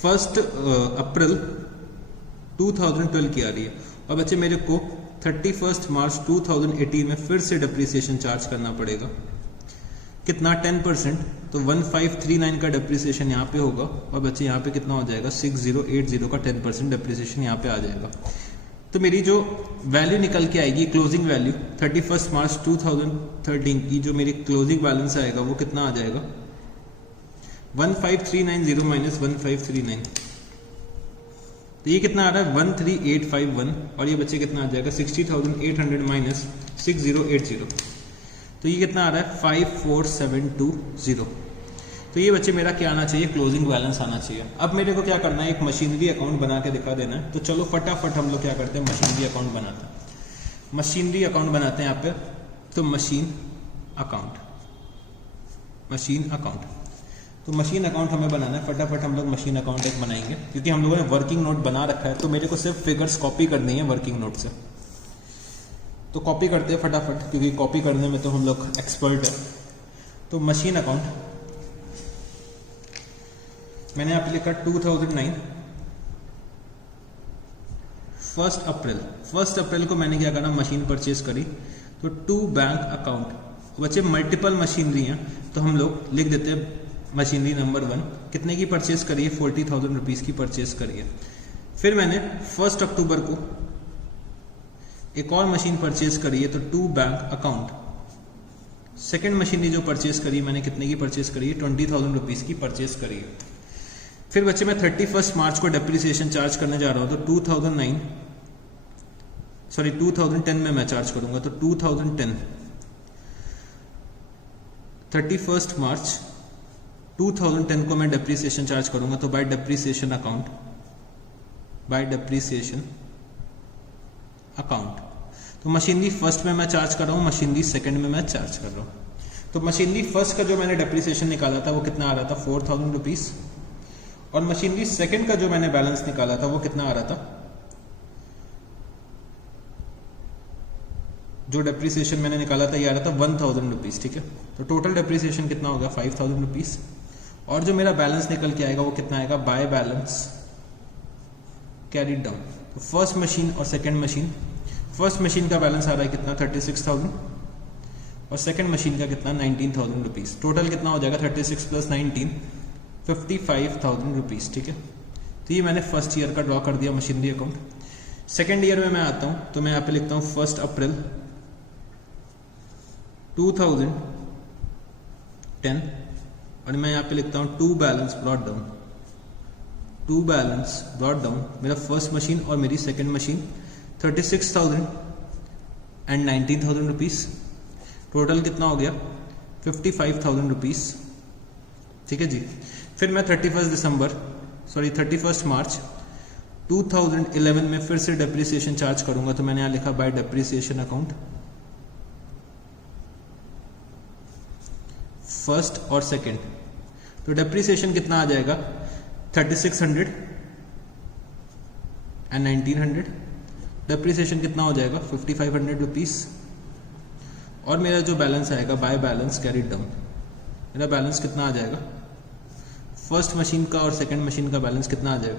1 अप्रैल 2012 की आ रही है। और बच्चे मेरे को 31 मार्च 2018 में फिर से डेप्रिसिएशन चार्ज करना पड़ेगा, कितना, 10%। तो 1539 का डेप्रिसिएशन यहाँ पे होगा। और बच्चे यहाँ पे कितना हो जाएगा, 6080 का 10% डेप्रिसिएशन यहाँ पे आ जाएगा। तो मेरी जो वैल्यू निकल के आएगी, क्लोजिंग वैल्यू 31 मार्च 2013 की, जो मेरी क्लोजिंग बैलेंस आएगा वो कितना आ जाएगा, 15390 माइनस 1539। तो ये कितना आ रहा है, 13851। और ये बच्चे कितना आ जाएगा, 60,800 माइनस 6080। तो ये कितना आ रहा है, 54720। तो ये बच्चे मेरा क्या आना चाहिए, क्लोजिंग बैलेंस आना चाहिए। अब मेरे को क्या करना है, एक मशीनरी अकाउंट बना के दिखा देना है। तो चलो फटाफट हम लोग क्या करते हैं, मशीनरी अकाउंट बनाते हैं। मशीनरी अकाउंट बनाते हैं यहाँ पे। तो मशीन अकाउंट, मशीन अकाउंट। तो मशीन अकाउंट हमें बनाना है, फटाफट हम लोग मशीन अकाउंट एक बनाएंगे, क्योंकि हम लोगों ने वर्किंग नोट बना रखा है। तो मेरे को सिर्फ फिगर्स कॉपी करनी है वर्किंग नोट से। तो कॉपी करते हैं फटाफट, क्योंकि कॉपी करने में तो हम लोग एक्सपर्ट है। तो मशीन अकाउंट मैंने यहाँ पे लिखा 2009 1 अप्रैल को मैंने क्या करा, मशीन परचेज करी। तो टू बैंक अकाउंट। बच्चे मल्टीपल मशीनरी हैं, तो हम लोग लिख देते हैं मशीनरी नंबर 1 कितने की परचेज करी है, 40,000 रुपीज की परचेज करी है। फिर मैंने 1 अक्टूबर को एक और मशीन परचेज करी है, तो to bank account. Second machinery जो परचेज करी है मैंने, कितने की परचेज करी है, 20,000 रुपीज की परचेज करी है। फिर बच्चे मैं 31 मार्च को डेप्रिसिएशन चार्ज करने जा रहा हूं। तो 2010 में मैं चार्ज करूंगा। तो 2010 31 मार्च 2010 को मैं डेप्रिसिएशन चार्ज करूंगा। तो bye depreciation account, bye depreciation account. तो मशीनरी फर्स्ट में मैं चार्ज कर रहा हूं, मशीनरी सेकंड में मैं चार्ज कर रहा हूं। तो मशीनरी फर्स्ट का जो मैंने डेप्रिसिएशन निकाला था वो कितना आ रहा था, 4,000 रुपीज। और मशीनरी सेकंड का जो मैंने बैलेंस निकाला था वो कितना आ रहा था, जो डेप्रिसिएशन मैंने निकाला था ये आ रहा था 1,000 रुपीज। ठीक है, तो टोटल डेप्रिसिएशन कितना होगा, 5,000 रुपीज। और जो मेरा बैलेंस निकल के आएगा वो कितना आएगा, बाय बैलेंस कैरीड डाउन। तो फर्स्ट मशीन और सेकंड मशीन, फर्स्ट मशीन का बैलेंस आ रहा है कितना, 36,000। और सेकंड मशीन का कितना, 19,000 रुपीज। टोटल कितना हो जाएगा, 36 + 19 55,000 रुपीज। ठीक है, तो ये मैंने फर्स्ट ईयर का ड्रॉ कर दिया मशीनरी अकाउंट। सेकेंड ईयर में मैं आता हूं, तो मैं यहाँ पे लिखता हूँ 1 अप्रैल 2010। और मैं यहाँ पे लिखता हूँ to balance brought down, to balance brought down. मेरा फर्स्ट मशीन और मेरी second machine 36,000 and 19,000 rupees. Total कितना हो गया, 55,000 रुपीज। ठीक है जी। फिर मैं 31 मार्च 2011 में फिर से डेप्रिसिएशन चार्ज करूंगा। तो मैंने यहां लिखा बाय डेप्रिसिएशन अकाउंट, फर्स्ट और सेकंड। तो डेप्रिसिएशन कितना आ जाएगा, 3600 एंड 1900। डेप्रिसिएशन कितना हो जाएगा, 5500 रुपीज। और मेरा जो बैलेंस आएगा बाय बैलेंस कैरीड डाउन, मेरा बैलेंस कितना आ जाएगा, फर्स्ट मशीन का और सेकंड मशीन का बैलेंस कितना आ जाएगा।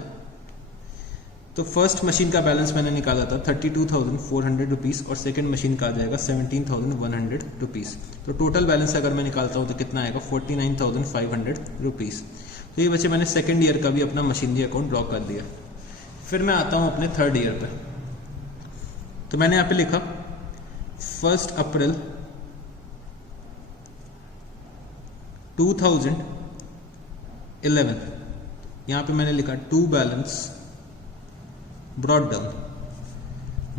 तो फर्स्ट मशीन का बैलेंस मैंने निकाला था 32,400 रुपीज़ और सेकंड मशीन का आ जाएगा 17,100 रुपीज़। तो टोटल बैलेंस अगर मैं निकालता हूँ तो कितना आएगा 49,500 रुपीज़। तो ये बच्चे मैंने सेकंड ईयर का भी अपना मशीनरी अकाउंट ड्रॉ कर दिया। फिर मैं आता हूँ अपने थर्ड ईयर पर। तो मैंने यहाँ पे लिखा 1 अप्रैल 2011, यहाँ पे मैंने लिखा to balance brought down,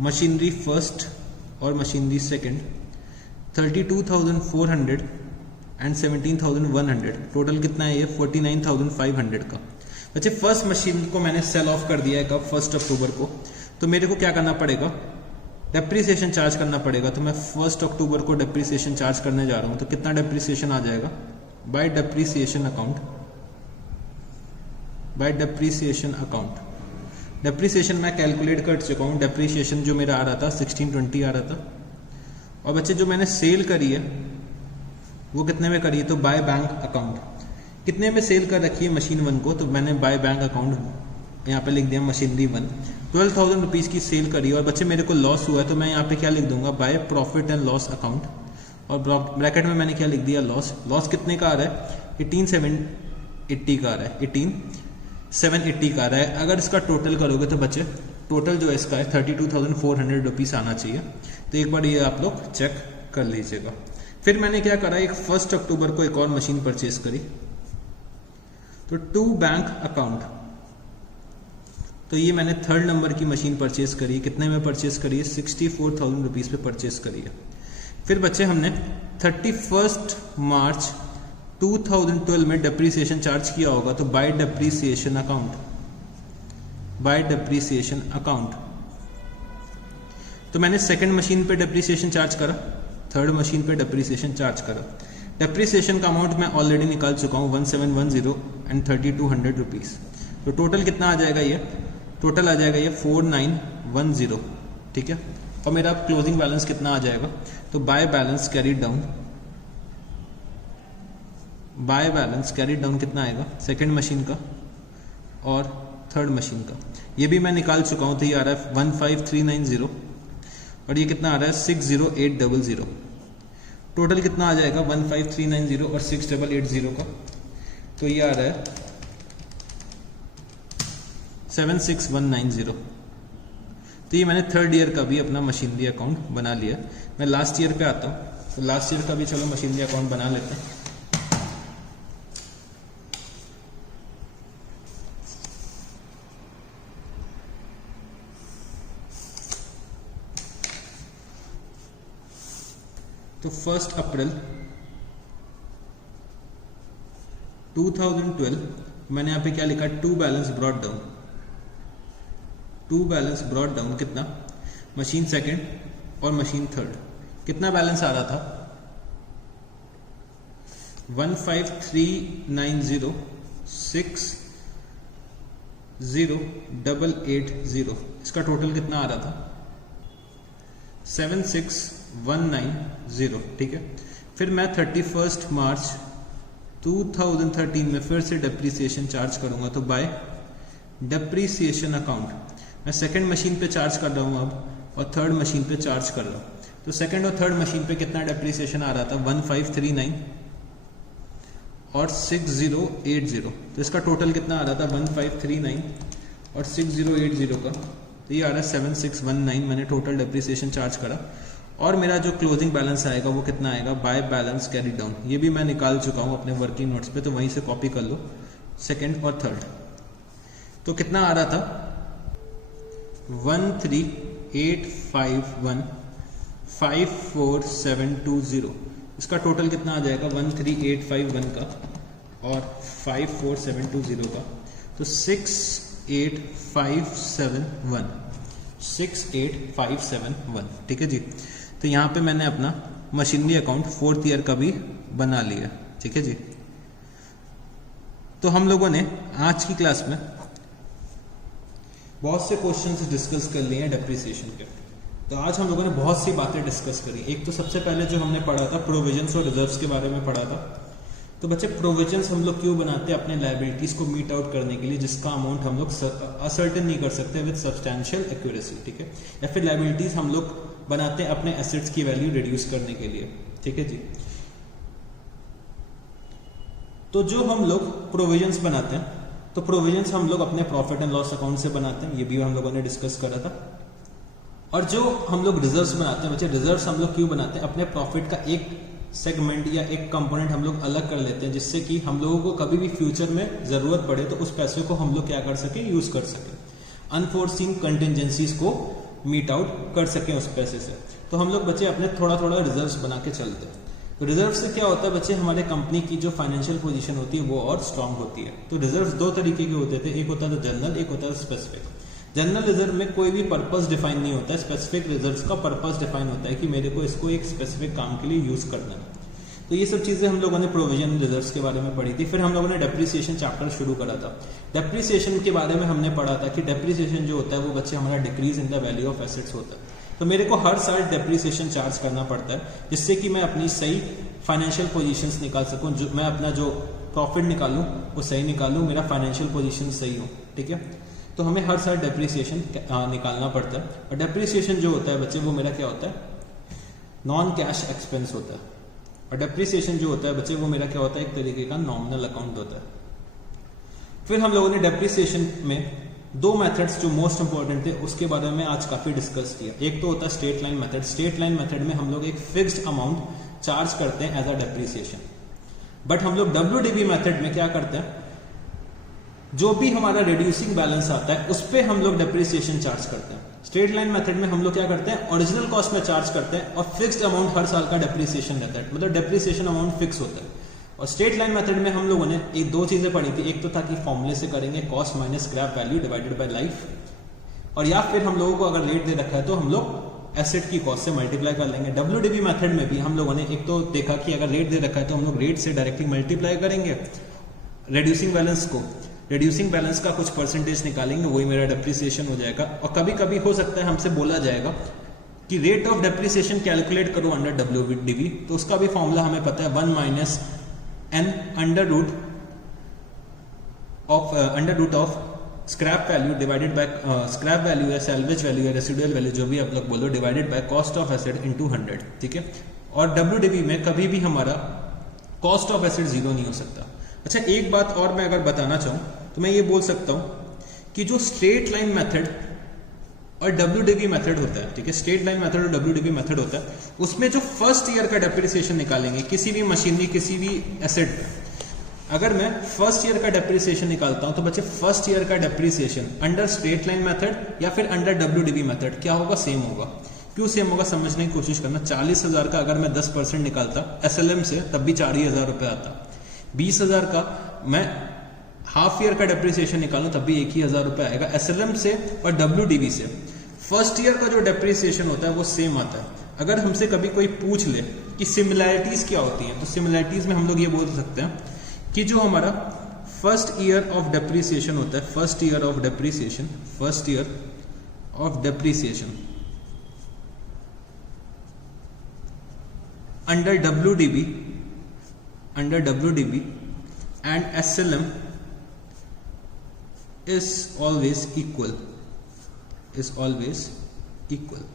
machinery first और मशीनरी सेकंड 32,400 एंड 17,100, टोटल कितना है ये 49,500 का। बच्चे फर्स्ट मशीन को मैंने सेल ऑफ कर दिया है कब 1 अक्टूबर को, तो मेरे को क्या करना पड़ेगा, डेप्रीसिएशन चार्ज करना पड़ेगा। तो मैं 1 अक्टूबर को डेप्रीसिएशन चार्ज करने जा रहा हूं, तो कितना डेप्रीसिएशन आ जाएगा by depreciation account, by depreciation account. Depreciation मैं कैलकुलेट कर चुका हूं, डेप्रीसिएशन जो मेरा आ रहा था 1620 आ रहा था। और बच्चे जो मैंने सेल करी है वो कितने में करी है, तो बाय बैंक अकाउंट। कितने में सेल कर रखी है मशीन 1 को, तो मैंने बाय बैंक अकाउंट यहाँ पे लिख दिया मशीनरी 1, 12,000 रुपीज़ की सेल करी। और बच्चे मेरे को लॉस हुआ है तो मैं यहाँ पे क्या लिख दूंगा, by profit and loss account, और ब्रैकेट में मैंने क्या लिख दिया, लॉस। लॉस कितने का आ रहा है, 18,780 का आ रहा है, 18,780 का आ रहा है। अगर इसका टोटल करोगे तो बच्चे टोटल जो इसका है 32,400 रुपीज़ आना चाहिए। तो एक बार ये आप लोग चेक कर लीजिएगा। फिर मैंने क्या करा, एक 1 अक्टूबर को एक और मशीन परचेज करी, तो टू बैंक अकाउंट। तो ये मैंने 3rd नंबर की मशीन परचेज करी, कितने में परचेज करी है, 64,000 रुपीज़ पे परचेज करी है। फिर बच्चे हमने 31 मार्च 2012 में डेप्रीसिएशन चार्ज किया होगा, तो by depreciation account, by depreciation account. तो मैंने सेकंड मशीन पे डेप्रीसिएशन चार्ज करा, थर्ड मशीन पे डेप्रीसिएशन चार्ज करा। डेप्रीसिएशन का अमाउंट मैं ऑलरेडी निकाल चुका हूँ 1710 एंड 3200 रुपीज़। तो टोटल कितना आ जाएगा, ये टोटल आ जाएगा ये 4910, ठीक है। और मेरा क्लोजिंग बैलेंस कितना आ जाएगा, तो by balance carried down, by balance carried down कितना आएगा, सेकंड मशीन का और थर्ड मशीन का, ये भी मैं निकाल चुका हूँ। तो ये आ रहा है 15390 और ये कितना आ रहा है 60800। टोटल कितना आ जाएगा 15390 और 6880 का, तो ये आ रहा है 76190। तो ये मैंने 3rd ईयर का भी अपना मशीनरी अकाउंट बना लिया। मैं लास्ट ईयर पे आता हूँ, तो लास्ट ईयर का भी चलो मशीनरी अकाउंट बना लेते हैं। तो 1 अप्रैल 2012 मैंने यहाँ पे क्या लिखा, to balance brought down, to balance brought down कितना, मशीन सेकंड और मशीन थर्ड। कितना बैलेंस आ रहा था 15390 60880। इसका टोटल कितना आ रहा था 76190, ठीक है। फिर मैं 31 मार्च 2013 में फिर से डेप्रीसिएशन चार्ज करूंगा, तो बाय डेप्रीसिएशन अकाउंट मैं सेकंड मशीन पे चार्ज कर रहा हूं अब, और थर्ड मशीन पे चार्ज कर रहा हूं। तो सेकंड और थर्ड मशीन पे कितना डेप्रीसिएशन आ रहा था 1539 और 6080। तो इसका टोटल कितना आ रहा था 1539 और 6080 का, तो ये आ रहा है 7619। मैंने टोटल डेप्रीसिएशन चार्ज करा और मेरा जो क्लोजिंग बैलेंस आएगा वो कितना आएगा बाय बैलेंस कैरी डाउन। ये भी मैं निकाल चुका हूँ अपने वर्किंग नोट्स पे, तो वहीं से कॉपी कर लो सेकंड और थर्ड। तो कितना आ रहा था 1385154,720। इसका टोटल कितना आ जाएगा 13851 का और 54720 का, तो 68571, ठीक है जी। तो यहाँ पे मैंने अपना मशीनरी अकाउंट 4th ईयर का भी बना लिया, ठीक है जी। तो हम लोगों ने आज की क्लास में बहुत से क्वेश्चंस डिस्कस कर लिए हैं डेप्रिसिएशन के। तो आज हम लोगों ने बहुत सी बातें डिस्कस करी। एक तो सबसे पहले जो हमने पढ़ा था प्रोविजंस और रिजर्व्स के बारे में पढ़ा था। तो बच्चे प्रोविजंस हम लोग क्यों बनाते हैं? अपने लायबिलिटीज को मीट आउट करने के लिए, जिसका अमाउंट हम लोग असर्टेन नहीं कर सकते विद सब्सटैंशियल एक्यूरेसी, ठीक है। या फिर लायबिलिटीज हम लोग बनाते हैं अपने एसेट्स की वैल्यू रिड्यूस करने के लिए, ठीक है जी। तो जो हम लोग प्रोविजंस बनाते हैं, तो प्रोविजंस हम लोग अपने प्रॉफिट एंड लॉस अकाउंट से बनाते हैं, ये भी हम लोगों ने डिस्कस करा था। और जो हम लोग रिजर्व्स बनाते हैं बच्चे, रिजर्व्स हम लोग क्यों बनाते हैं? अपने प्रॉफिट का एक सेगमेंट या एक कंपोनेंट हम लोग अलग कर लेते हैं, जिससे कि हम लोगों को कभी भी फ्यूचर में जरूरत पड़े तो उस पैसे को हम लोग क्या कर सके, यूज कर सके, अनफोर्सीन कंटिजेंसीज को मीट आउट कर सके उस पैसे से। तो हम लोग बच्चे अपने थोड़ा थोड़ा रिजर्व्स बना के चलते हैं। तो रिजर्व से क्या होता है बच्चे, हमारे कंपनी की जो फाइनेंशियल पोजीशन होती है वो और स्ट्रांग होती है। तो रिजर्व्स दो तरीके के होते थे, एक होता था जनरल, एक होता था स्पेसिफिक। जनरल रिजर्व में कोई भी पर्पस डिफाइन नहीं होता है, स्पेसिफिक रिजर्व्स का पर्पस डिफाइन होता है कि मेरे को इसको एक स्पेसिफिक काम के लिए यूज करना है। तो ये सब चीजें हम लोगों ने प्रोविजन रिजर्व्स के बारे में पढ़ी थी। फिर हम लोगों ने डेप्रिसिएशन चैप्टर शुरू करा था। डेप्रिसिएशन के बारे में हमने पढ़ा था कि डेप्रिसिएशन जो होता है वो बच्चे हमारा decrease in the value of assets होता है। तो मेरे को हर साल डेप्रिसिएशन चार्ज करना पड़ता है, जिससे कि मैं अपनी सही फाइनेंशियल पोजीशंस निकाल सकूं, जो मैं अपना जो प्रॉफिट निकालूं वो सही निकालूं, मेरा फाइनेंशियल पोजीशन सही हो, ठीक है। तो हमें हर साल डेप्रिसिएशन निकालना पड़ता है। और डेप्रिसिएशन जो होता है बच्चे वो मेरा क्या होता है, नॉन कैश एक्सपेंस होता है। और डेप्रिसिएशन जो होता है बच्चे वो मेरा क्या होता है, एक तरीके का नॉमिनल अकाउंट होता है। फिर हम लोगों ने डेप्रिसिएशन में दो मेथड्स जो मोस्ट इंपॉर्टेंट थे उसके बारे में आज काफी डिस्कस किया। एक तो होता है straight line method. Straight line method में हम लोग एक फिक्स्ड अमाउंट चार्ज करते हैं एज अ डेप्रिसिएशन। बट हम लोग WDV मेथड में क्या करते हैं, जो भी हमारा रिड्यूसिंग बैलेंस आता है उस पे हम लोग डेप्रिसिएशन चार्ज करते हैं। स्ट्रेट लाइन मेथड में हम लोग क्या करते हैं, ओरिजिनल कॉस्ट में चार्ज करते हैं और फिक्स्ड अमाउंट हर साल का डेप्रिसिएशन रहता है, मतलब डेप्रिसिएशन अमाउंट फिक्स होता है। और स्ट्रेट लाइन मेथड में हम लोगों ने एक दो चीजें पढ़ी थी। एक तो था कि फॉर्मूले से करेंगे cost minus scrap value divided bye life, और या फिर हम लोगों को अगर रेट दे रखा है तो हम लोग एसेट की कॉस्ट से मल्टीप्लाई कर लेंगे। WDV मेथड में भी हम लोगों ने एक तो देखा कि अगर रेट दे रखा है तो हम लोग रेट से डायरेक्टली मल्टीप्लाई करेंगे रिड्यूसिंग बैलेंस को, रिड्यूसिंग बैलेंस का कुछ परसेंटेज निकालेंगे, वही मेरा डेप्रिसिएशन हो जाएगा। और कभी कभी हो सकता है हमसे बोला जाएगा कि रेट ऑफ डेप्रिसिएशन कैलकुलेट करो अंडर WDV, तो उसका भी फॉर्मूला हमें पता है, 1 minus n under root of scrap value divided by scrap value या सैल्वेज वैल्यू या रेसिडुअल वैल्यू जो भी आप लोग बोलो, divided by cost of asset into 100, ठीक है। और WDV में कभी भी हमारा कॉस्ट ऑफ एसेट जीरो नहीं हो सकता। अच्छा, एक बात और मैं अगर बताना चाहूं तो मैं ये बोल सकता हूं कि जो स्ट्रेट लाइन मेथड और WDV मेथड होता है, ठीक है, स्ट्रेट लाइन मेथड और WDV मेथड होता है, उसमें जो फर्स्ट ईयर का डेप्रिसिएशन निकालेंगे किसी भी मशीनरी किसी भी एसेट पे, अगर मैं फर्स्ट ईयर का डेप्रिसिएशन निकालता हूं तो बच्चे फर्स्ट ईयर का depreciation under straight line method या फिर अंडर WDV मेथड क्या होगा, सेम होगा। क्यों सेम होगा समझने की कोशिश करना। 40,000 का अगर मैं 10% निकालता SLM से तब भी 4,000 रुपए आता। 20,000 का मैं हाफ ईयर का डेप्रिसिएशन निकालूं तब भी 1,000 रुपए आएगा SLM से और WDV से। फर्स्ट ईयर का जो डेप्रिसिएशन होता है वो सेम आता है। अगर हमसे कभी कोई पूछ ले कि सिमिलैरिटीज क्या होती हैं, तो सिमिलैरिटीज में हम लोग ये बोल सकते हैं कि जो हमारा फर्स्ट ईयर ऑफ डेप्रिसिएशन होता है, first year of depreciation under WDV and SLM is always equal,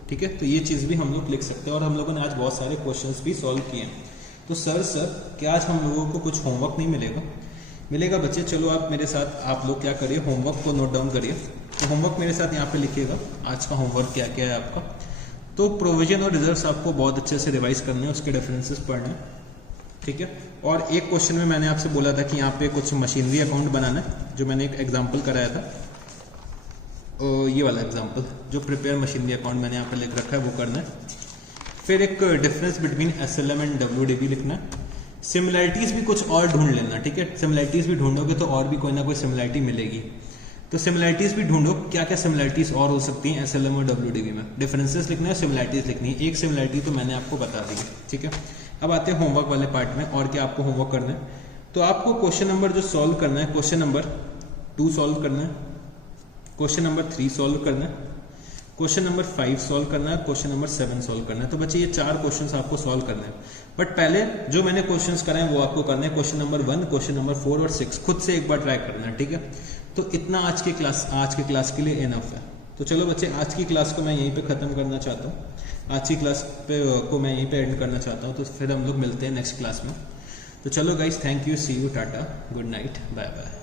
ठीक है। तो ये चीज भी हम लोग लिख सकते हैं। और हम लोगों ने आज बहुत सारे क्वेश्चंस भी सॉल्व किए हैं। तो सर क्या आज हम लोगों को कुछ होमवर्क नहीं मिलेगा बच्चे? चलो आप मेरे साथ, आप लोग क्या करिए, होमवर्क को नोट डाउन करिए। तो होमवर्क मेरे साथ यहाँ पे लिखिएगा, आज का होमवर्क क्या क्या है आपका। तो प्रोविजन और रिजर्व्स आपको बहुत अच्छे से रिवाइज करने हैं, उसके डिफरेंसेस पढ़ने हैं, ठीक है। और एक क्वेश्चन में मैंने आपसे बोला था कि यहाँ पे कुछ मशीनरी अकाउंट बनाना है, जो मैंने एक एग्जांपल कराया था, ये वाला एग्जांपल जो प्रिपेयर मशीनरी अकाउंट मैंने यहाँ पे लिख रखा है वो करना है। फिर एक difference between SLM and WDV लिखना है। सिमिलैरिटीज भी कुछ और ढूंढ लेना, ठीक है। सिमिलैरिटीज भी ढूंढोगे तो और भी कोई ना कोई सिमिलैरिटी मिलेगी। तो सिमिलैरिटीज भी ढूंढो, क्या क्या सिमिलैरिटीज और हो सकती हैं SLM और WDV में। डिफरेंसेस लिखना है, सिमिलैरिटीज लिखनी है। एक सिमिलैरिटी तो मैंने आपको बता दी है, ठीक है। अब आते हैं होमवर्क वाले पार्ट में। और क्या आपको होमवर्क करना है, तो आपको क्वेश्चन नंबर जो सॉल्व करना है, क्वेश्चन नंबर 2 सॉल्व करना है, क्वेश्चन नंबर 3 सॉल्व करना है, क्वेश्चन नंबर 5 सॉल्व करना है, क्वेश्चन नंबर 7 सॉल्व करना है। तो बच्चे ये 4 क्वेश्चंस आपको सॉल्व करने हैं, बट पहले जो मैंने क्वेश्चंस कराए वो आपको करने हैं। क्वेश्चन नंबर 1, क्वेश्चन नंबर 4 और 6 खुद से एक बार ट्राई करना है, ठीक है। तो इतना आज के क्लास के लिए इनफ है। तो चलो बच्चे, आज की क्लास को मैं यहीं पे ख़त्म करना चाहता हूँ, आज की क्लास को मैं यहीं पे एंड करना चाहता हूँ। तो फिर हम लोग मिलते हैं नेक्स्ट क्लास में। तो चलो guys, thank you, see you, tata, good night, bye bye.